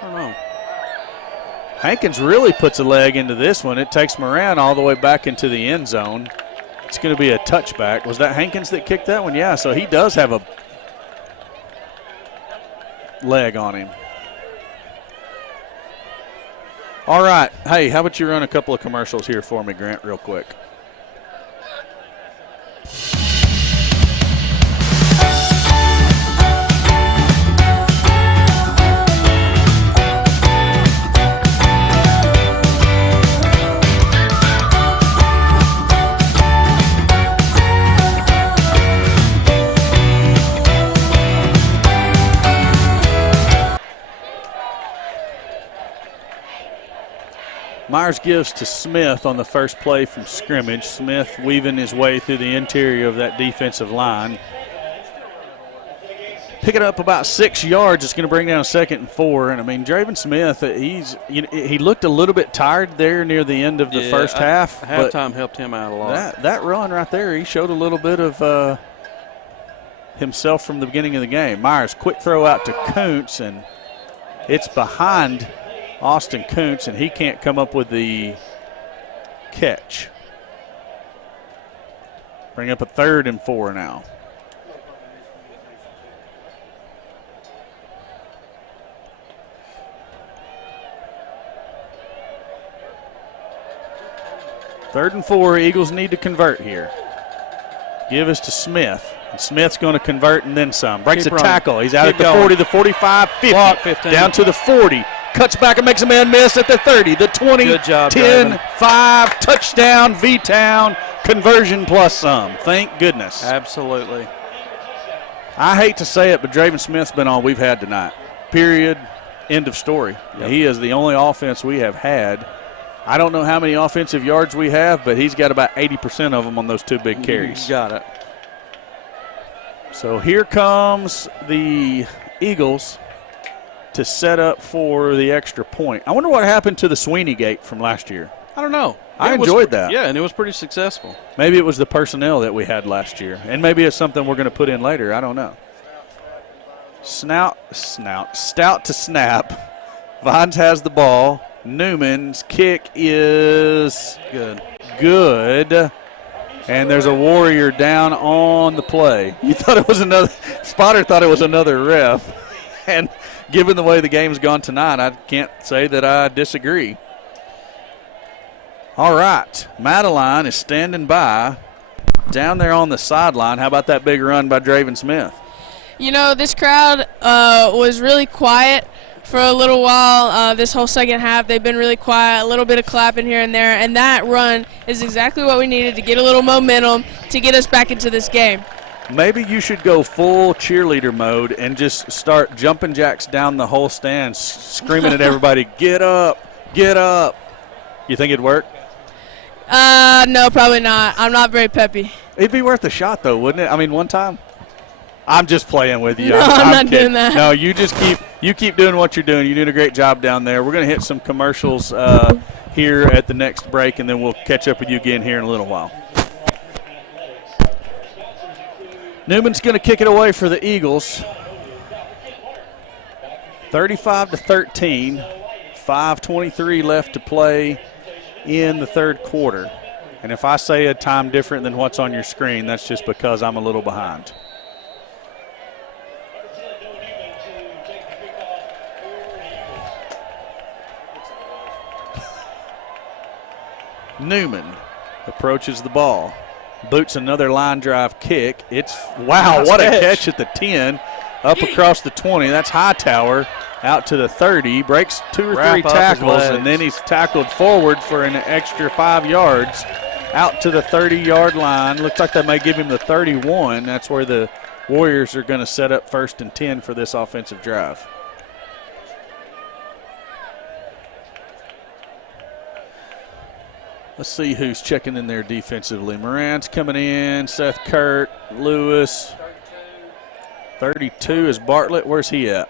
don't know. Hankins really puts a leg into this one. It takes Moran all the way back into the end zone. It's going to be a touchback. Was that Hankins that kicked that one? Yeah, so he does have a leg on him. All right. Hey, how about you run a couple of commercials here for me, Grant, real quick? Myers gives to Smith on the first play from scrimmage. Smith weaving his way through the interior of that defensive line. Pick it up about 6 yards. It's going to bring down 2nd and 4. And I mean, Draven Smith, he looked a little bit tired there near the end of the first half. Halftime helped him out a lot. That run right there, he showed a little bit of himself from the beginning of the game. Myers, quick throw out to Kuntz, and it's behind Austin Kuntz, and he can't come up with the catch. Bring up a 3rd and 4 now. Third and 4, Eagles need to convert here. Give us to Smith. And Smith's going to convert and then some. Breaks a tackle. He's out at the 40, the 45, 50. Block 15. Down to the 40. Cuts back and makes a man miss at the 30, the 20, Good job, 10, Draven. 5, touchdown, V-Town, conversion plus some. Thank goodness. Absolutely. I hate to say it, but Draven Smith's been all we've had tonight. Period. End of story. Yep. He is the only offense we have had. I don't know how many offensive yards we have, but he's got about 80% of them on those 2 big carries. You got it. So here comes the Eagles to set up for the extra point. I wonder what happened to the Sweeney gate from last year. I don't know. I enjoyed that. Yeah, and it was pretty successful. Maybe it was the personnel that we had last year, and maybe it's something we're going to put in later. I don't know. Stout to snap. Vines has the ball. Newman's kick is good. And there's a Warrior down on the play. You thought it was another – Spotter thought it was another ref. And given the way the game's gone tonight, I can't say that I disagree. All right, Madeline is standing by down there on the sideline. How about that big run by Draven Smith? You know, this crowd was really quiet for a little while this whole second half. They've been really quiet, a little bit of clapping here and there, and that run is exactly what we needed to get a little momentum to get us back into this game. Maybe you should go full cheerleader mode and just start jumping jacks down the whole stand, screaming at everybody, get up, get up. You think it'd work? No, probably not. I'm not very peppy. It'd be worth a shot, though, wouldn't it? I mean, one time. I'm just playing with you. No, I'm not kidding. doing that. No, you just keep doing what you're doing. You're doing a great job down there. We're going to hit some commercials here at the next break, and then we'll catch up with you again here in a little while. Newman's going to kick it away for the Eagles. 35-13, 5:23 left to play in the third quarter. And if I say a time different than what's on your screen, that's just because I'm a little behind. Newman approaches the ball. Boots another line drive kick. It's, wow, Nice what a catch. catch at the 10. Up across the 20. That's Hightower out to the 30. Breaks 2 or 3 Wrap up his tackles, legs. and then he's tackled forward for an extra 5 yards out to the 30-yard line. Looks like they may give him the 31. That's where the Warriors are going to set up 1st and 10 for this offensive drive. Let's see who's checking in there defensively. Moran's coming in. Seth Kurt, Lewis. 32 is Bartlett. Where's he at?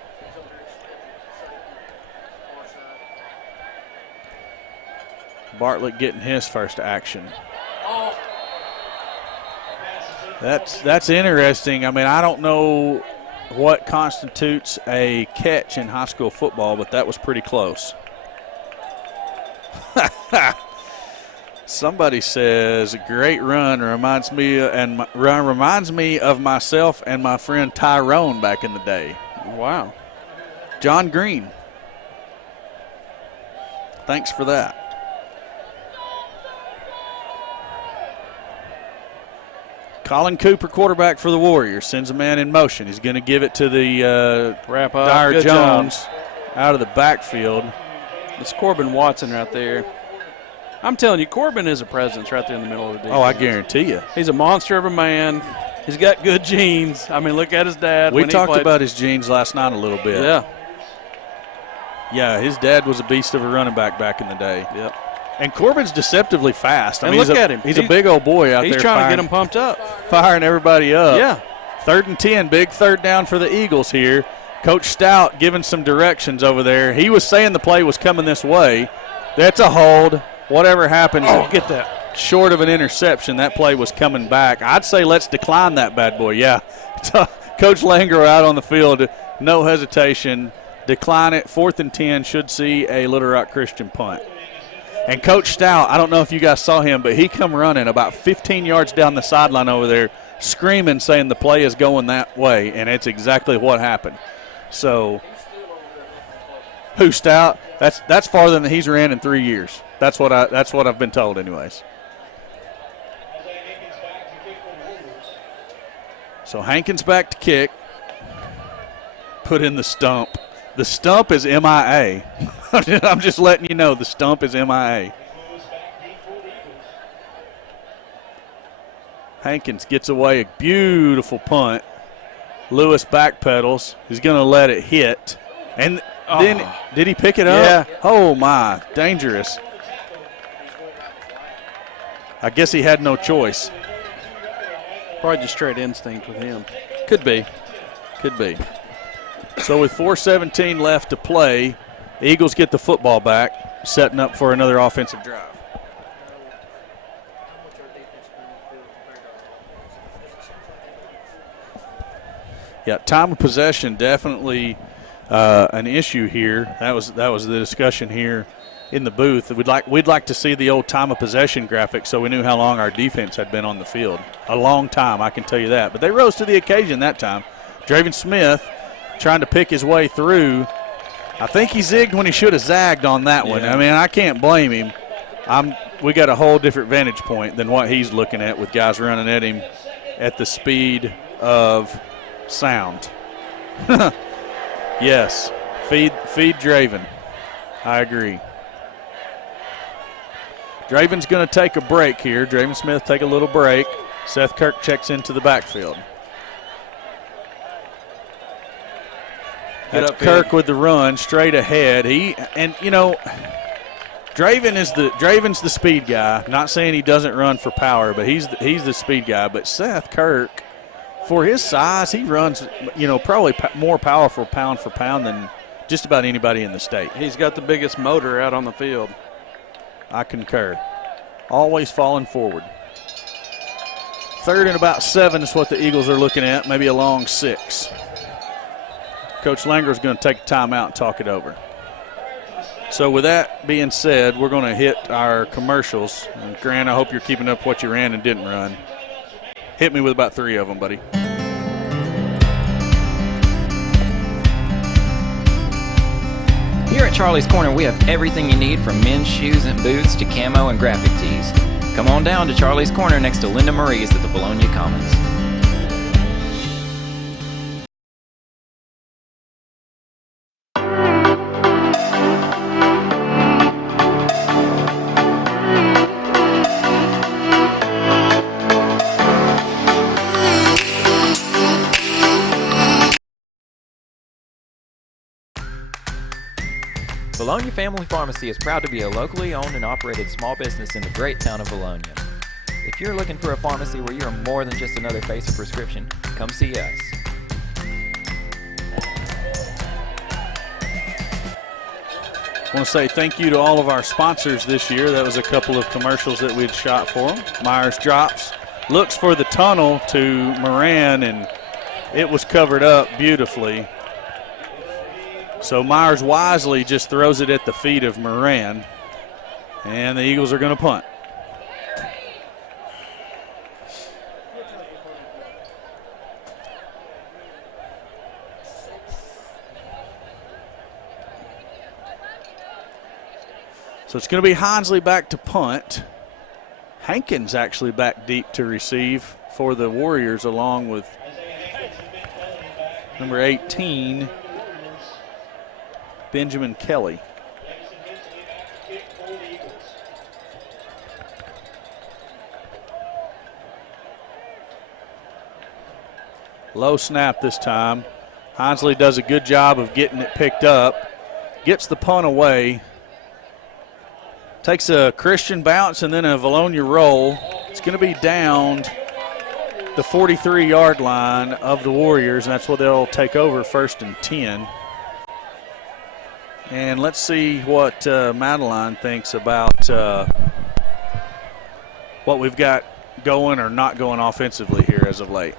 Bartlett getting his first action. That's interesting. I mean, I don't know what constitutes a catch in high school football, but that was pretty close. Somebody says, great run reminds me of myself and my friend Tyrone back in the day. Wow. John Green. Thanks for that. Colin Cooper, quarterback for the Warriors, sends a man in motion. He's going to give it to the Wrap up. Dyer Good Jones job. out of the backfield. It's Corbin Watson right there. I'm telling you, Corbin is a presence right there in the middle of the defense. Oh, I guarantee you. He's a monster of a man. He's got good genes. I mean, look at his dad. We when he talked played. about his genes last night a little bit. Yeah. Yeah, his dad was a beast of a running back in the day. Yep. And Corbin's deceptively fast. I And mean, look at him. He's a big old boy out there. He's trying firing, to get him pumped up. firing everybody up. Yeah. 3rd and 10, big third down for the Eagles here. Coach Stout giving some directions over there. He was saying the play was coming this way. That's a hold. Whatever happens, Get that. short of an interception, that play was coming back. I'd say let's decline that bad boy. Yeah. Coach Langro out on the field, no hesitation. Decline it. 4th and 10, should see a Little Rock Christian punt. And Coach Stout, I don't know if you guys saw him, but he come running about 15 yards down the sideline over there, screaming, saying the play is going that way, and it's exactly what happened. So, who, Stout? That's farther than he's ran in 3 years. That's what I've been told, anyways. So Hankins back to kick. Put in the stump. The stump is MIA. I'm just letting you know the stump is MIA. Hankins gets away a beautiful punt. Lewis backpedals. He's going to let it hit. And then, did he pick it up? Yeah. Oh, my. Dangerous. I guess he had no choice. Probably just straight instinct with him. Could be. Could be. So with 4:17 left to play, the Eagles get the football back, setting up for another offensive drive. Yeah, time of possession definitely an issue here. That was the discussion here in the booth, we'd like to see the old time of possession graphic so we knew how long our defense had been on the field. A long time, I can tell you that. But they rose to the occasion that time. Draven Smith trying to pick his way through. I think he zigged when he should have zagged on that one. I mean, I can't blame him. We got a whole different vantage point than what he's looking at with guys running at him at the speed of sound. Yes, feed Draven. I agree. Draven's going to take a break here. Draven Smith take a little break. Seth Kirk checks into the backfield. That's Kirk with the run straight ahead. Draven's the speed guy. Not saying he doesn't run for power, but he's the speed guy. But Seth Kirk, for his size, he runs probably more powerful pound for pound than just about anybody in the state. He's got the biggest motor out on the field. I concur. Always falling forward. 3rd and about 7 is what the Eagles are looking at, maybe a long 6. Coach Langer's going to take a timeout and talk it over. So with that being said, we're going to hit our commercials. And Grant, I hope you're keeping up what you ran and didn't run. Hit me with about 3 of them, buddy. Here at Charlie's Corner, we have everything you need from men's shoes and boots to camo and graphic tees. Come on down to Charlie's Corner next to Linda Marie's at the Vilonia Commons. Vilonia Family Pharmacy is proud to be a locally owned and operated small business in the great town of Vilonia. If you're looking for a pharmacy where you're more than just another face of prescription, come see us. I want to say thank you to all of our sponsors this year. That was a couple of commercials that we'd shot for them. Myers drops, looks for the tunnel to Moran, and it was covered up beautifully. So Myers wisely just throws it at the feet of Moran, and the Eagles are going to punt. So it's going to be Hinsley back to punt. Hankins actually back deep to receive for the Warriors, along with number 18, Benjamin Kelly. Low snap this time. Hinsley does a good job of getting it picked up. Gets the punt away. Takes a Christian bounce and then a Vilonia roll. It's going to be down the 43-yard line of the Warriors, and that's what they'll take over, 1st and 10. And let's see what Madeline thinks about what we've got going or not going offensively here as of late.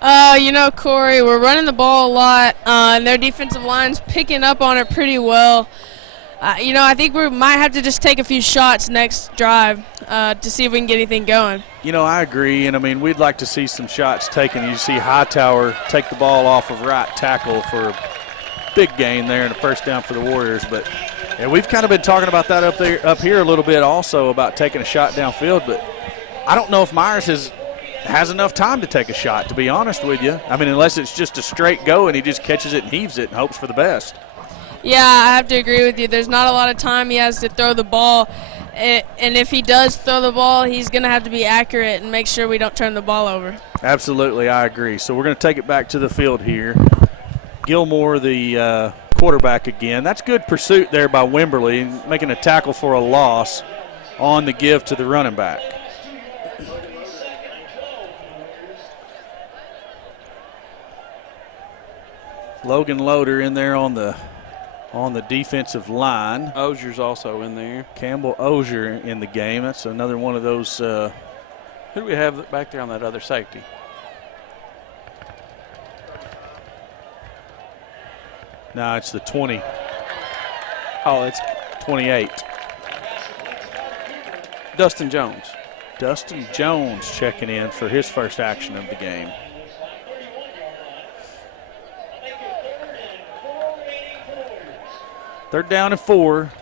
Corey, we're running the ball a lot, and their defensive line's picking up on it pretty well. I think we might have to just take a few shots next drive to see if we can get anything going. I agree, and we'd like to see some shots taken. You see Hightower take the ball off of right tackle for a big gain there and a first down for the Warriors. But we've kind of been talking about that up here a little bit also, about taking a shot downfield. But I don't know if Myers has enough time to take a shot, to be honest with you. Unless it's just a straight go and he just catches it and heaves it and hopes for the best. Yeah, I have to agree with you. There's not a lot of time he has to throw the ball. And if he does throw the ball, he's going to have to be accurate and make sure we don't turn the ball over. Absolutely, I agree. So we're going to take it back to the field here. Gilmore, the quarterback again. That's good pursuit there by Wimberly, making a tackle for a loss on the give to the running back. Logan Loader in there on the defensive line. Ozier's also in there. Campbell Ozier in the game. That's another one of those. Who do we have back there on that other safety? No, it's the 20. Oh, it's 28. Dustin Jones. Dustin Jones checking in for his first action of the game. Third down and 4.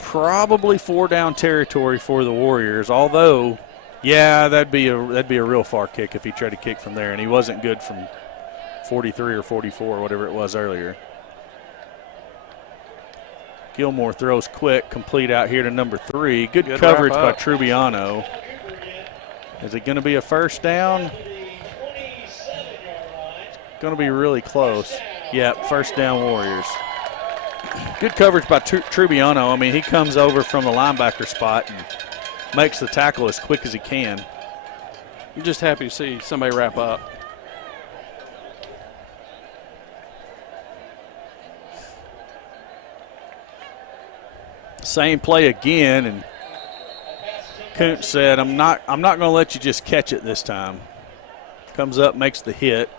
Probably 4-down territory for the Warriors, although, yeah, that'd be a real far kick if he tried to kick from there, and he wasn't good from 43 or 44, whatever it was earlier. Gilmore throws quick, complete out here to number 3. Good coverage by Trubiano. Is it going to be a first down? Going to be really close. Yep, first down Warriors. Good coverage by Trubiano. I mean, he comes over from the linebacker spot and makes the tackle as quick as he can. I'm just happy to see somebody wrap up. Same play again, and Kuntz said, I'm not going to let you just catch it this time. Comes up, makes the hit.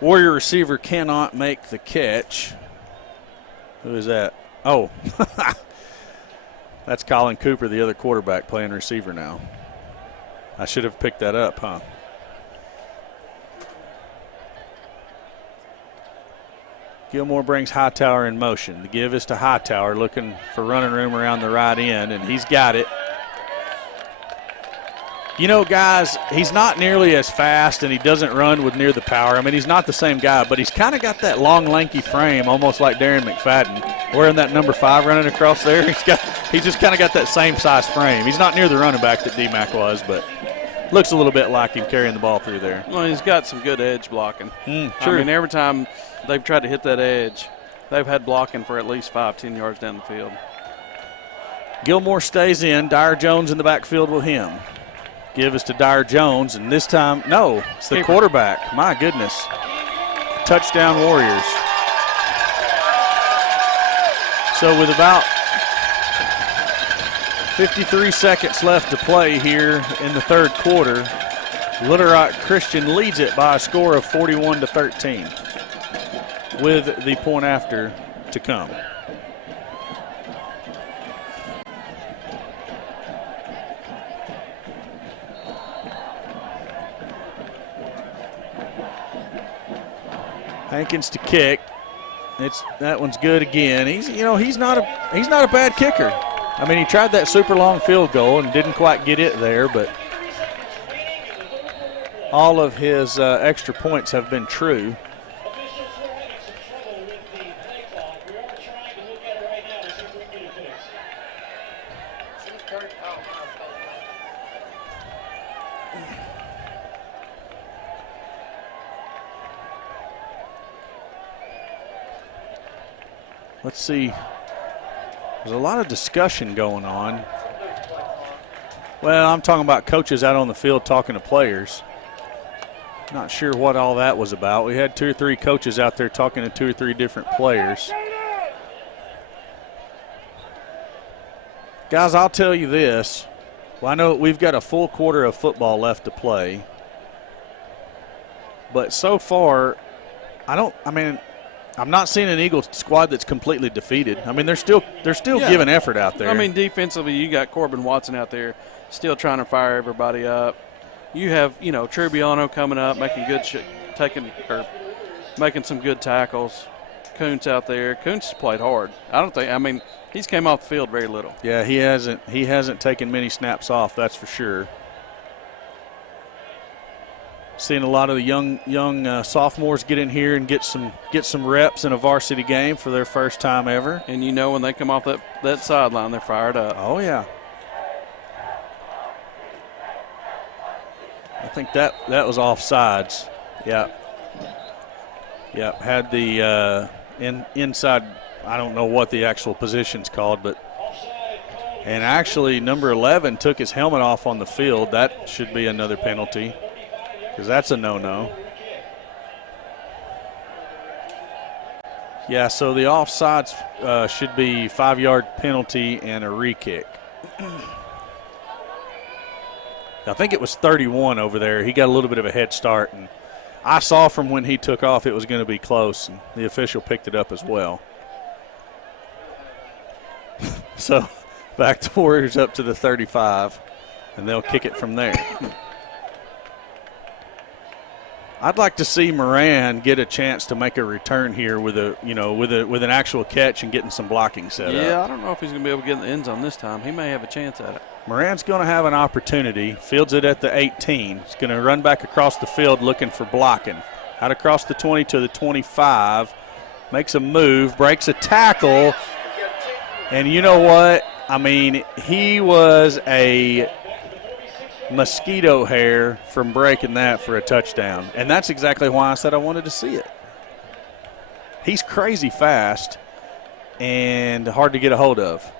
Warrior receiver cannot make the catch. Who is that? Oh, that's Colin Cooper, the other quarterback, playing receiver now. I should have picked that up, huh? Gilmore brings Hightower in motion. The give is to Hightower, looking for running room around the right end, and he's got it. You know, guys, he's not nearly as fast, and he doesn't run with near the power. I mean, he's not the same guy, but he's kind of got that long, lanky frame, almost like Darren McFadden. Wearing that number 5 running across there, he's just kind of got that same size frame. He's not near the running back that D-Mac was, but looks a little bit like him carrying the ball through there. Well, he's got some good edge blocking. True. I mean, every time they've tried to hit that edge, they've had blocking for at least 5-10 yards down the field. Gilmore stays in. Dyer Jones in the backfield with him. Give us to Dyer Jones, and this time, no, it's the quarterback. My goodness. Touchdown Warriors. So with about 53 seconds left to play here in the third quarter, Little Rock Christian leads it by a score of 41-13 with the point after to come. Hankins to kick. That one's good again. He's not a bad kicker. I mean, he tried that super long field goal and didn't quite get it there, but all of his extra points have been true. Let's see. There's a lot of discussion going on. Well, I'm talking about coaches out on the field talking to players. Not sure what all that was about. We had 2 or 3 coaches out there talking to 2 or 3 different players. Guys, I'll tell you this. Well, I know we've got a full quarter of football left to play. But so far, I'm not seeing an Eagles squad that's completely defeated. I mean, they're still giving effort out there. I mean, defensively, you got Corbin Watson out there still trying to fire everybody up. You have, Trubiano coming up, making some good tackles. Kuntz out there. Kuntz has played hard. He's came off the field very little. Yeah, he hasn't taken many snaps off, that's for sure. Seeing a lot of the young sophomores get in here and get some reps in a varsity game for their first time ever. And when they come off that sideline, they're fired up. Oh, yeah. I think that was offsides. Yeah. Yeah, had the inside, I don't know what the actual position's called, and actually number 11 took his helmet off on the field. That should be another penalty, because that's a no-no. Yeah, so the offsides should be 5-yard penalty and a re-kick. I think it was 31 over there. He got a little bit of a head start, and I saw from when he took off it was going to be close, and the official picked it up as well. So back to Warriors up to the 35, and they'll kick it from there. I'd like to see Moran get a chance to make a return here with with an actual catch and getting some blocking set up. Yeah, I don't know if he's going to be able to get in the end zone this time. He may have a chance at it. Moran's going to have an opportunity. Fields it at the 18. He's going to run back across the field looking for blocking. Out across the 20 to the 25. Makes a move, breaks a tackle. And you know what? I mean, he was a mosquito hair from breaking that for a touchdown. And that's exactly why I said I wanted to see it. He's crazy fast and hard to get a hold of.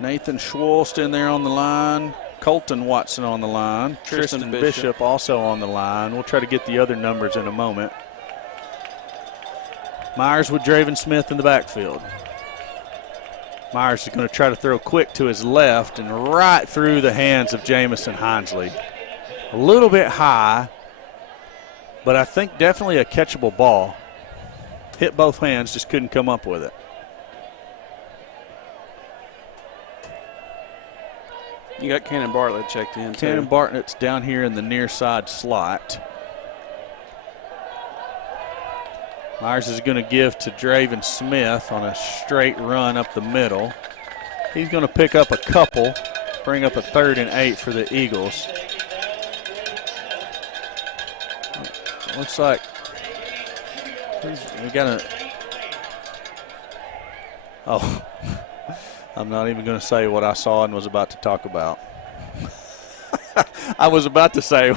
Nathan Schwalst in there on the line. Colton Watson on the line. Tristan Bishop also on the line. We'll try to get the other numbers in a moment. Myers with Draven Smith in the backfield. Myers is going to try to throw quick to his left and right through the hands of Jamison Hinesley. A little bit high, but I think definitely a catchable ball. Hit both hands, just couldn't come up with it. You got Cannon Bartlett checked in, too. Cannon Bartlett's down here in the near side slot. Myers is going to give to Draven Smith on a straight run up the middle. He's going to pick up a couple, bring up a 3rd and 8 for the Eagles. Looks like we got a. Oh. I'm not even going to say what I saw and was about to talk about. I was about to say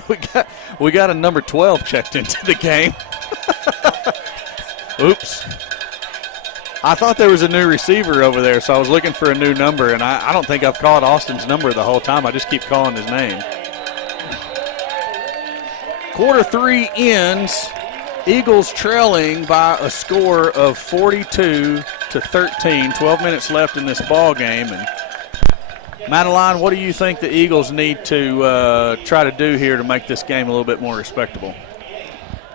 we got a number 12 checked into the game. Oops. I thought there was a new receiver over there, so I was looking for a new number, and I don't think I've called Austin's number the whole time. I just keep calling his name. Quarter 3 ends. Eagles trailing by a score of 42 to 13. 12 minutes left in this ball game. And Madeline, what do you think the Eagles need to try to do here to make this game a little bit more respectable?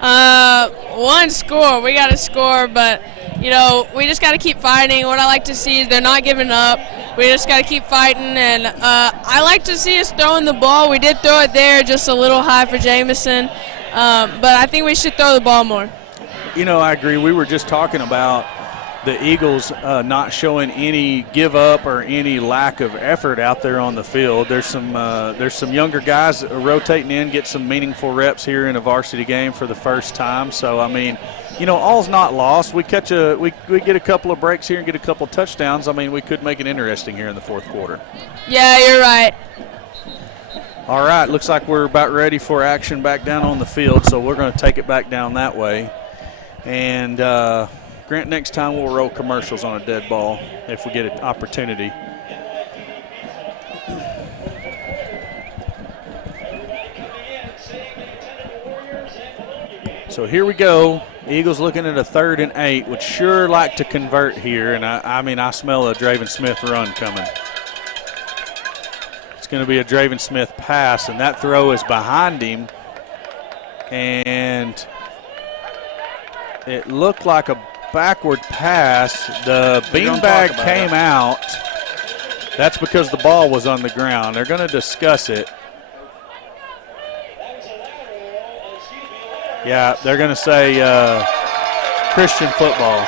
One score. We got to score, but, we just got to keep fighting. What I like to see is they're not giving up. We just got to keep fighting, and I like to see us throwing the ball. We did throw it there just a little high for Jamison. But I think we should throw the ball more. I agree. We were just talking about the Eagles not showing any give up or any lack of effort out there on the field. There's some younger guys rotating in, get some meaningful reps here in a varsity game for the first time. So, I mean, all's not lost. We get a couple of breaks here and get a couple of touchdowns. I mean, we could make it interesting here in the fourth quarter. Yeah, you're right. All right, looks like we're about ready for action back down on the field, so we're going to take it back down that way. And, Grant, next time we'll roll commercials on a dead ball if we get an opportunity. So here we go. Eagles looking at a 3rd and 8. Would sure like to convert here, and I smell a Draven Smith run coming. Going to be a Draven Smith pass, and that throw is behind him, and it looked like a backward pass. The beanbag came out. That's because the ball was on the ground. They're going to discuss it. Yeah, they're going to say Christian football.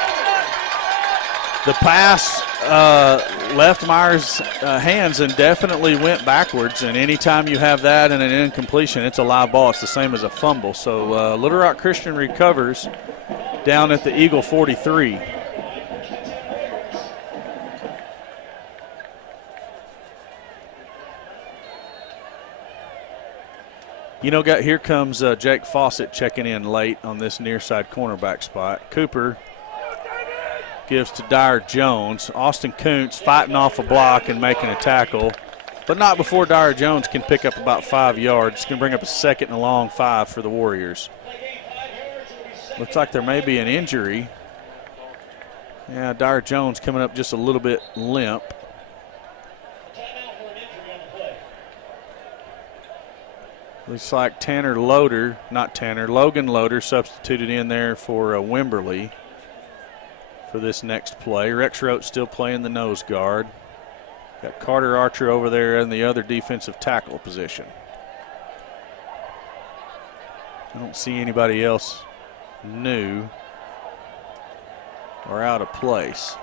The pass left Myers' hands and definitely went backwards, and anytime you have that and an incompletion, it's a live ball. It's the same as a fumble. So Little Rock Christian recovers down at the Eagle 43. Here comes Jake Fawcett checking in late on this near side cornerback spot. Cooper gives to Dyer Jones. Austin Kuntz fighting off a block and making a tackle, but not before Dyer Jones can pick up about 5 yards. It's going to bring up a 2nd and a long 5 for the Warriors. Looks like there may be an injury. Yeah, Dyer Jones coming up just a little bit limp. Looks like Logan Loader substituted in there for Wimberly for this next play. Rex Roach still playing the nose guard. Got Carter Archer over there in the other defensive tackle position. I don't see anybody else new or out of place.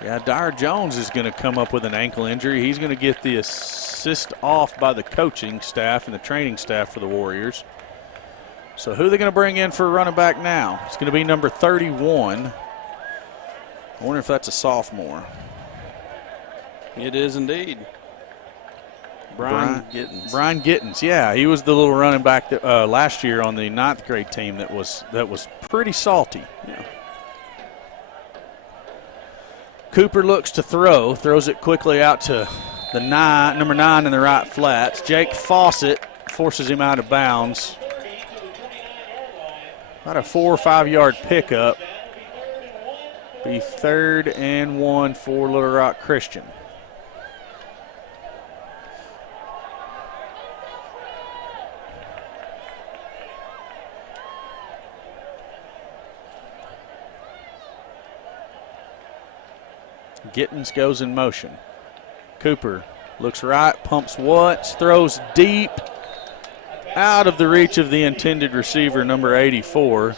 Yeah, Dyer Jones is going to come up with an ankle injury. He's going to get the assist off by the coaching staff and the training staff for the Warriors. So who are they going to bring in for a running back now? It's going to be number 31. I wonder if that's a sophomore. It is indeed. Brian Gittens. Brian Gittens, yeah. He was the little running back that, last year on the 9th grade team that was pretty salty. Yeah. Cooper looks to throw, throws it quickly out to the number 9 in the right flats. Jake Fawcett forces him out of bounds. About a 4 or 5 yard pickup. Be 3rd and 1 for Little Rock Christian. Gittens goes in motion. Cooper looks right, pumps once, throws deep, out of the reach of the intended receiver, number 84.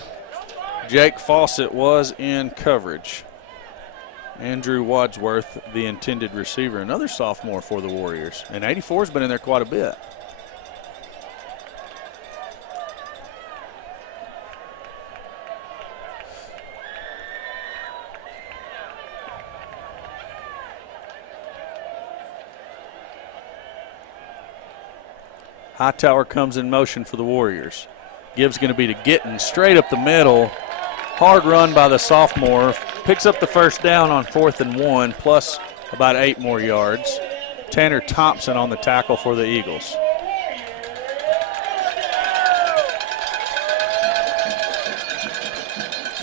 Jake Fawcett was in coverage. Andrew Wadsworth, the intended receiver, another sophomore for the Warriors. And 84's been in there quite a bit. Hightower comes in motion for the Warriors. Gibbs going to be to Gittens, straight up the middle. Hard run by the sophomore. Picks up the first down on 4th and 1, plus about 8 more yards. Tanner Thompson on the tackle for the Eagles.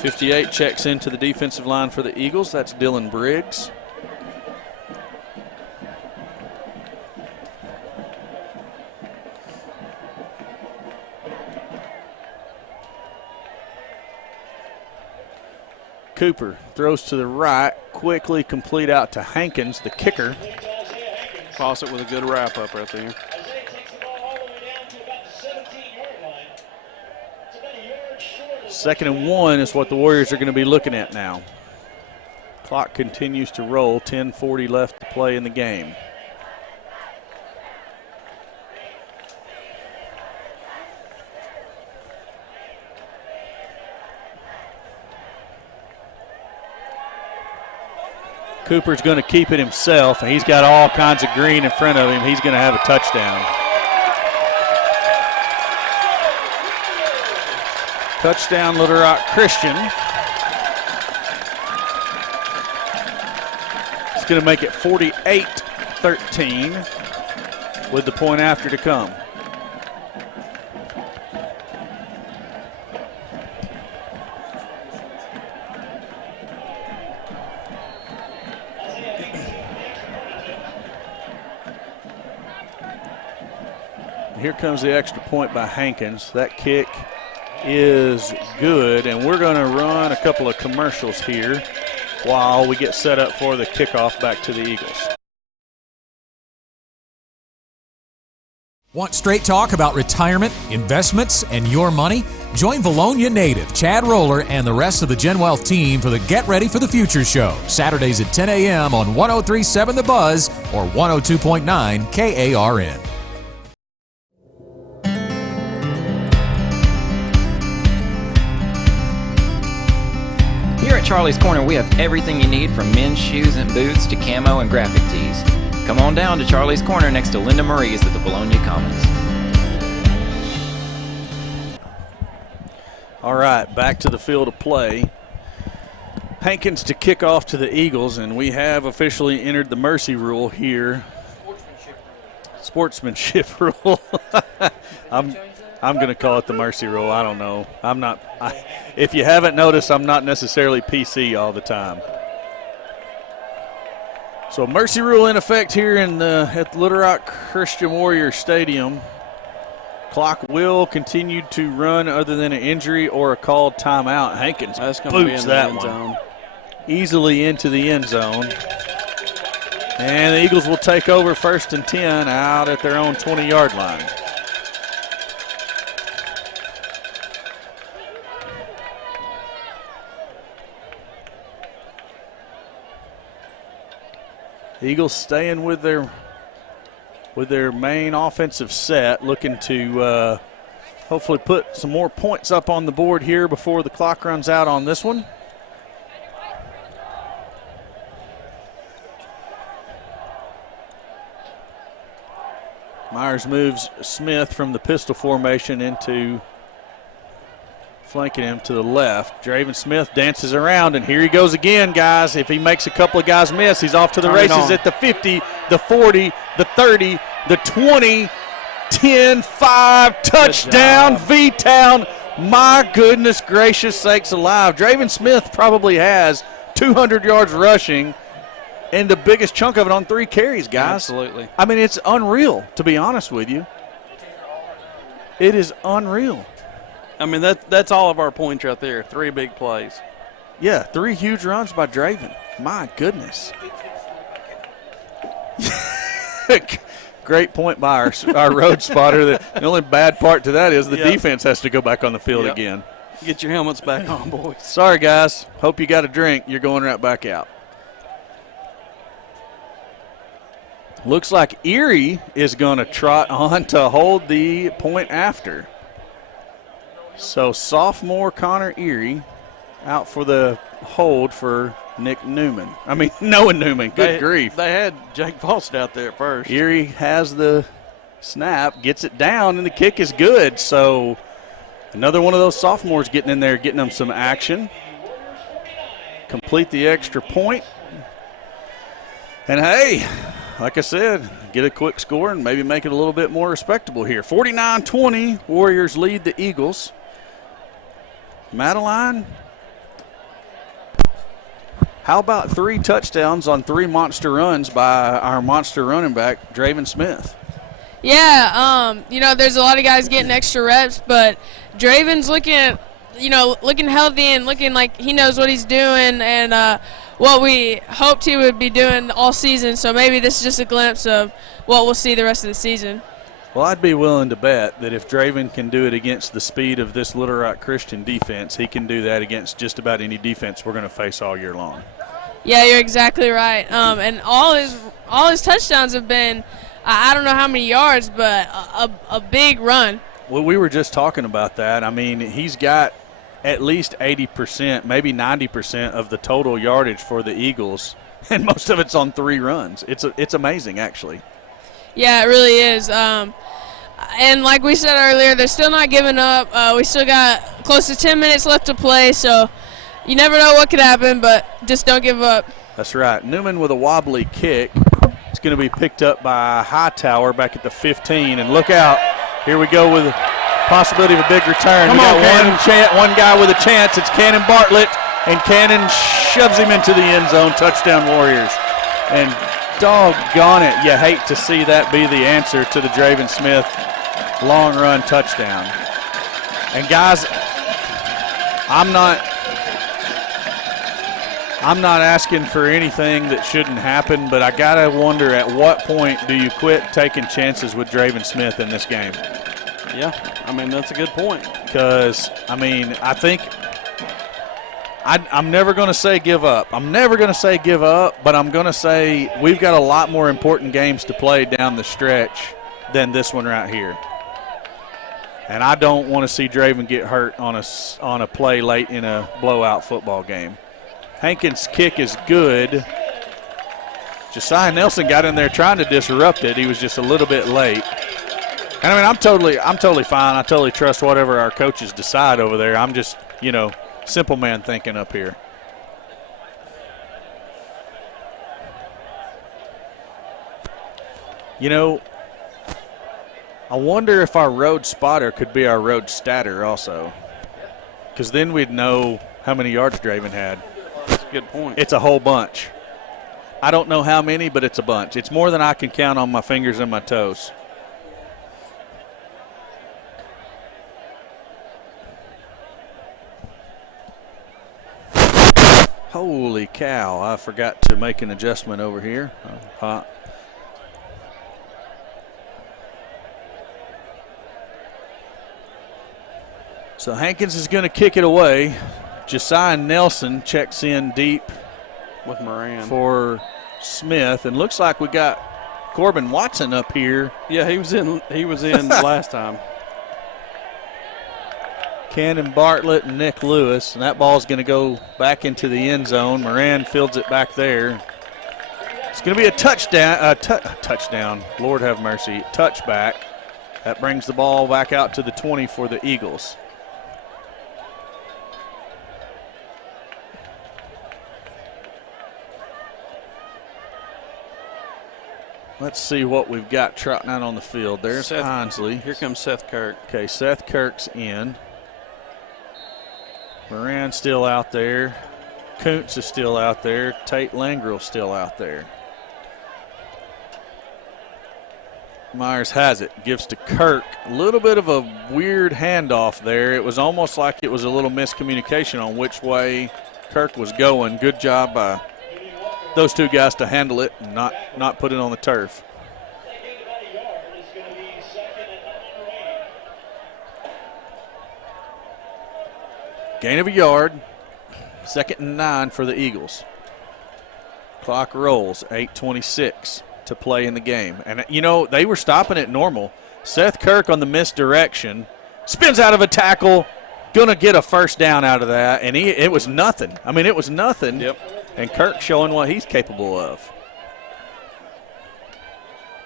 '58 checks into the defensive line for the Eagles. That's Dylan Briggs. Cooper throws to the right, quickly complete out to Hankins, the kicker. Fawcett with a good wrap up right there. Second and 1 is what the Warriors are going to be looking at now. Clock continues to roll, 10:40 left to play in the game. Cooper's going to keep it himself, and he's got all kinds of green in front of him. He's going to have a touchdown. Touchdown, Little Rock Christian. It's going to make it 48-13 with the point after to come. Here comes the extra point by Hankins. That kick is good, and we're going to run a couple of commercials here while we get set up for the kickoff back to the Eagles. Want straight talk about retirement, investments, and your money? Join Vilonia native Chad Roller and the rest of the Gen Wealth team for the Get Ready for the Future show, Saturdays at 10 a.m. on 103.7 The Buzz or 102.9 KARN. Here at Charlie's Corner, we have everything you need from men's shoes and boots to camo and graphic tees. Come on down to Charlie's Corner next to Linda Marie's at the Vilonia Commons. All right, back to the field of play. Hankins to kick off to the Eagles, and we have officially entered the mercy rule here. Sportsmanship rule. I'm going to call it the mercy rule. I don't know. If you haven't noticed, I'm not necessarily PC all the time. So mercy rule in effect here at the Little Rock Christian Warrior Stadium. Clock will continue to run other than an injury or a called timeout. Hankins boots that one easily into the end zone. And the Eagles will take over 1st and 10 out at their own 20-yard line. The Eagles staying with their main offensive set, looking to hopefully put some more points up on the board here before the clock runs out on this one. Myers moves Smith from the pistol formation into flanking him to the left. Draven Smith dances around, and here he goes again, guys. If he makes a couple of guys miss, he's off to the races at the 50, the 40, the 30, the 20, 10, 5, touchdown, V-Town. My goodness gracious sakes alive. Draven Smith probably has 200 yards rushing, and the biggest chunk of it on 3 carries, guys. Absolutely. I mean, it's unreal, to be honest with you. It is unreal. I mean, that's all of our points right there. 3 big plays. Yeah, 3 huge runs by Draven. My goodness. Great point by our road spotter. The only bad part to that is the defense has to go back on the field again. Get your helmets back on, boys. Sorry, guys. Hope you got a drink. You're going right back out. Looks like Erie is going to trot on to hold the point after. So sophomore Connor Erie out for the hold for Nick Newman. I mean, Noah Newman. Good grief. They had Jake Faust out there at first. Erie has the snap, gets it down, and the kick is good. So another one of those sophomores getting in there, getting them some action. Complete the extra point. And, hey, like I said, get a quick score and maybe make it a little bit more respectable here. 49-20, Warriors lead the Eagles. Madeline, how about 3 touchdowns on 3 monster runs by our monster running back, Draven Smith? Yeah, there's a lot of guys getting extra reps, but Draven's looking healthy and looking like he knows what he's doing and what we hoped he would be doing all season. So maybe this is just a glimpse of what we'll see the rest of the season. Well, I'd be willing to bet that if Draven can do it against the speed of this Little Rock Christian defense, he can do that against just about any defense we're going to face all year long. Yeah, you're exactly right. And all his touchdowns have been, I don't know how many yards, but a big run. Well, we were just talking about that. I mean, he's got at least 80%, maybe 90% of the total yardage for the Eagles, and most of it's on 3 runs. It's amazing, actually. Yeah, it really is. And like we said earlier, they're still not giving up. We still got close to 10 minutes left to play, so you never know what could happen, but just don't give up. That's right. Newman with a wobbly kick. It's going to be picked up by Hightower back at the 15, and look out. Here we go with a possibility of a big return. Come we on, got one guy with a chance. It's Cannon Bartlett, and Cannon shoves him into the end zone. Touchdown, Warriors. And doggone it, you hate to see that be the answer to the Draven Smith long run touchdown. And guys, I'm not asking for anything that shouldn't happen, but I gotta wonder at what point do you quit taking chances with Draven Smith in this game? Yeah, I mean, that's a good point. Because, I mean, I think I'm never going to say give up. I'm never going to say give up, but I'm going to say we've got a lot more important games to play down the stretch than this one right here. And I don't want to see Draven get hurt on a play late in a blowout football game. Hankins' kick is good. Josiah Nelson got in there trying to disrupt it. He was just a little bit late. And I mean, I'm totally fine. I totally trust whatever our coaches decide over there. I'm just, simple man thinking up here. I wonder if our road spotter could be our road statter also, because then we'd know how many yards Draven had. That's a good point. It's a whole bunch. I don't know how many, but it's a bunch. It's more than I can count on my fingers and my toes. Holy cow, I forgot to make an adjustment over here. So Hankins is going to kick it away. Josiah Nelson checks in deep with Moran for Smith, and looks like we got Corbin Watson up here. Yeah, he was in last time. Cannon Bartlett and Nick Lewis, and that ball's going to go back into the end zone. Moran fields it back there. It's going to be a touchdown. Touchdown. Lord have mercy. Touchback. That brings the ball back out to the 20 for the Eagles. Let's see what we've got trotting out on the field. There's Hinsley. Here comes Seth Kirk. Okay, Seth Kirk's in. Moran still out there. Kuntz is still out there. Tate Langrill's still out there. Myers has it. Gives to Kirk. A little bit of a weird handoff there. It was almost like it was a little miscommunication on which way Kirk was going. Good job by those two guys to handle it and not put it on the turf. Gain of a yard. 2nd and 9 for the Eagles. Clock rolls. 8:26 to play in the game. And, you know, they were stopping it normal. Seth Kirk on the misdirection. Spins out of a tackle. Going to get a first down out of that. And it was nothing. I mean, it was nothing. Yep. And Kirk showing what he's capable of.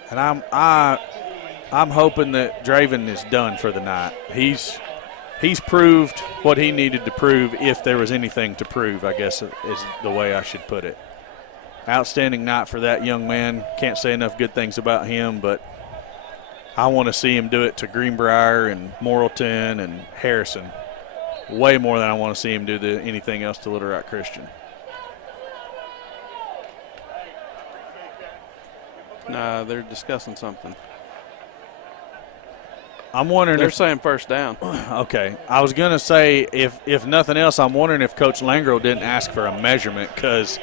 And I'm hoping that Draven is done for the night. He's proved what he needed to prove, if there was anything to prove, I guess is the way I should put it. Outstanding night for that young man. Can't say enough good things about him, but I want to see him do it to Greenbrier and Morrilton and Harrison. Way more than I want to see him do anything else to Little Rock Christian. Nah, they're discussing something. I'm wondering they're saying first down. Okay. I was going to say, if nothing else, I'm wondering if Coach Langro didn't ask for a measurement, because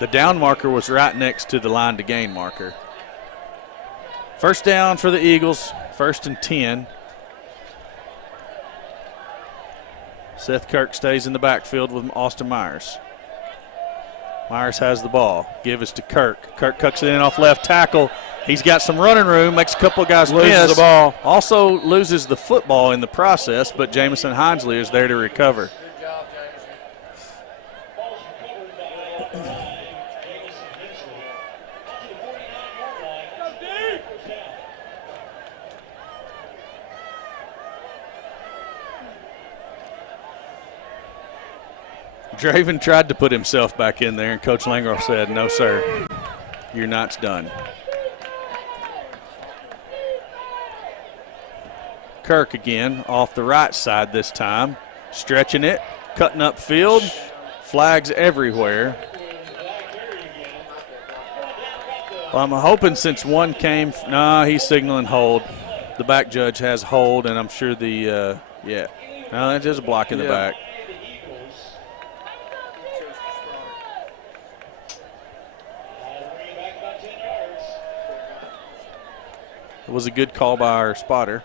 the down marker was right next to the line to gain marker. First down for the Eagles, 1st and 10. Seth Kirk stays in the backfield with Austin Myers. Myers has the ball. Give us to Kirk. Kirk cuts it in off left tackle. He's got some running room, makes a couple of guys loses miss. the ball. Also loses the football in the process, but Jamison Hinsley is there to recover. Draven tried to put himself back in there, and Coach Langro said, no, sir, your night's done. Kirk again off the right side this time, stretching it, cutting up field, flags everywhere. Well, I'm hoping since one came, he's signaling hold. The back judge has hold, and I'm sure no, that's just a block in the back. It was a good call by our spotter.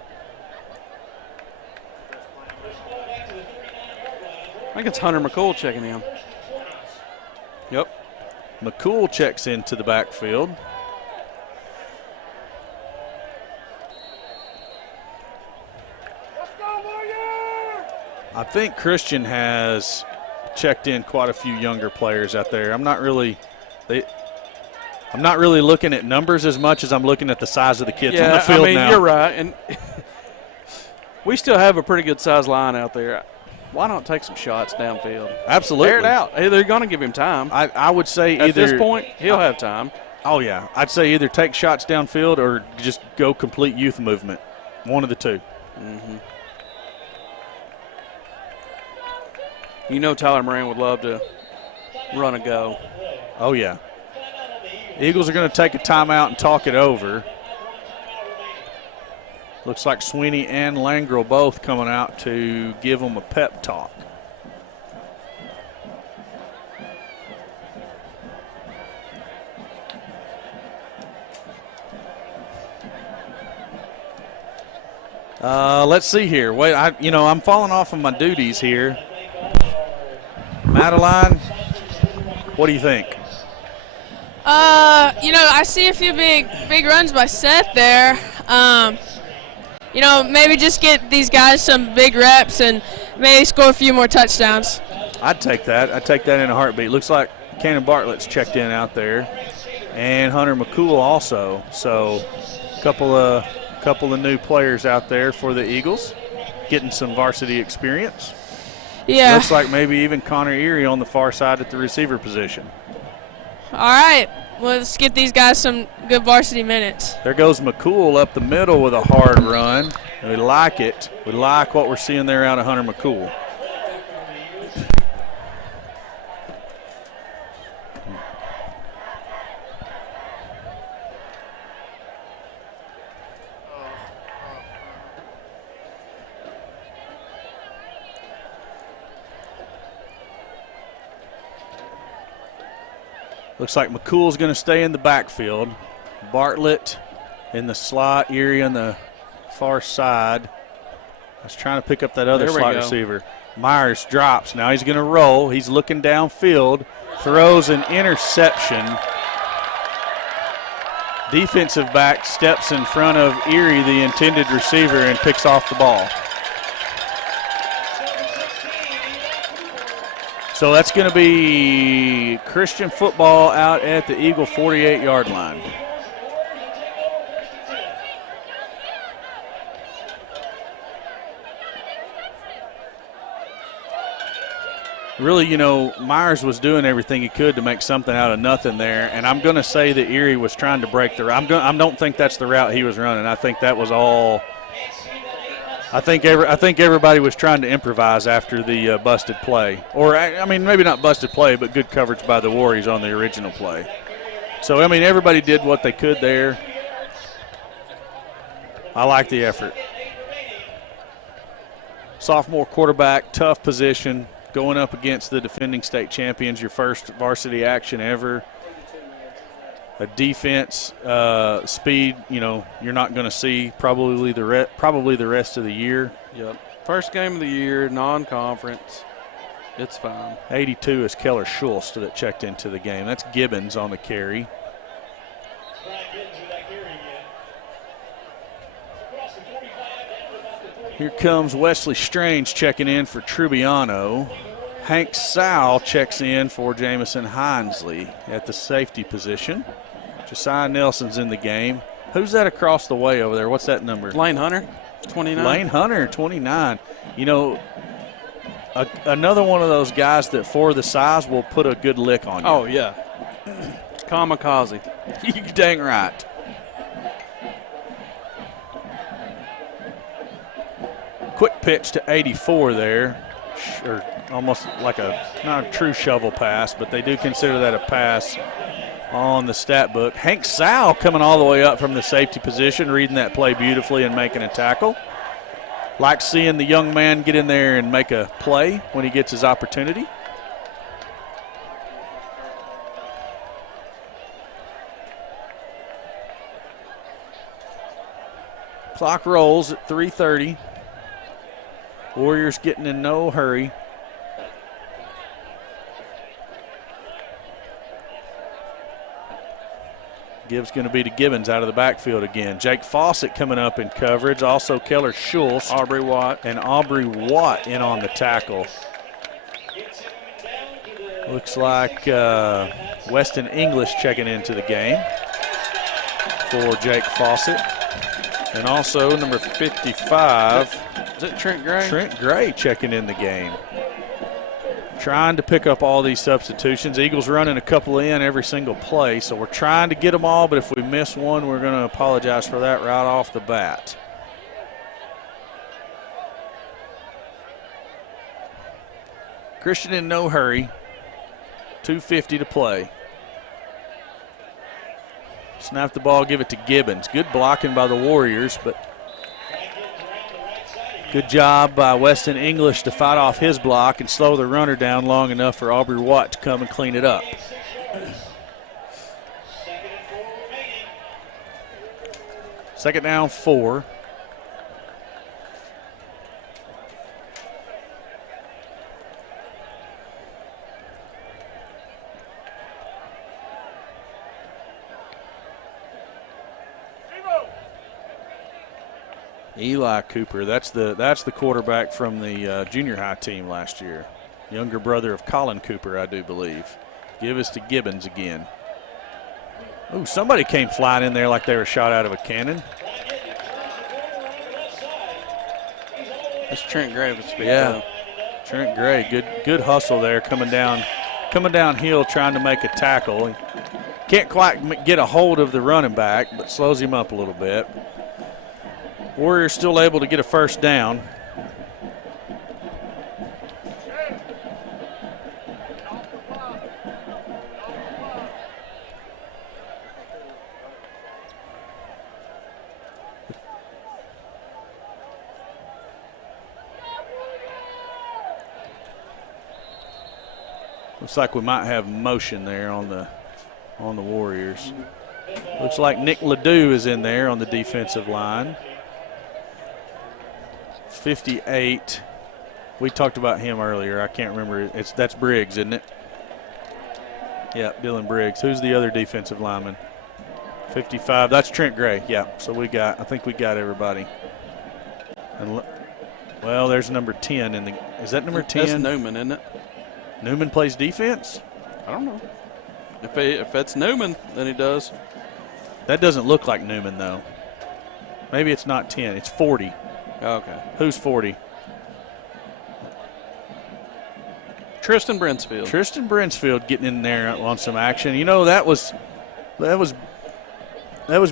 I think it's Hunter McCool checking in. Yep. McCool checks into the backfield. I think Christian has checked in quite a few younger players out there. I'm not really looking at numbers as much as I'm looking at the size of the kids on the field now. I mean, you're right. And we still have a pretty good size line out there. Why not take some shots downfield? Absolutely. Air it out. Hey, they're going to give him time. I would say at this point, he'll have time. Oh, yeah. I'd say either take shots downfield or just go complete youth movement. One of the two. Mm-hmm. You know Tyler Moran would love to run a go. Oh, yeah. Eagles are going to take a timeout and talk it over. Looks like Sweeney and Langrel both coming out to give them a pep talk. Let's see here. Wait, I'm falling off of my duties here. Madeline, what do you think? I see a few big runs by Seth there. Maybe just get these guys some big reps and maybe score a few more touchdowns. I'd take that. I'd take that in a heartbeat. Looks like Cannon Bartlett's checked in out there, and Hunter McCool also. So, a couple of new players out there for the Eagles, getting some varsity experience. Yeah. Looks like maybe even Connor Erie on the far side at the receiver position. All right. Well, let's get these guys some good varsity minutes. There goes McCool up the middle with a hard run. We like it. We like what we're seeing there out of Hunter McCool. Looks like McCool's going to stay in the backfield. Bartlett in the slot, Erie on the far side. I was trying to pick up that other slot receiver. Myers drops. Now he's going to roll. He's looking downfield. Throws an interception. Defensive back steps in front of Erie, the intended receiver, and picks off the ball. So that's going to be Christian football out at the Eagle 48-yard line. Really, Myers was doing everything he could to make something out of nothing there, and I'm going to say that Erie was trying to break the route. I don't think that's the route he was running. I think that was all. I think everybody was trying to improvise after the busted play. Or, maybe not busted play, but good coverage by the Warriors on the original play. So, everybody did what they could there. I like the effort. Sophomore quarterback, tough position, going up against the defending state champions, your first varsity action ever. A defense, speed, you're not going to see probably the rest of the year. Yep. First game of the year, non-conference. It's fine. 82 is Keller Schultz that checked into the game. That's Gibbons on the carry. Here comes Wesley Strange checking in for Trubiano. Hank Sowell checks in for Jamison Hinesley at the safety position. Josiah Nelson's in the game. Who's that across the way over there? What's that number? Lane Hunter, 29. Lane Hunter, 29. Another one of those guys that for the size will put a good lick on you. Oh, yeah. Kamikaze. You dang right. Quick pitch to 84 there. Or almost like not a true shovel pass, but they do consider that a pass on the stat book. Hank Sowell coming all the way up from the safety position, reading that play beautifully and making a tackle. Like seeing the young man get in there and make a play when he gets his opportunity. Clock rolls at 3:30. Warriors getting in no hurry. Gibbs going to be to Gibbons out of the backfield again. Jake Fawcett coming up in coverage. Also Keller Schultz. Aubrey Watt. And Aubrey Watt in on the tackle. Looks like Weston English checking into the game for Jake Fawcett. And also number 55. Is it Trent Gray? Trent Gray checking in the game. Trying to pick up all these substitutions. Eagles running a couple in every single play, so we're trying to get them all, but if we miss one, we're going to apologize for that right off the bat. Christian in no hurry. 2:50 to play. Snap the ball, give it to Gibbons. Good blocking by the Warriors, but good job by Weston English to fight off his block and slow the runner down long enough for Aubrey Watt to come and clean it up. Second down, 4. Eli Cooper, that's the quarterback from the junior high team last year. Younger brother of Colin Cooper, I do believe. Give us to Gibbons again. Oh, somebody came flying in there like they were shot out of a cannon. That's Trent Gray. Yeah, Trent Gray, good hustle there, coming downhill trying to make a tackle. He can't quite get a hold of the running back, but slows him up a little bit. Warriors still able to get a first down. Looks like we might have motion there on the Warriors. Looks like Nick Ledoux is in there on the defensive line. 58. We talked about him earlier. I can't remember. That's Briggs, isn't it? Yeah, Dylan Briggs. Who's the other defensive lineman? 55. That's Trent Gray. Yeah. So I think we got everybody. And well, there's number 10 in the. Is that number 10? That's Newman, isn't it? Newman plays defense? I don't know. If that's Newman, then he does. That doesn't look like Newman though. Maybe it's not 10. It's 40. Okay. Who's 40? Tristan Brinsfield. Tristan Brinsfield getting in there on some action. You know, that was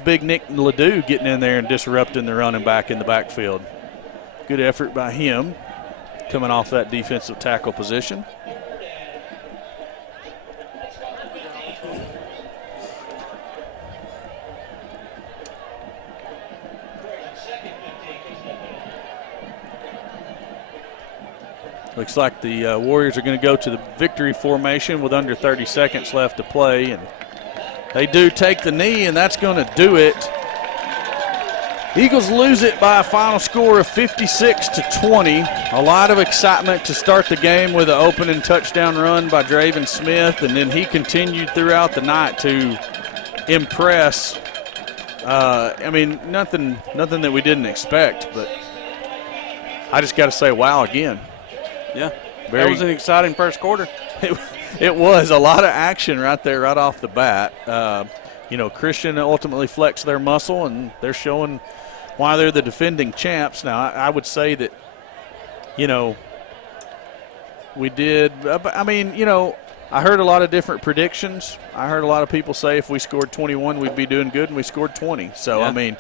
big Nick Ledoux getting in there and disrupting the running back in the backfield. Good effort by him coming off that defensive tackle position. Looks like the Warriors are going to go to the victory formation with under 30 seconds left to play. And they do take the knee, and that's going to do it. Eagles lose it by a final score of 56-20. A lot of excitement to start the game with an opening touchdown run by Draven Smith, and then he continued throughout the night to impress. I mean, nothing that we didn't expect, but I just got to say wow again. Yeah, that was an exciting first quarter. It was a lot of action right there, right off the bat. Christian ultimately flexed their muscle, and they're showing why they're the defending champs. Now, I would say that, we did. I heard a lot of different predictions. I heard a lot of people say if we scored 21, we'd be doing good, and we scored 20. So, yeah.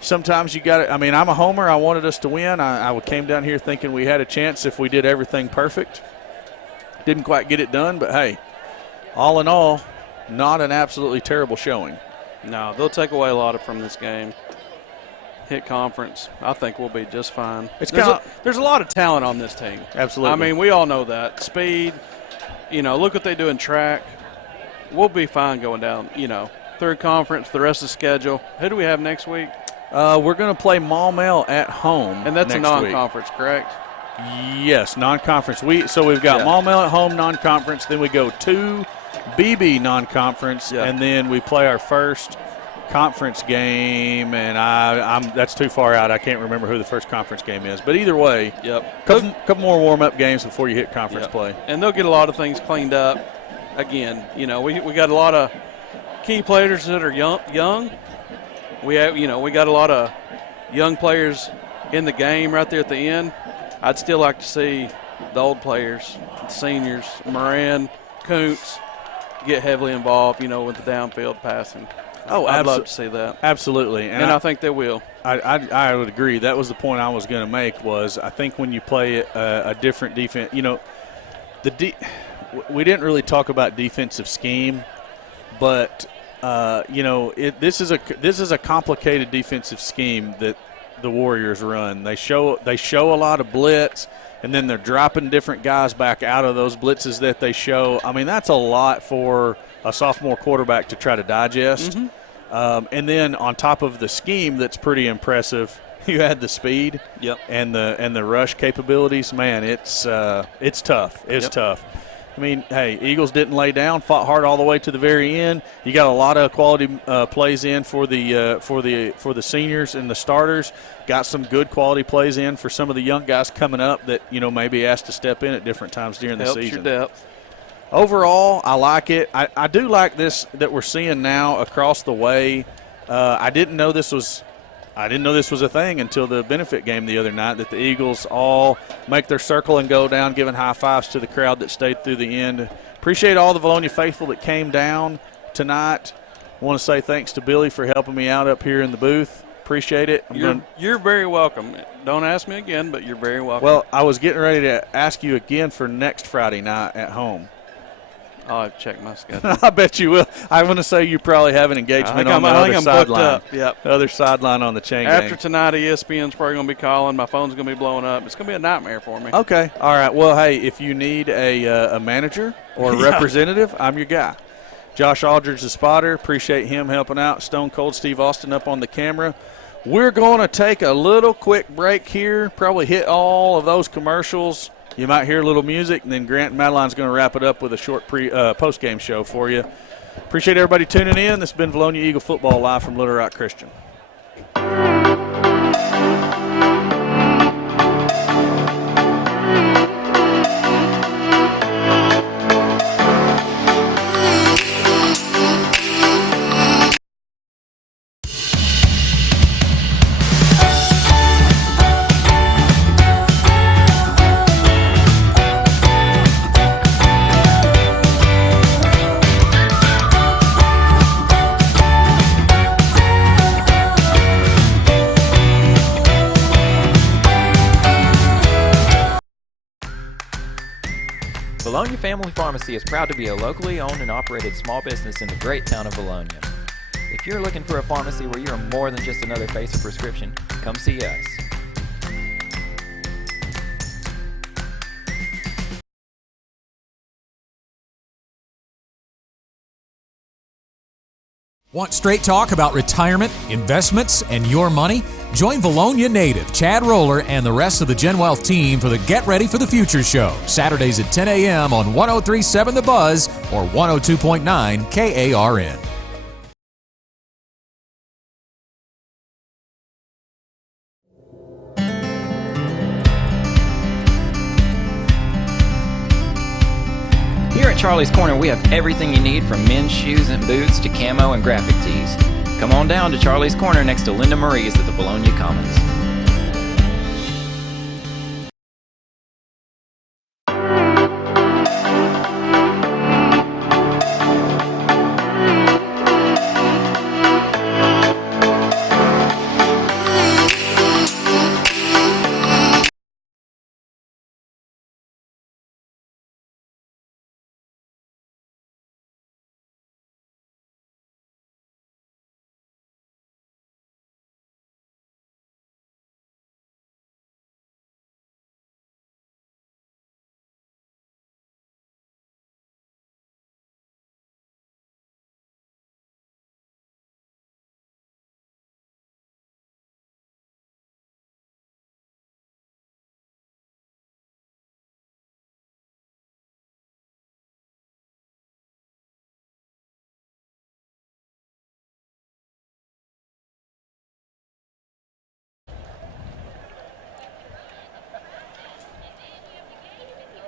Sometimes you got to – I'm a homer. I wanted us to win. I came down here thinking we had a chance if we did everything perfect. Didn't quite get it done, but, hey, all in all, not an absolutely terrible showing. No, they'll take away a lot from this game. Hit conference, I think we'll be just fine. There's a lot of talent on this team. Absolutely. We all know that. Speed, look what they do in track. We'll be fine going down, through conference, the rest of the schedule. Who do we have next week? We're going to play Maumelle at home. And that's next a non-conference, week. Correct? Yes, non-conference. So we've got Maumelle at home, non-conference. Then we go to BB non-conference, and then we play our first conference game. And that's too far out. I can't remember who the first conference game is. But either way, couple more warm-up games before you hit conference play. And they'll get a lot of things cleaned up. Again, we got a lot of key players that are young. We got a lot of young players in the game right there at the end. I'd still like to see the old players, the seniors, Moran, Kuntz, get heavily involved, with the downfield passing. Oh, I'd love to see that. Absolutely. And I think they will. I would agree. That was the point I was going to make was I think when you play a different defense, we didn't really talk about defensive scheme, but this is a complicated defensive scheme that the Warriors run. They show a lot of blitz, and then they're dropping different guys back out of those blitzes that they show. I mean, that's a lot for a sophomore quarterback to try to digest. And then on top of the scheme that's pretty impressive, you had the speed and the rush capabilities. Man, it's tough. It's tough. I mean, hey, Eagles didn't lay down, fought hard all the way to the very end. You got a lot of quality plays in for the seniors and the starters. Got some good quality plays in for some of the young guys coming up that maybe asked to step in at different times during the season. Your depth. Overall, I like it. I do like this that we're seeing now across the way. I didn't know this was a thing until the benefit game the other night, that the Eagles all make their circle and go down, giving high fives to the crowd that stayed through the end. Appreciate all the Vilonia faithful that came down tonight. Want to say thanks to Billy for helping me out up here in the booth. Appreciate it. You're very welcome. Don't ask me again, but you're very welcome. Well, I was getting ready to ask you again for next Friday night at home. I'll have to check my schedule. I bet you will. I want to say you probably have an engagement on the other sideline. Yep. The other sideline on the chain After gang. tonight, ESPN's probably going to be calling. My phone's going to be blowing up. It's going to be a nightmare for me. Okay. All right. Well, hey, if you need a manager or a representative, I'm your guy. Josh Aldridge, the spotter. Appreciate him helping out. Stone Cold Steve Austin up on the camera. We're going to take a little quick break here, probably hit all of those commercials. You might hear a little music, and then Grant and Madeline's going to wrap it up with a short post-game show for you. Appreciate everybody tuning in. This has been Vilonia Eagle Football live from Little Rock Christian. Vilonia Family Pharmacy is proud to be a locally owned and operated small business in the great town of Vilonia. If you're looking for a pharmacy where you're more than just another face of prescription, come see us. Want straight talk about retirement, investments, and your money? Join Vilonia native Chad Roller and the rest of the Gen Wealth team for the Get Ready for the Future show, Saturdays at 10 a.m. on 103.7 The Buzz or 102.9 KARN. Here at Charlie's Corner, we have everything you need from men's shoes and boots to camo and graphic tees. Come on down to Charlie's Corner next to Linda Marie's at the Vilonia Commons.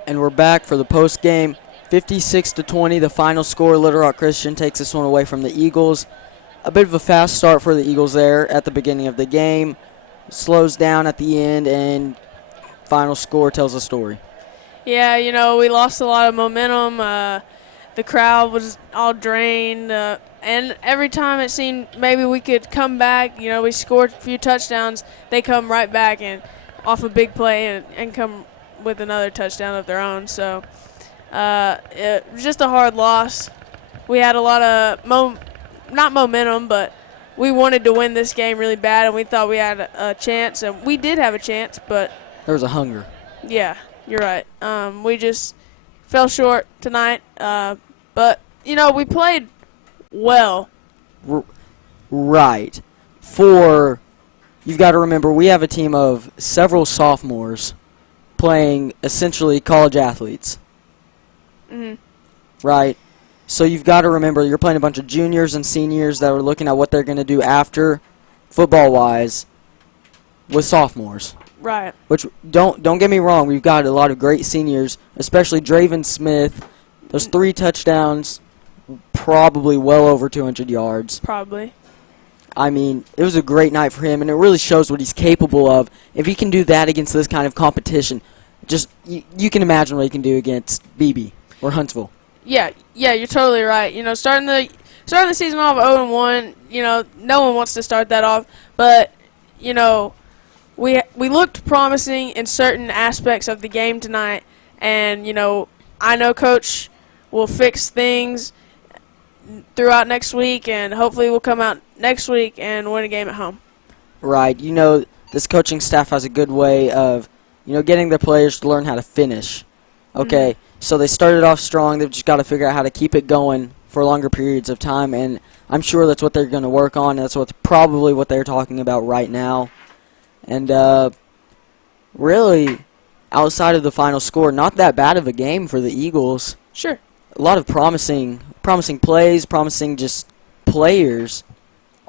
And we're back for the post game. 56-20, the final score. Little Rock Christian takes this one away from the Eagles. A bit of a fast start for the Eagles there at the beginning of the game. Slows down at the end, and final score tells a story. Yeah, we lost a lot of momentum. The crowd was all drained. And every time it seemed maybe we could come back, we scored a few touchdowns. They come right back and off a big play and come with another touchdown of their own. So it was just a hard loss. We had a lot of not momentum, but we wanted to win this game really bad, and we thought we had a chance, and we did have a chance, but There was a hunger. yeah, you're right. We just fell short tonight, but we played well. Right. You've got to remember, we have a team of several sophomores playing essentially college athletes. Mhm. Right? So you've got to remember, you're playing a bunch of juniors and seniors that are looking at what they're going to do after, football-wise, with sophomores. Right. Which, don't get me wrong, we've got a lot of great seniors, especially Draven Smith. Those 3 touchdowns, probably well over 200 yards. Probably. I mean, it was a great night for him, and it really shows what he's capable of. If he can do that against this kind of competition, just you can imagine what he can do against BB or Huntsville. Yeah, you're totally right. Starting the season off 0-1, no one wants to start that off, but we looked promising in certain aspects of the game tonight, and I know Coach will fix things throughout next week, and hopefully we'll come out next week and win a game at home. Right. This coaching staff has a good way of, getting their players to learn how to finish. Okay, so they started off strong. They've just got to figure out how to keep it going for longer periods of time, and I'm sure that's what they're going to work on. And that's probably what they're talking about right now. And really, outside of the final score, not that bad of a game for the Eagles. Sure. A lot of promising plays, promising just players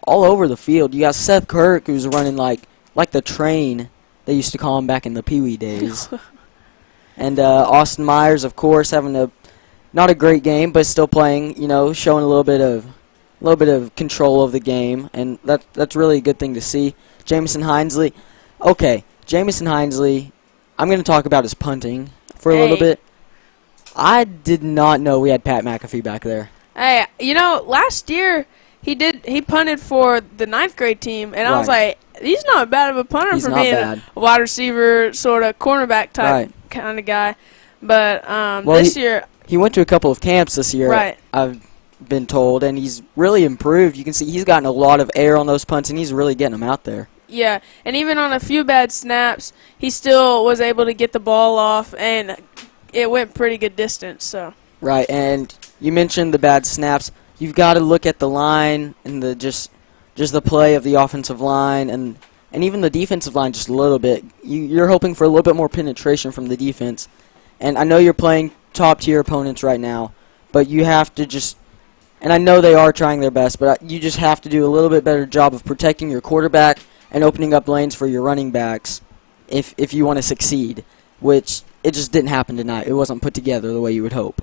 all over the field. You got Seth Kirk, who's running like the train they used to call him back in the Pee Wee days. And Austin Myers, of course, having not a great game, but still playing. Showing a little bit of control of the game, and that's really a good thing to see. Jamison Hinesley. Okay, Jamison Hinesley. I'm going to talk about his punting for a little bit. I did not know we had Pat McAfee back there. Hey, last year he punted for the 9th grade team, and I was like, he's not bad of a punter for being a wide receiver, sort of cornerback type kind of guy. But this year he went to a couple of camps this year. Right. I've been told, and he's really improved. You can see he's gotten a lot of air on those punts, and he's really getting them out there. Yeah, and even on a few bad snaps, he still was able to get the ball off, and it went pretty good distance. So. Right, and you mentioned the bad snaps. You've got to look at the line and the just the play of the offensive line and even the defensive line just a little bit. You're hoping for a little bit more penetration from the defense. And I know you're playing top-tier opponents right now, but you have to just – and I know they are trying their best, but you just have to do a little bit better job of protecting your quarterback and opening up lanes for your running backs if you want to succeed, which it just didn't happen tonight. It wasn't put together the way you would hope.